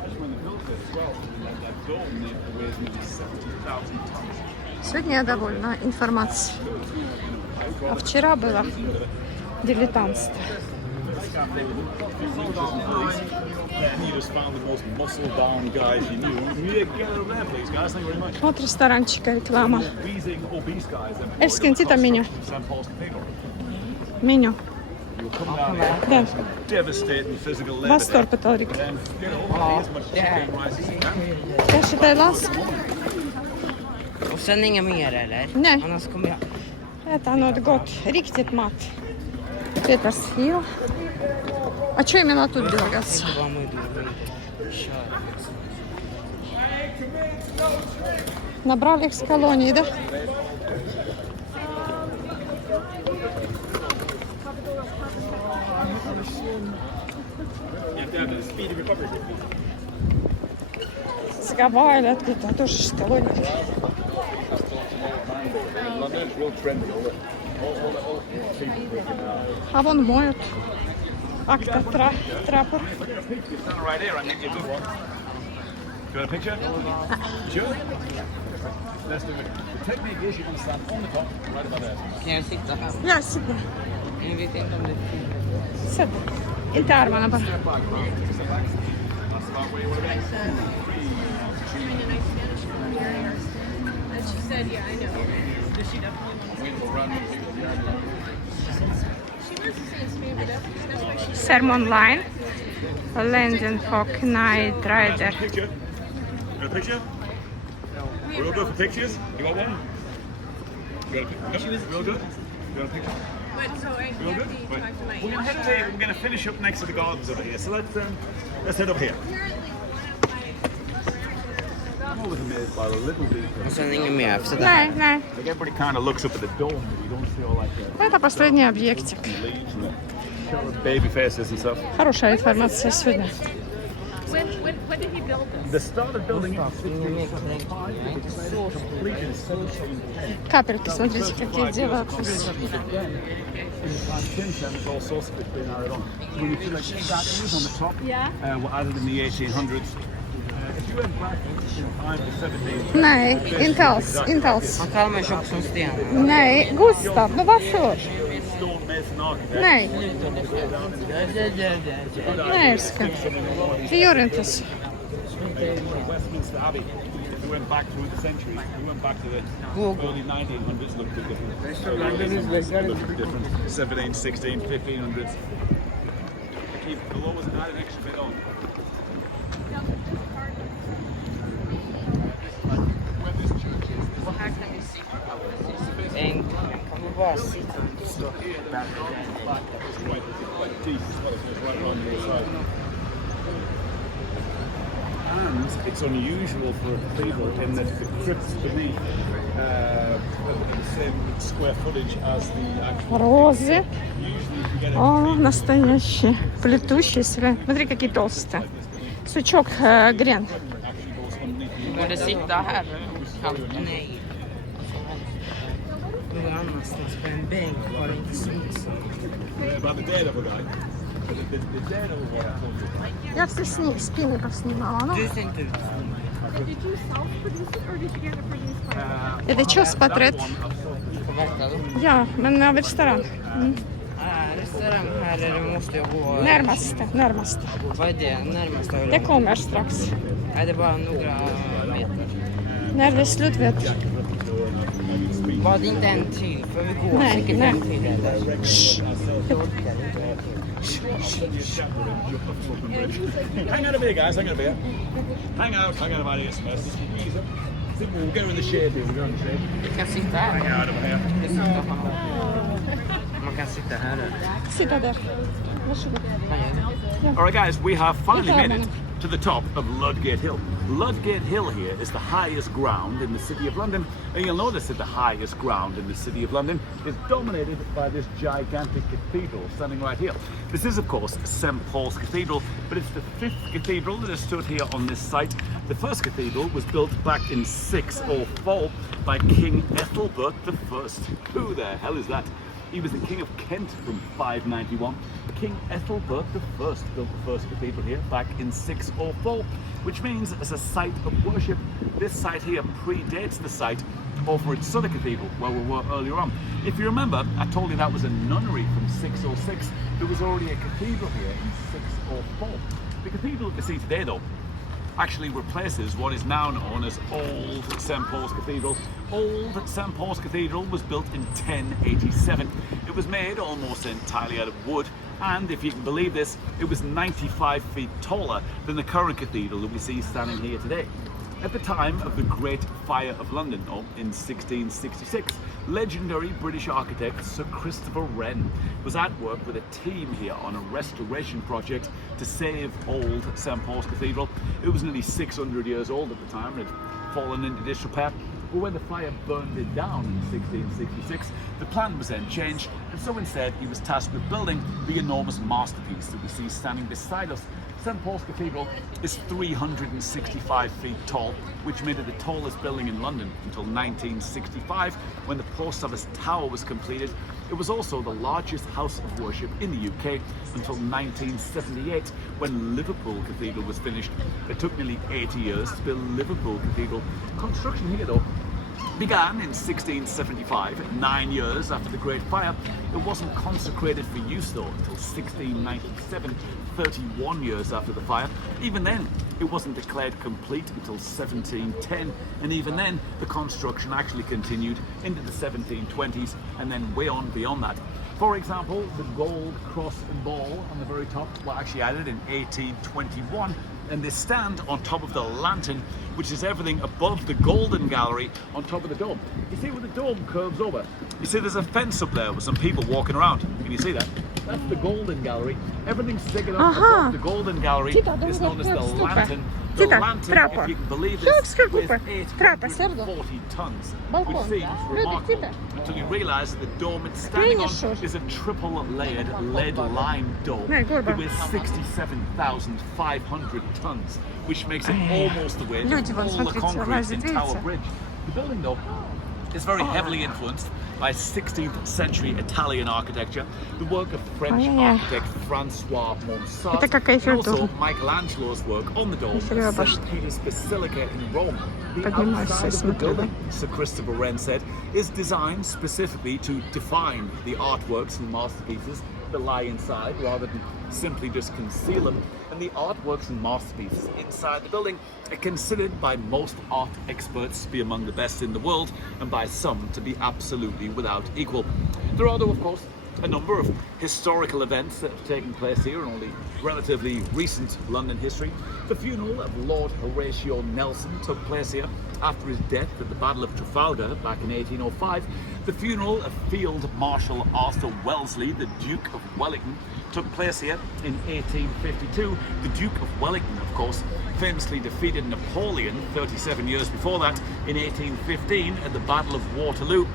That's when they built it as well. That dome there weighs maybe 70,000 tons. Сегодня я довольна информацией. А вчера было дилетантство. You just found the most muscle-bound guys you knew. Get over there, please, guys. Thank you very much. Вот ресторанчика, реклама. Wheezing, obese guys. Эльскин, там меню. St. Paul's Cathedral. Меню. You'll come down here. Да. Devastating physical labor. Восторг, Петрик. Then get over as much chicken rice as you can. Я считаю ласк. Och sen inga mer eller? Nej. Annars kommer jag... Это något gott. Riktigt mat. Это съел. А что именно тут делается? Vad man gjorde. Набрали их с колонии, да? С Гавайи или откуда-то, тоже с колонии. London's real trendy. А вон моют. Акта трапор. Stand right here, I think you're a good one. Do you want a picture? Sure. Let's do it. The technique is you can stand on the top, right about there. Kan jag sitta här? Я сюда. Jag vet inte om det finns. Сюда. Inte armarna bara. Step back, right? Step back. That's about where you want to be. And she said, yeah, I know. She definitely wants to say Spain, but that's why she Sermon line. Landing Hawk Night Rider. Picture? You got a picture? We're all good for pictures? You want one? You got a picture? No? We're all good? You got a picture? But so I We're all have good? to Right. talk to my We're going to head over here. We're going to finish up next to the gardens over here. So let's head up here. I'm always amazed by the little details. Och sen inga mer efter det Nej, här. nej. Like everybody kind of looks up at the dome, but you don't see all like the Это последний объектик. leaves and the baby faces and stuff. Хорошая информация сегодня. when did he build this? The start of building it in Мне 1675, я не слушаю. completed in 1710. Капельки, смотрите, какие делают. In Tintin, there's all sorts of it being added on. When you feel like batteries on the top, Yeah. were added in the 1800s. If you went back in time to 1710, Nej, inte alls, inte alls. Han kallar mig tjock som sten. Nej, Gustav, men varför? stone mason architect. Nej, nej älskar. Vi gör inte så. Westminster Abbey. If we went back through the centuries, we went back to the early 1900s, looked a bit different. Looked a bit different. 17, 16, 1500s. They'll always add an extra bit on. Where this church is, Och här kan vi sitta. Kan vi bara sitta och stå back quite deep as well, so it's right along the side. And it's unusual for a cathedral in that the crypt beneath the same square footage as the actual. Розы. Usually if you get a О, настоящие. Плетущиеся. Смотри, какие толстые. Сучок грен. actually goes underneath. Borde sitta här. Nej. Någon annanstans på en bänk var det inte så. About the Daredevil guy. The Daredevil guy I told you. Я все спины поснимала. Ну, Du ser inte ut. Did you self-produce it or did you get it produced by? это что, портрет? Vänta då. Ja, men av restaurang. Restaurang här eller måste jag gå? Närmaste. Vad är det? Närmast av Det kommer strax. Nej, det är bara några meter. När det är slut vet du. Var det inte en till? För vi går Nej, säkert nej. en till eller? Hang out a bit, guys. Hang out a bit. Hang out about here, Smith. I think we'll go in the shade here. We'll go in the shade. Vi kan sitta här. Hang out over here. Vi sitter här. Man kan sitta här. Sitta där. Varsågod. All right, guys, we have finally Okay, made it man. to the top of Ludgate Hill. Ludgate Hill here is the highest ground in the city of London, and you'll notice that the highest ground in the city of London is dominated by this gigantic cathedral standing right here. This is, of course, St. Paul's Cathedral, but it's the fifth cathedral that has stood here on this site. The first cathedral was built back in 604 by King Ethelbert I. Who the hell is that? He was the King of Kent from 591. King Ethelbert I built the first cathedral here back in 604, which means as a site of worship, this site here predates the site over at Suther Cathedral, where we were earlier on. If you remember, I told you that was a nunnery from 606. There was already a cathedral here in 604. The cathedral that you see today, though, actually replaces what is now known as Old St. Paul's Cathedral. Old St. Paul's Cathedral was built in 1087. It was made almost entirely out of wood, and if you can believe this, it was 95 feet taller than the current cathedral that we see standing here today. At the time of the Great Fire of London, in 1666, legendary British architect Sir Christopher Wren was at work with a team here on a restoration project to save Old St. Paul's Cathedral. It was nearly 600 years old at the time. It had fallen into disrepair. But when the fire burned it down in 1666, the plan was then changed, and so instead he was tasked with building the enormous masterpiece that we see standing beside us. St. Paul's Cathedral is 365 feet tall, which made it the tallest building in London until 1965, when the Post Office Tower was completed. It was also the largest house of worship in the UK until 1978, when Liverpool Cathedral was finished. It took nearly 80 years to build Liverpool Cathedral. Construction here, though, began in 1675, 9 years after the Great Fire. It wasn't consecrated for use though until 1697, 31 years after the fire. Even then, it wasn't declared complete until 1710, and even then, the construction actually continued into the 1720s and then way on beyond that. For example, the gold cross and ball on the very top were actually added in 1821, and they stand on top of the lantern, which is everything above the Golden Gallery on top of the dome. You see where the dome curves over? You see there's a fence up there with some people walking around. Can you see that? That's the Golden Gallery. Everything's sticking up Aha. above the Golden Gallery. Tita, Is known as the super. Lantern. The Tita, Lantern, trapa. if you can believe Çok this, super. weighs Trapa, serdo. 840 tons, Balkon. which seems Люди, remarkable Tita. until you realise that the dome it's standing on Finish. is a triple-layered lead-lined dome Nee, kurwa. that weighs 67,500 tons, which makes it almost the weight Люди, of вон, all the смотрите, concrete лазит, in Tower видите? Bridge. The building, though, is very heavily influenced by 16th century Italian architecture, the work of French architect Francois Monsart, Это как and Эйфель also тоже. Michelangelo's work on the dome Эйфелева of башня. St. Peter's Basilica in Rome. The Поднимаешься и outside of the смотрю, да? building, Sir Christopher Wren said, is designed specifically to define the artworks and masterpieces that lie inside rather than simply just conceal them. And the artworks and masterpieces inside the building are considered by most art experts to be among the best in the world and by some to be absolutely without equal. There are, though, of course, a number of historical events that have taken place here in only relatively recent London history. The funeral of Lord Horatio Nelson took place here after his death at the Battle of Trafalgar back in 1805. The funeral of Field Marshal Arthur Wellesley, the Duke of Wellington, took place here in 1852. The Duke of Wellington, of course, famously defeated Napoleon 37 years before that in 1815 at the Battle of Waterloo.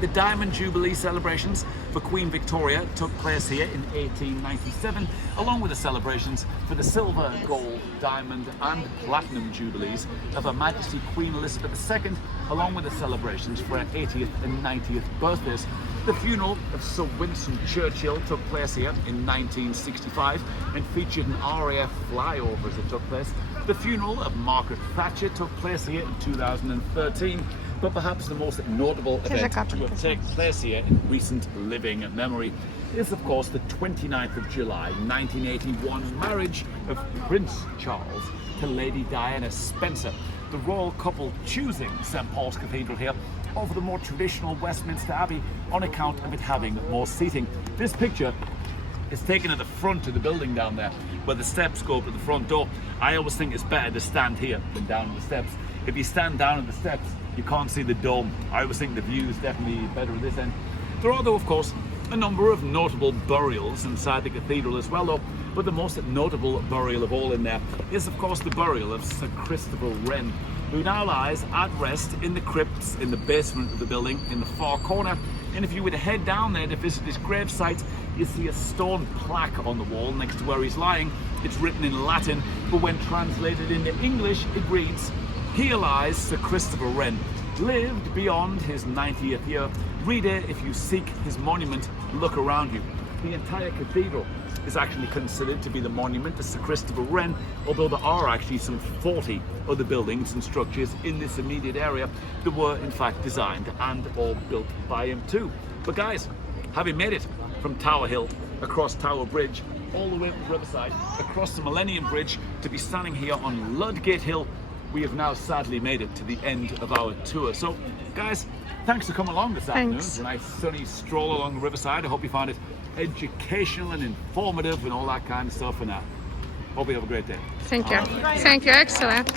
The Diamond Jubilee celebrations for Queen Victoria took place here in 1897, along with the celebrations for the Silver, Gold, Diamond and Platinum Jubilees of Her Majesty Queen Elizabeth II, along with the celebrations for her 80th and 90th birthdays. The funeral of Sir Winston Churchill took place here in 1965 and featured an RAF flyover as it took place. The funeral of Margaret Thatcher took place here in 2013. But perhaps the most notable event to have taken place here in recent living memory is, of course, the 29th of July 1981 marriage of Prince Charles to Lady Diana Spencer, the royal couple choosing St Paul's Cathedral here over the more traditional Westminster Abbey on account of it having more seating. This picture is taken at the front of the building down there, where the steps go up to the front door. I always think it's better to stand here than down the steps. If you stand down at the steps, you can't see the dome. I always think the view is definitely better at this end. There are, though, of course, a number of notable burials inside the cathedral as well, though. But the most notable burial of all in there is, of course, the burial of Sir Christopher Wren, who now lies at rest in the crypts in the basement of the building in the far corner. And if you were to head down there to visit his gravesite, you see a stone plaque on the wall next to where he's lying. It's written in Latin, but when translated into English, it reads, "Here lies Sir Christopher Wren, lived beyond his 90th year. Reader, if you seek his monument, look around you." The entire cathedral is actually considered to be the monument to Sir Christopher Wren, although there are actually some 40 other buildings and structures in this immediate area that were in fact designed and all built by him too. But guys, having made it from Tower Hill, across Tower Bridge, all the way up the riverside, across the Millennium Bridge, to be standing here on Ludgate Hill, we have now sadly made it to the end of our tour. So, guys, thanks for coming along this afternoon. It's a nice sunny stroll along the riverside. I hope you found it educational and informative and all that kind of stuff. And hope you have a great day. Thank you. Thank you. Excellent.